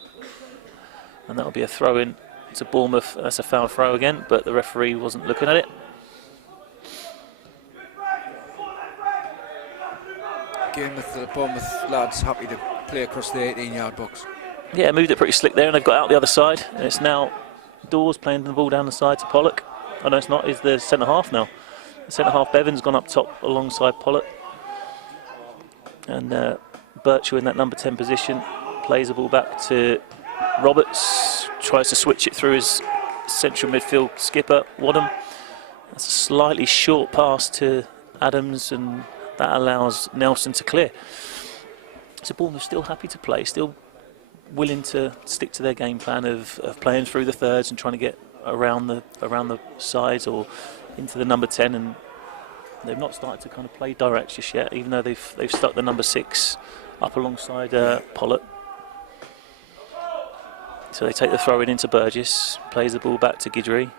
And that'll be a throw in to Bournemouth. That's a foul throw again, but the referee wasn't looking at it. Game with the Bournemouth lads happy to play across the 18-yard box. Yeah, moved it pretty slick there, and they've got out the other side. And it's now Dawes playing the ball down the side to Pollock. Oh no, it's not. It's the centre half now. The centre half Bevan's gone up top alongside Pollock, and Birchall in that number 10 position plays the ball back to Roberts. Tries to switch it through his central midfield skipper Wadham. That's a slightly short pass to Adams, and that allows Nelson to clear. So Bournemouth still happy to play, still willing to stick to their game plan of playing through the thirds and trying to get around the sides or into the number 10, and they've not started to kind of play direct just yet, even though they've stuck the number 6 up alongside Pollock. So they take the throw in into Burgess, plays the ball back to Guidry,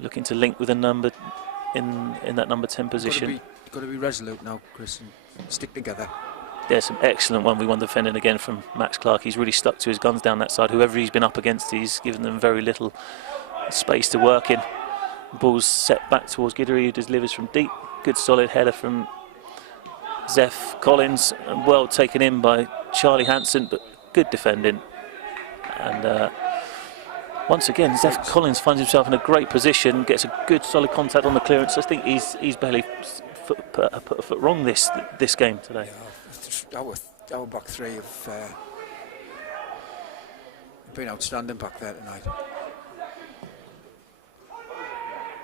looking to link with a number in that number 10 position. Got to be resolute now, Chris, and stick together. Yeah, some excellent 1v1 defending again from Max Clark. He's really stuck to his guns down that side. Whoever he's been up against, he's given them very little space to work in. Ball's set back towards Guidry, who delivers from deep. Good solid header from Zeph Collins, and well taken in by Charlie Hansen, but good defending. And once again, Zeph Collins finds himself in a great position, gets a good solid contact on the clearance. I think he's barely put a foot wrong this game today. Yeah, our back three have been outstanding back there tonight.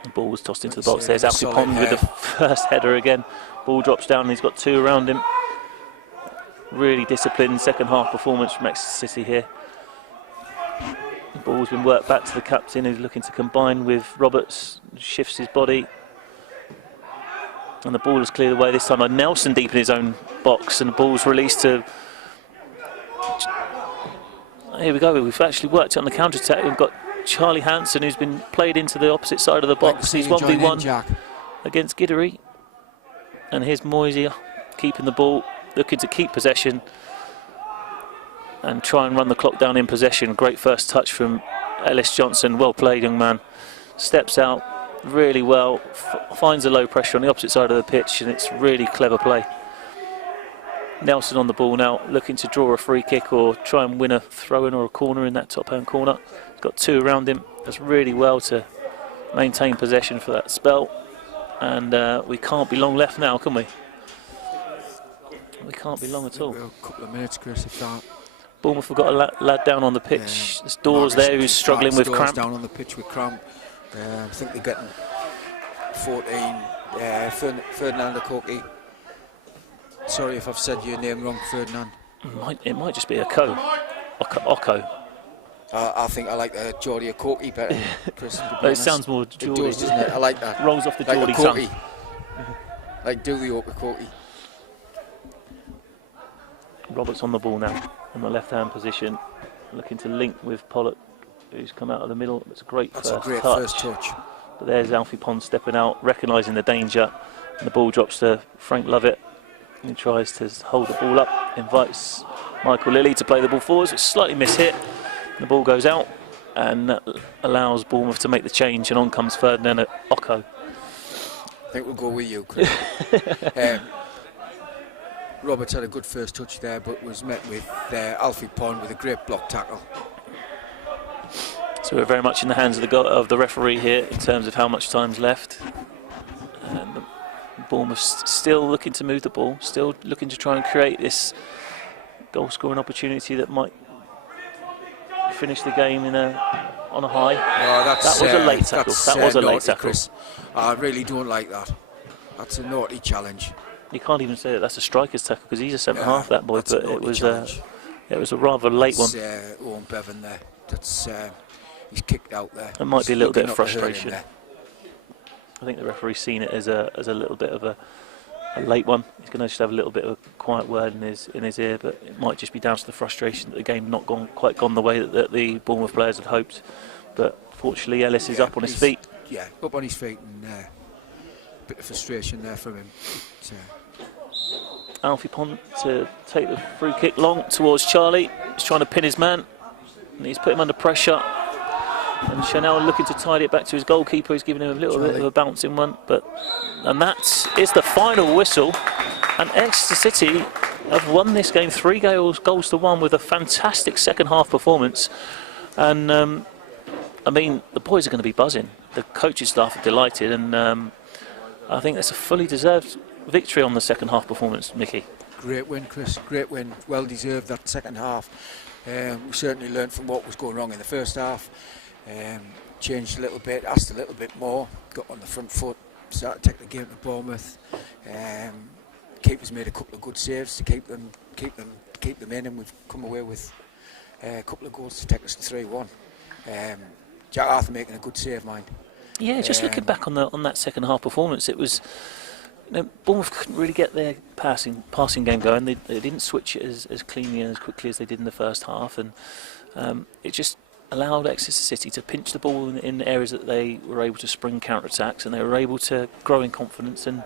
The ball was tossed into the box. There's Alfie Pond with the first header again. Ball drops down and he's got 2 around him. Really disciplined second half performance from Exeter City here. The ball's been worked back to the captain, who's looking to combine with Roberts, shifts his body. And the ball is cleared away this time by Nelson deep in his own box, and the ball's released to... Here we go, we've actually worked it on the counter-attack. We've got Charlie Hansen, who's been played into the opposite side of the box. He's 1v1 against Guidry. And here's Moisey keeping the ball, looking to keep possession and try and run the clock down in possession. Great first touch from Ellis Johnson. Well played, young man. Steps out really well, finds a low pressure on the opposite side of the pitch, and it's really clever play. Nelson on the ball now, looking to draw a free kick or try and win a throw-in or a corner in that top-hand corner. He's got 2 around him. Does really well to maintain possession for that spell. And we can't be long left now, can we? We can't be long at all. A couple of minutes, Chris, if that. Bournemouth have got a lad down on the pitch. There's Dawes there who's struggling with cramp. Down on the pitch with cramp. I think they're getting 14. Ferdinand Okoki. Sorry if I've said your name wrong, Ferdinand. It might just be Oko. I think I like Geordie Okoki better, Chris. It sounds more Geordie. It does, doesn't it? I like that. Rolls off the like Geordie tongue. Like do the Okoki. Roberts on the ball now, in the left-hand position, looking to link with Pollock, who's come out of the middle. It's a great first touch. But there's Alfie Pond stepping out, recognising the danger, and the ball drops to Frank Lovett. He tries to hold the ball up, invites Michael Lilly to play the ball forwards. It's slightly mishit. The ball goes out and allows Bournemouth to make the change, and on comes Ferdinand Oko. I think we'll go with you, Chris. Roberts had a good first touch there, but was met with Alfie Pond with a great block tackle. So we're very much in the hands of the referee here in terms of how much time's left. And Bournemouth still looking to move the ball, still looking to try and create this goal-scoring opportunity that might finish the game on a high. Oh, that was a late tackle. That was a late tackle. Chris. I really don't like that. That's a naughty challenge. You can't even say that's a striker's tackle because he's a centre half, that boy. But it was a rather late one. Owen Bevan there he's kicked out there. There might be a little bit of frustration. There. I think the referee's seen it as a little bit of a late one. He's going to just have a little bit of a quiet word in his ear, but it might just be down to the frustration that the game not quite gone the way that the Bournemouth players had hoped. But fortunately, Ellis is up on his feet. Yeah, up on his feet, and a bit of frustration there from him. Alfie Pond to take the free kick long towards Charlie. He's trying to pin his man, and he's put him under pressure. And Chanel looking to tidy it back to his goalkeeper. He's giving him a little bit of a bouncing one, and that is the final whistle. And Exeter City have won this game 3 goals to 1 with a fantastic second half performance. And I mean, the boys are going to be buzzing. The coaching staff are delighted, and I think that's a fully deserved victory on the second half performance, Mickey. Great win, Chris. Great win. Well deserved that second half. We certainly learned from what was going wrong in the first half. Changed a little bit, asked a little bit more, got on the front foot, started to take the game to Bournemouth. Keepers made a couple of good saves to keep them in, and we've come away with a couple of goals to take us to 3-1. Jack Arthur making a good save, mind. Yeah, just looking back on that second half performance, it was, Bournemouth couldn't really get their passing game going. They didn't switch it as cleanly and as quickly as they did in the first half, and it just allowed Exeter City to pinch the ball in areas that they were able to spring counter-attacks, and they were able to grow in confidence, and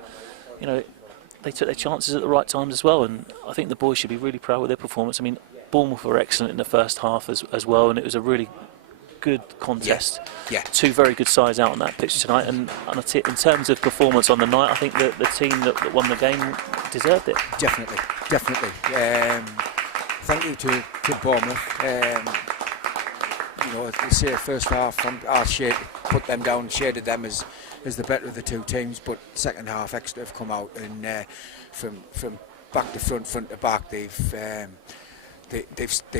they took their chances at the right times as well. And I think the boys should be really proud with their performance. I mean, Bournemouth were excellent in the first half as well, and it was a really good contest. Yeah. 2 very good sides out on that pitch tonight, and in terms of performance on the night, I think that the team that won the game deserved it. Definitely. Thank you to Bournemouth. As they say, first half, I put them down, shaded them as the better of the 2 teams. But second half, Exeter have come out, and from back to front to back, they've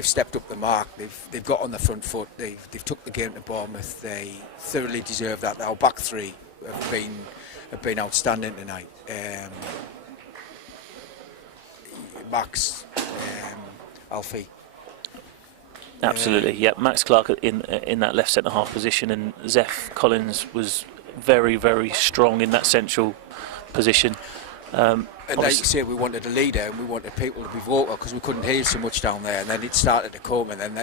stepped up the mark. They've got on the front foot. They've took the game to Bournemouth. They thoroughly deserve that. Our back 3 have been outstanding tonight. Max, Alfie. Absolutely, yeah. Max Clark in that left centre half position, and Zeph Collins was very, very strong in that central position. And like you say, we wanted a leader, and we wanted people to be vocal because we couldn't hear so much down there. And then it started to come, and then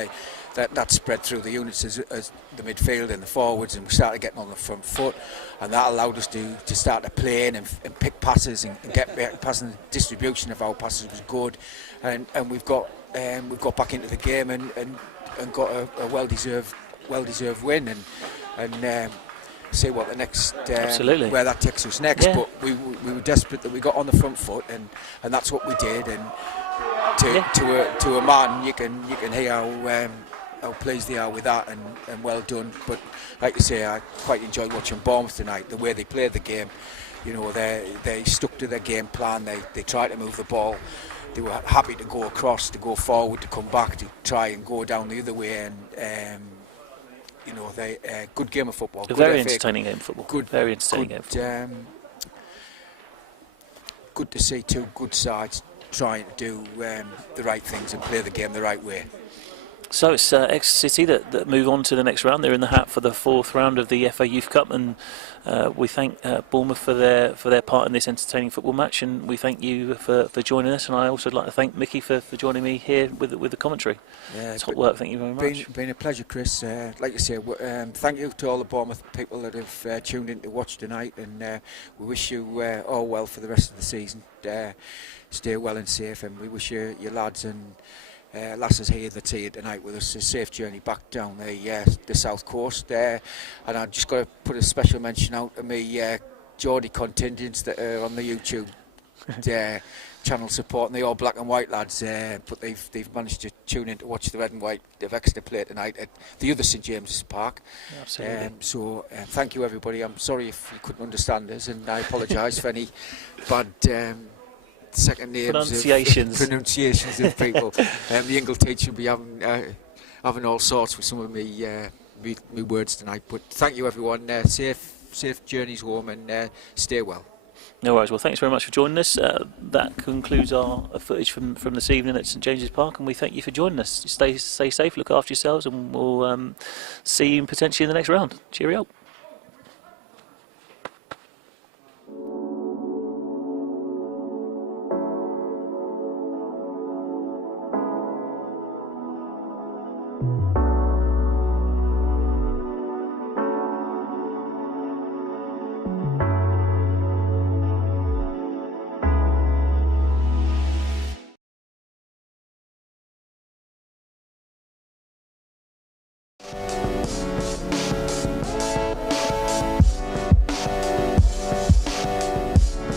that spread through the units as the midfield and the forwards, and we started getting on the front foot, and that allowed us to start to play in and pick passes and get back passing. The distribution of our passes was good, and we've got back into the game and got a well-deserved win, and see what the next where that takes us next. Yeah. But we were desperate that we got on the front foot, and that's what we did. And to a man, you can hear how pleased they are with that, and well done. But like you say, I quite enjoyed watching Bournemouth tonight. The way they played the game, they stuck to their game plan. They tried to move the ball. They were happy to go across, to go forward, to come back, to try and go down the other way. And they good game of football. A very entertaining game of football. Very entertaining game of football. Good to see 2 good sides trying to do the right things and play the game the right way. So it's Exeter City that move on to the next round. They're in the hat for the 4th round of the FA Youth Cup, and we thank Bournemouth for their part in this entertaining football match, and we thank you for joining us. And I also would like to thank Mickey for joining me here with the commentary. Yeah, top work. Thank you very much. Been a pleasure, Chris. Like you say, thank you to all the Bournemouth people that have tuned in to watch tonight, and we wish you all well for the rest of the season. Stay well and safe, and we wish your lads and lasses here that's here tonight with us a safe journey back down the south coast. And I just got to put a special mention out to me Geordie contingents that are on the YouTube channel supporting the all black and white lads, but they've managed to tune in to watch the red and white of Exeter play tonight at the other St James's Park. Absolutely. So thank you everybody. I'm sorry if you couldn't understand us, and I apologise for any bad second names pronunciations of people. The English teacher will be having all sorts with some of me words tonight. But thank you everyone. Safe journeys home, and stay well. No worries. Well, thanks very much for joining us. That concludes our footage from this evening at St James's Park, and we thank you for joining us. Stay safe, look after yourselves, and we'll see you potentially in the next round. Cheerio.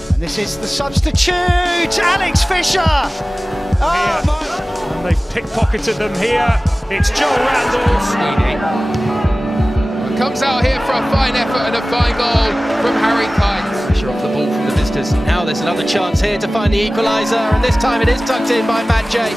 And this is the substitute, Alex Fisher. And they've pickpocketed them here. It's Joel Randall. Comes out here for a fine effort and a fine goal from Harry Kite. Pressure off the ball from the visitors. Now there's another chance here to find the equaliser, and this time it is tucked in by Matt J.